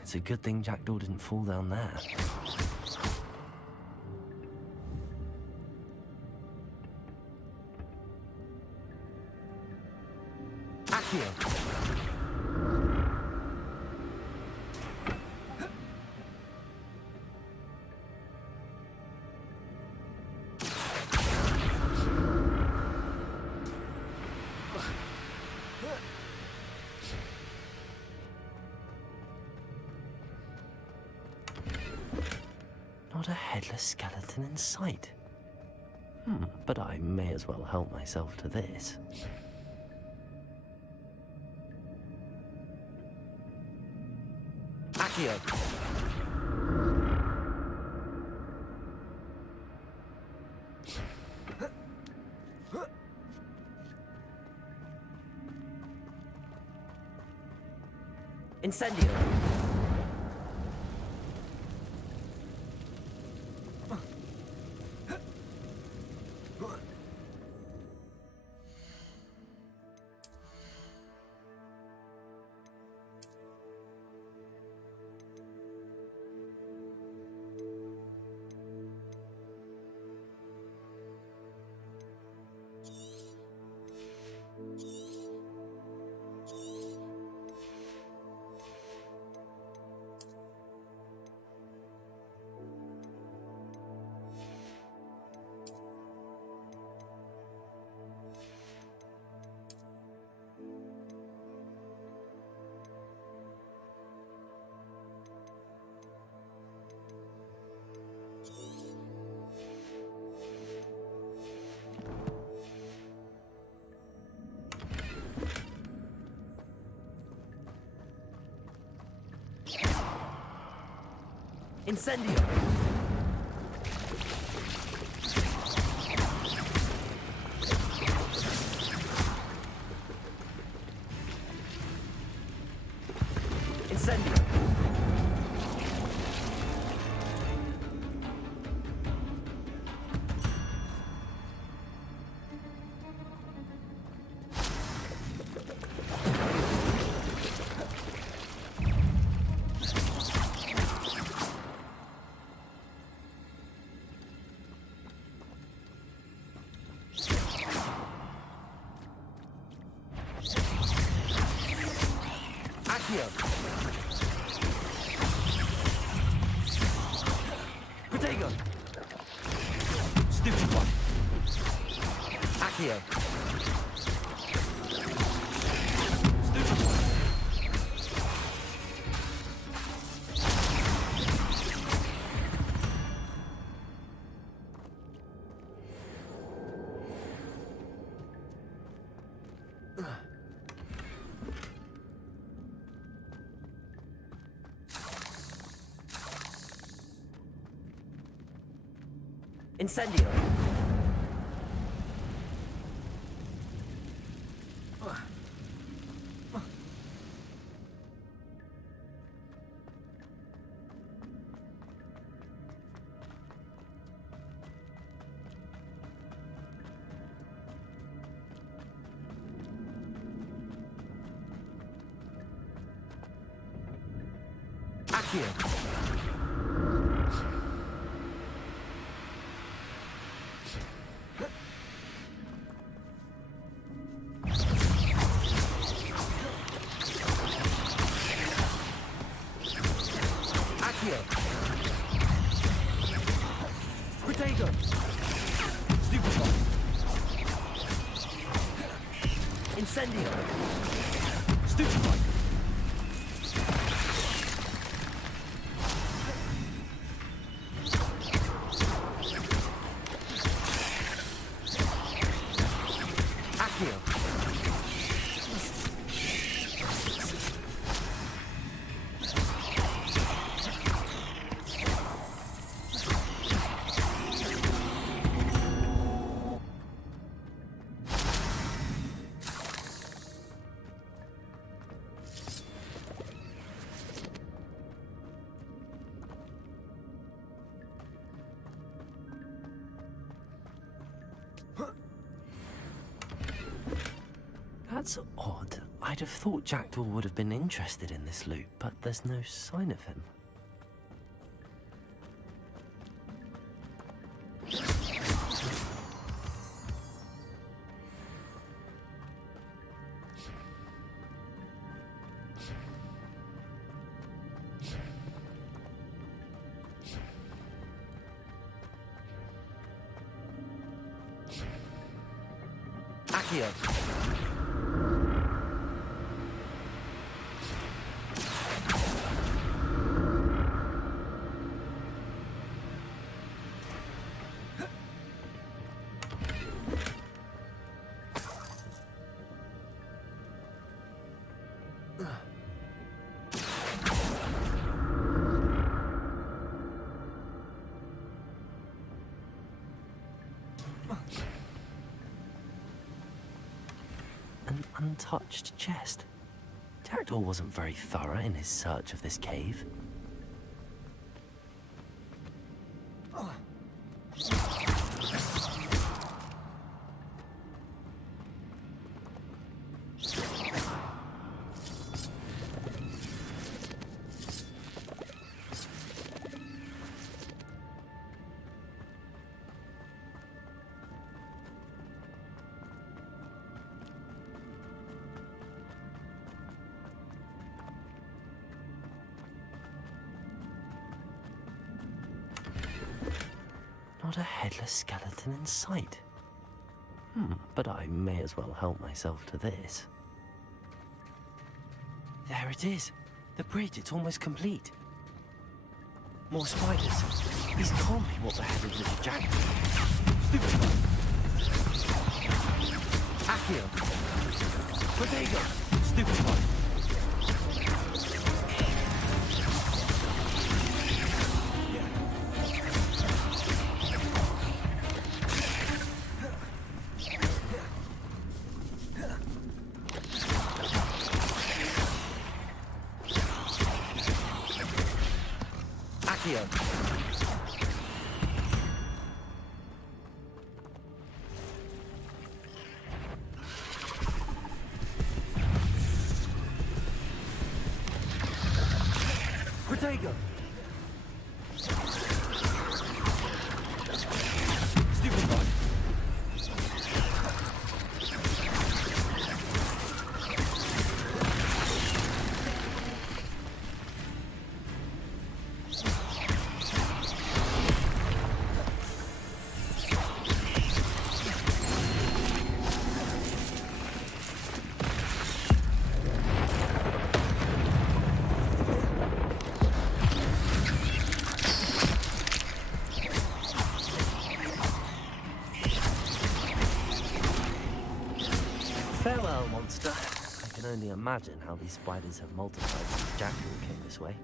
It's a good thing Jackdaw didn't fall down there. Accio! Not a headless skeleton in sight. But I may as well help myself to this. Accio! Incendio! Incendio! Incendio! Protego! Stupid one! Accio! Stupid one! Incendio! Accio! Protego! Stupid one! Incendio! Stupid one! Accio! That's odd. I'd have thought Jackdaw would have been interested in this loot, but there's no sign of him. Accio. An untouched chest. Jackdaw wasn't very thorough in his search of this cave. Not a headless skeleton in sight. But I may as well help myself to this. There it is. The bridge, it's almost complete. More spiders. These can't be what the hell is this Jack? Stupid. Accio. Protego. Stupid one. Protego! Stupid one! Farewell, monster. I can only imagine how these spiders have multiplied since Jackdaw came this way.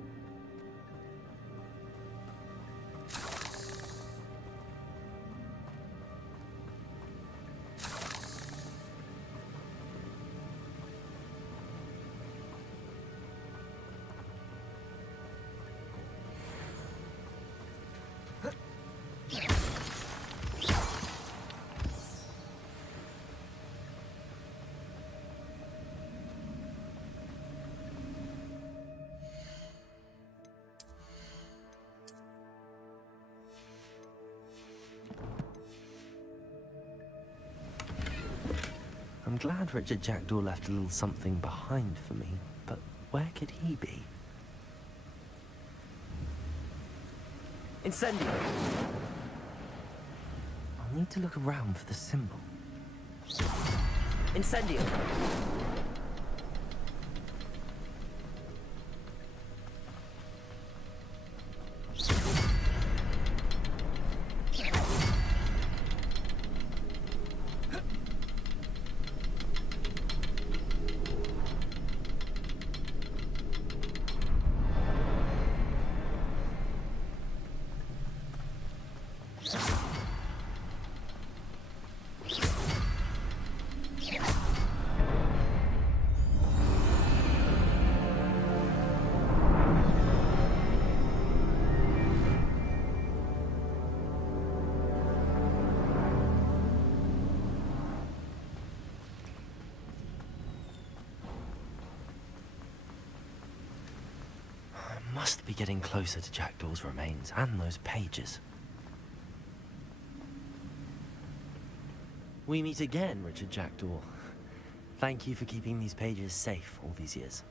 I'm glad Richard Jackdaw left a little something behind for me, but where could he be? Incendio! I'll need to look around for the symbol. Incendio! must be getting closer to Jackdaw's remains and those pages. We meet again, Richard Jackdaw. Thank you for keeping these pages safe all these years.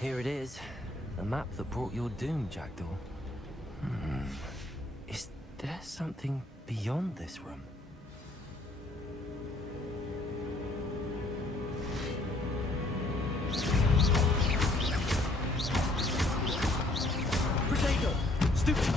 Here it is, the map that brought your doom, Jackdaw. Is there something beyond this room? Potato! Stupid!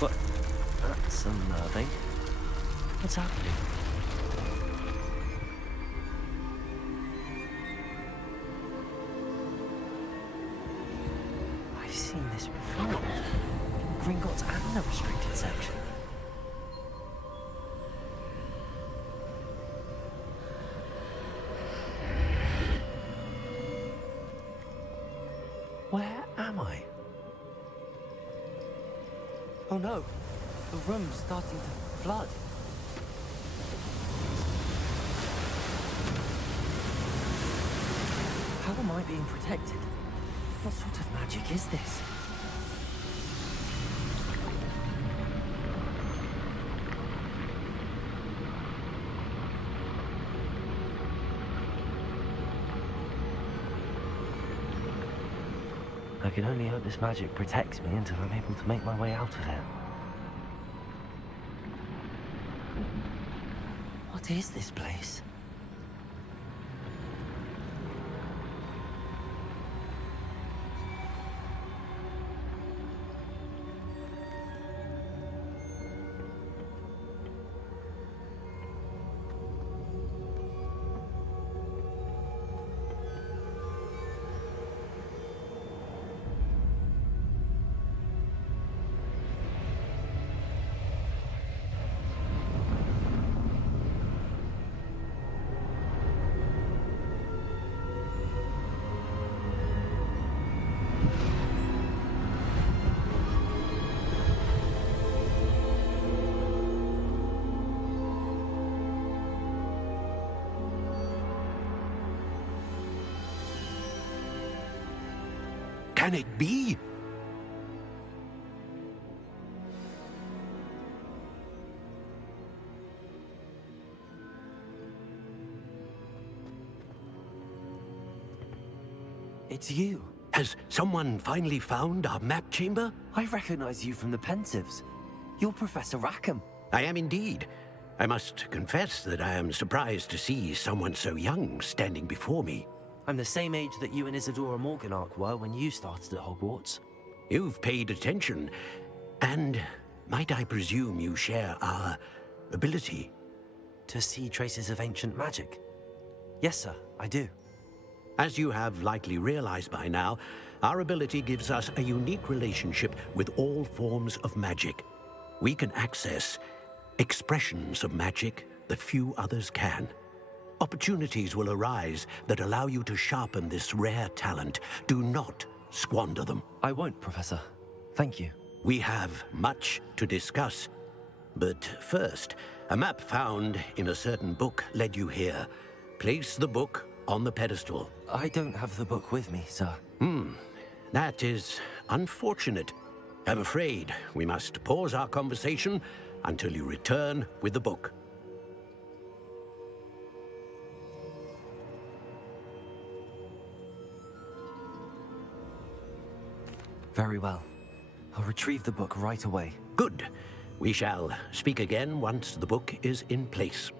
But that's unnerving. What's happening? I've seen this before. In Gringotts and the restricted section. Where am I? Oh no, the room's starting to flood. How am I being protected? What sort of magic is this? I can only hope this magic protects me until I'm able to make my way out of here. What is this place? Can it be? It's you. Has someone finally found our map chamber? I recognize you from the Pensives. You're Professor Rackham. I am indeed. I must confess that I am surprised to see someone so young standing before me. I'm the same age that you and Isadora Morganach were when you started at Hogwarts. You've paid attention, and might I presume you share our ability? To see traces of ancient magic? Yes, sir, I do. As you have likely realized by now, our ability gives us a unique relationship with all forms of magic. We can access expressions of magic that few others can. Opportunities will arise that allow you to sharpen this rare talent. Do not squander them. I won't, Professor. Thank you. We have much to discuss. But first, a map found in a certain book led you here. Place the book on the pedestal. I don't have the book with me, sir. That is unfortunate. I'm afraid we must pause our conversation until you return with the book. Very well. I'll retrieve the book right away. Good. We shall speak again once the book is in place.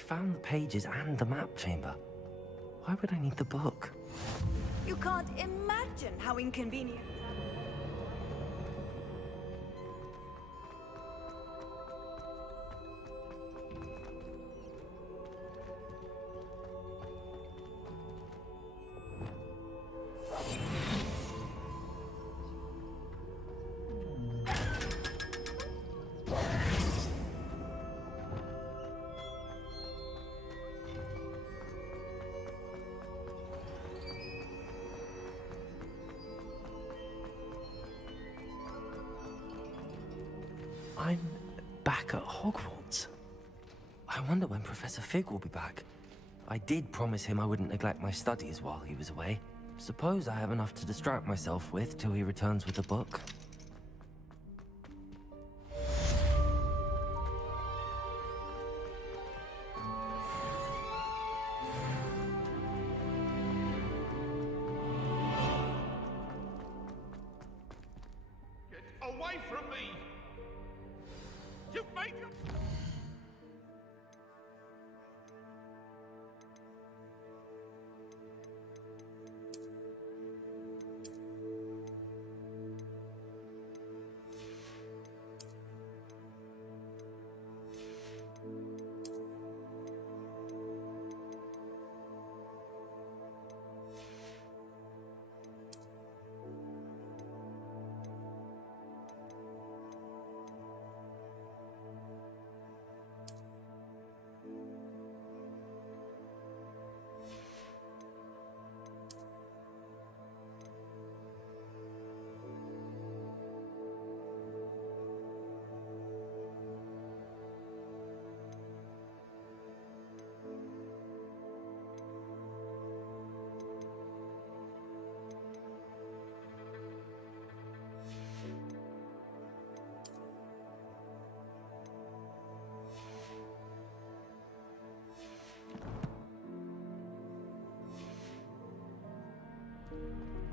found the pages and the map chamber. Why would I need the book? You can't imagine how inconvenient. I'm back at Hogwarts. I wonder when Professor Fig will be back. I did promise him I wouldn't neglect my studies while he was away. Suppose I have enough to distract myself with till he returns with the book. Get away from me! You made your...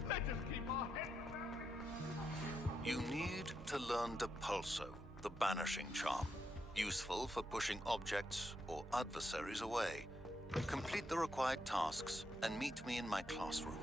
Let us keep our heads around it. You need to learn Depulso, the banishing charm. Useful for pushing objects or adversaries away. Complete the required tasks and meet me in my classroom.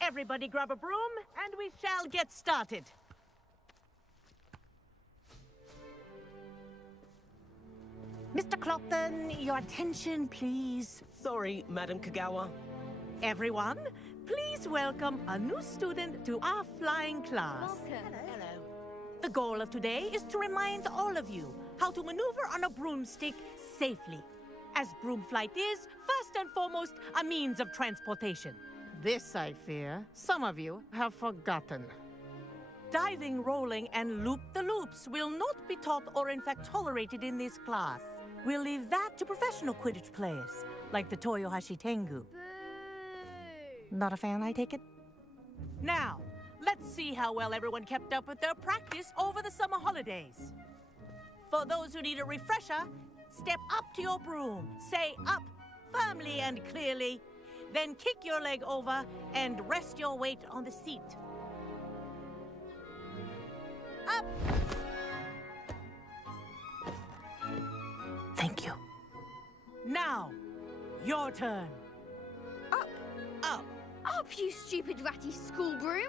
Everybody grab a broom, and we shall get started. Mr. Clopton, your attention, please. Sorry, Madam Kagawa. Everyone, please welcome a new student to our flying class. Welcome. Hello. The goal of today is to remind all of you how to maneuver on a broomstick safely, as broom flight is, first and foremost, a means of transportation. This, I fear, some of you have forgotten. Diving, rolling, and loop-the-loops will not be taught or in fact tolerated in this class. We'll leave that to professional Quidditch players, like the Toyohashi Tengu. Not a fan, I take it? Now, let's see how well everyone kept up with their practice over the summer holidays. For those who need a refresher, step up to your broom, say up firmly and clearly, then kick your leg over and rest your weight on the seat. Up! Thank you. Now, your turn. Up. Up. Up, you stupid ratty school broom.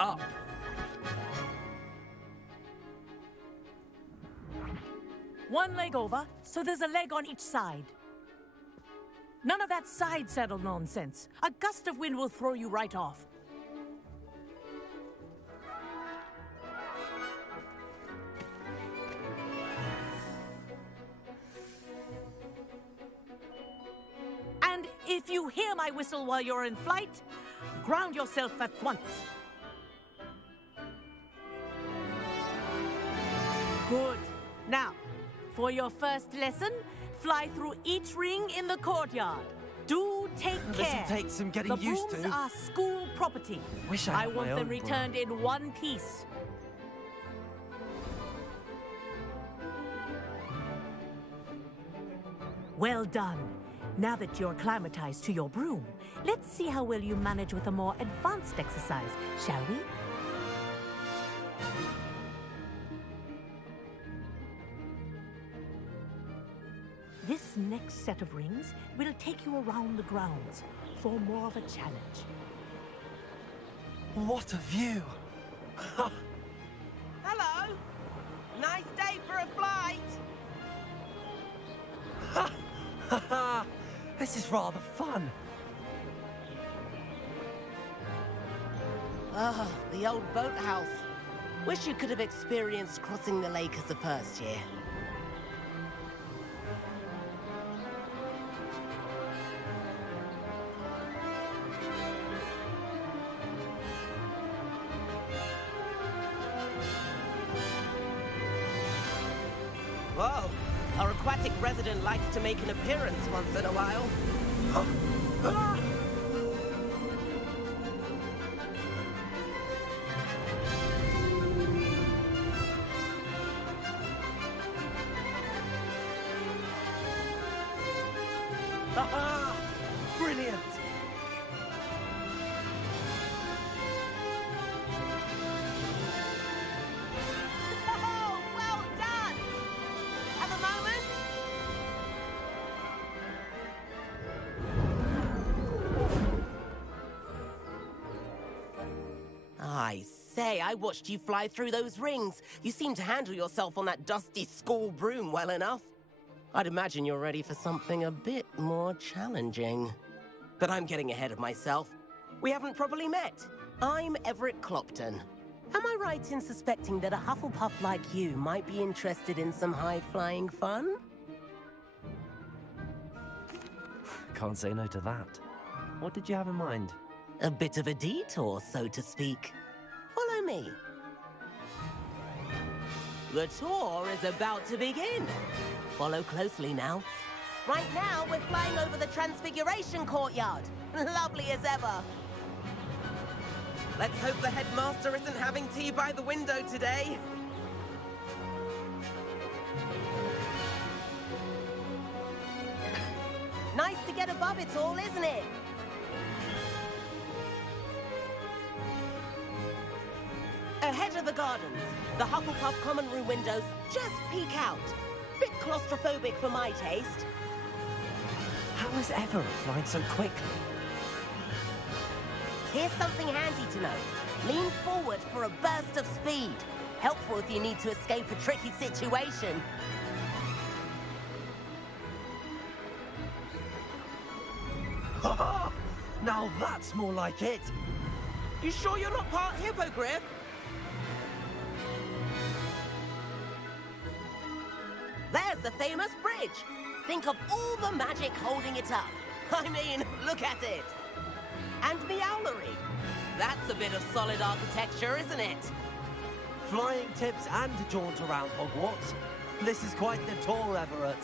Up. One leg over, so there's a leg on each side. None of that side saddle nonsense. A gust of wind will throw you right off. If you hear my whistle while you're in flight, ground yourself at once. Good. Now, for your first lesson, fly through each ring in the courtyard. Do take care. This'll take some getting used to. The brooms are school property. Wish I I had my want them own returned in one piece. Well done. Now that you're acclimatized to your broom, let's see how well you manage with a more advanced exercise, shall we? This next set of rings will take you around the grounds for more of a challenge. What a view! Hello! Nice day for a flight! This is rather fun. Ah, the old boathouse. Wish you could have experienced crossing the lake as a first year. Whoa! Our aquatic resident likes to make an appearance once in a while. Brilliant! Oh, well done! Have a moment? I say, I watched you fly through those rings. You seem to handle yourself on that dusty school broom well enough. I'd imagine you're ready for something a bit more challenging. But I'm getting ahead of myself. We haven't properly met. I'm Everett Clopton. Am I right in suspecting that a Hufflepuff like you might be interested in some high-flying fun? Can't say no to that. What did you have in mind? A bit of a detour, so to speak. Follow me. The tour is about to begin. Follow closely now. Right now, we're flying over the Transfiguration Courtyard. Lovely as ever. Let's hope the headmaster isn't having tea by the window today. Nice to get above it all, isn't it? Ahead of the gardens, the Hufflepuff common room windows just peek out. Bit claustrophobic for my taste. How is Everett flying so quickly? Here's something handy to know. Lean forward for a burst of speed. Helpful if you need to escape a tricky situation. Now that's more like it. You sure you're not part hippogriff? There's the famous bridge. Think of all the magic holding it up. I mean, look at it. And Meowlery. That's a bit of solid architecture, isn't it? Flying tips and a jaunt around Hogwarts. This is quite the tour, Everett.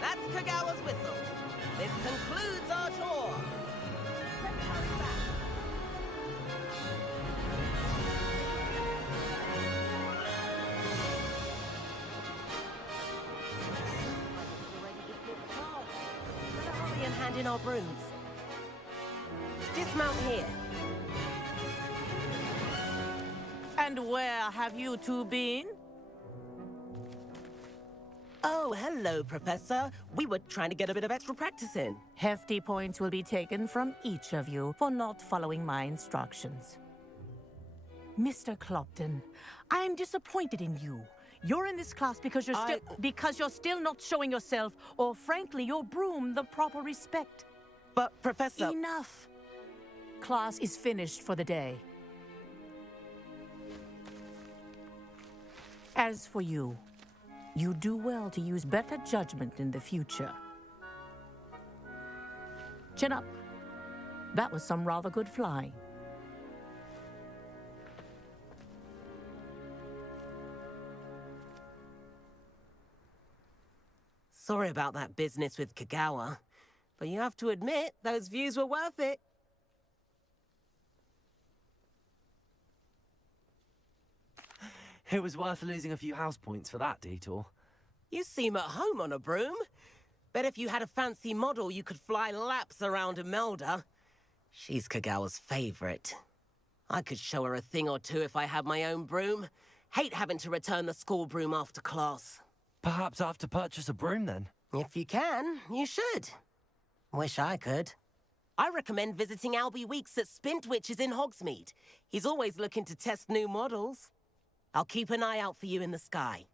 That's Kagawa's whistle. This concludes our tour. Let's hurry back. Hurry and hand in our brooms. Dismount here. And where have you two been? Oh, hello, Professor. We were trying to get a bit of extra practice in. Hefty points will be taken from each of you for not following my instructions. Mr. Clopton, I am disappointed in you. You're in this class because you're still not showing yourself, or frankly, your broom, the proper respect. But, Professor... Enough. Class is finished for the day. As for you, you do well to use better judgment in the future. Chin up. That was some rather good flying. Sorry about that business with Kagawa, but you have to admit, those views were worth it. It was worth losing a few house points for that detour. You seem at home on a broom. Bet if you had a fancy model, you could fly laps around Imelda. She's Kagawa's favorite. I could show her a thing or two if I had my own broom. Hate having to return the school broom after class. Perhaps I have to purchase a broom then? If you can, you should. Wish I could. I recommend visiting Albie Weeks at Spint Witches in Hogsmeade. He's always looking to test new models. I'll keep an eye out for you in the sky.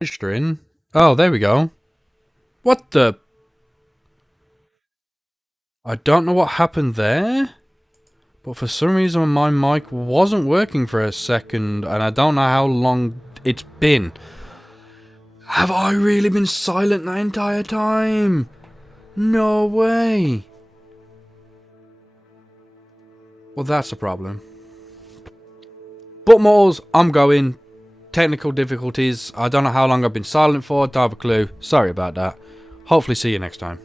Registering. Oh, there we go. What the? I don't know what happened there, but for some reason my mic wasn't working for a second, and I don't know how long it's been. Have I really been silent the entire time? No way. Well, that's a problem. But Moles, I'm going. Technical difficulties. I don't know how long I've been silent for. Don't have a clue. Sorry about that. Hopefully see you next time.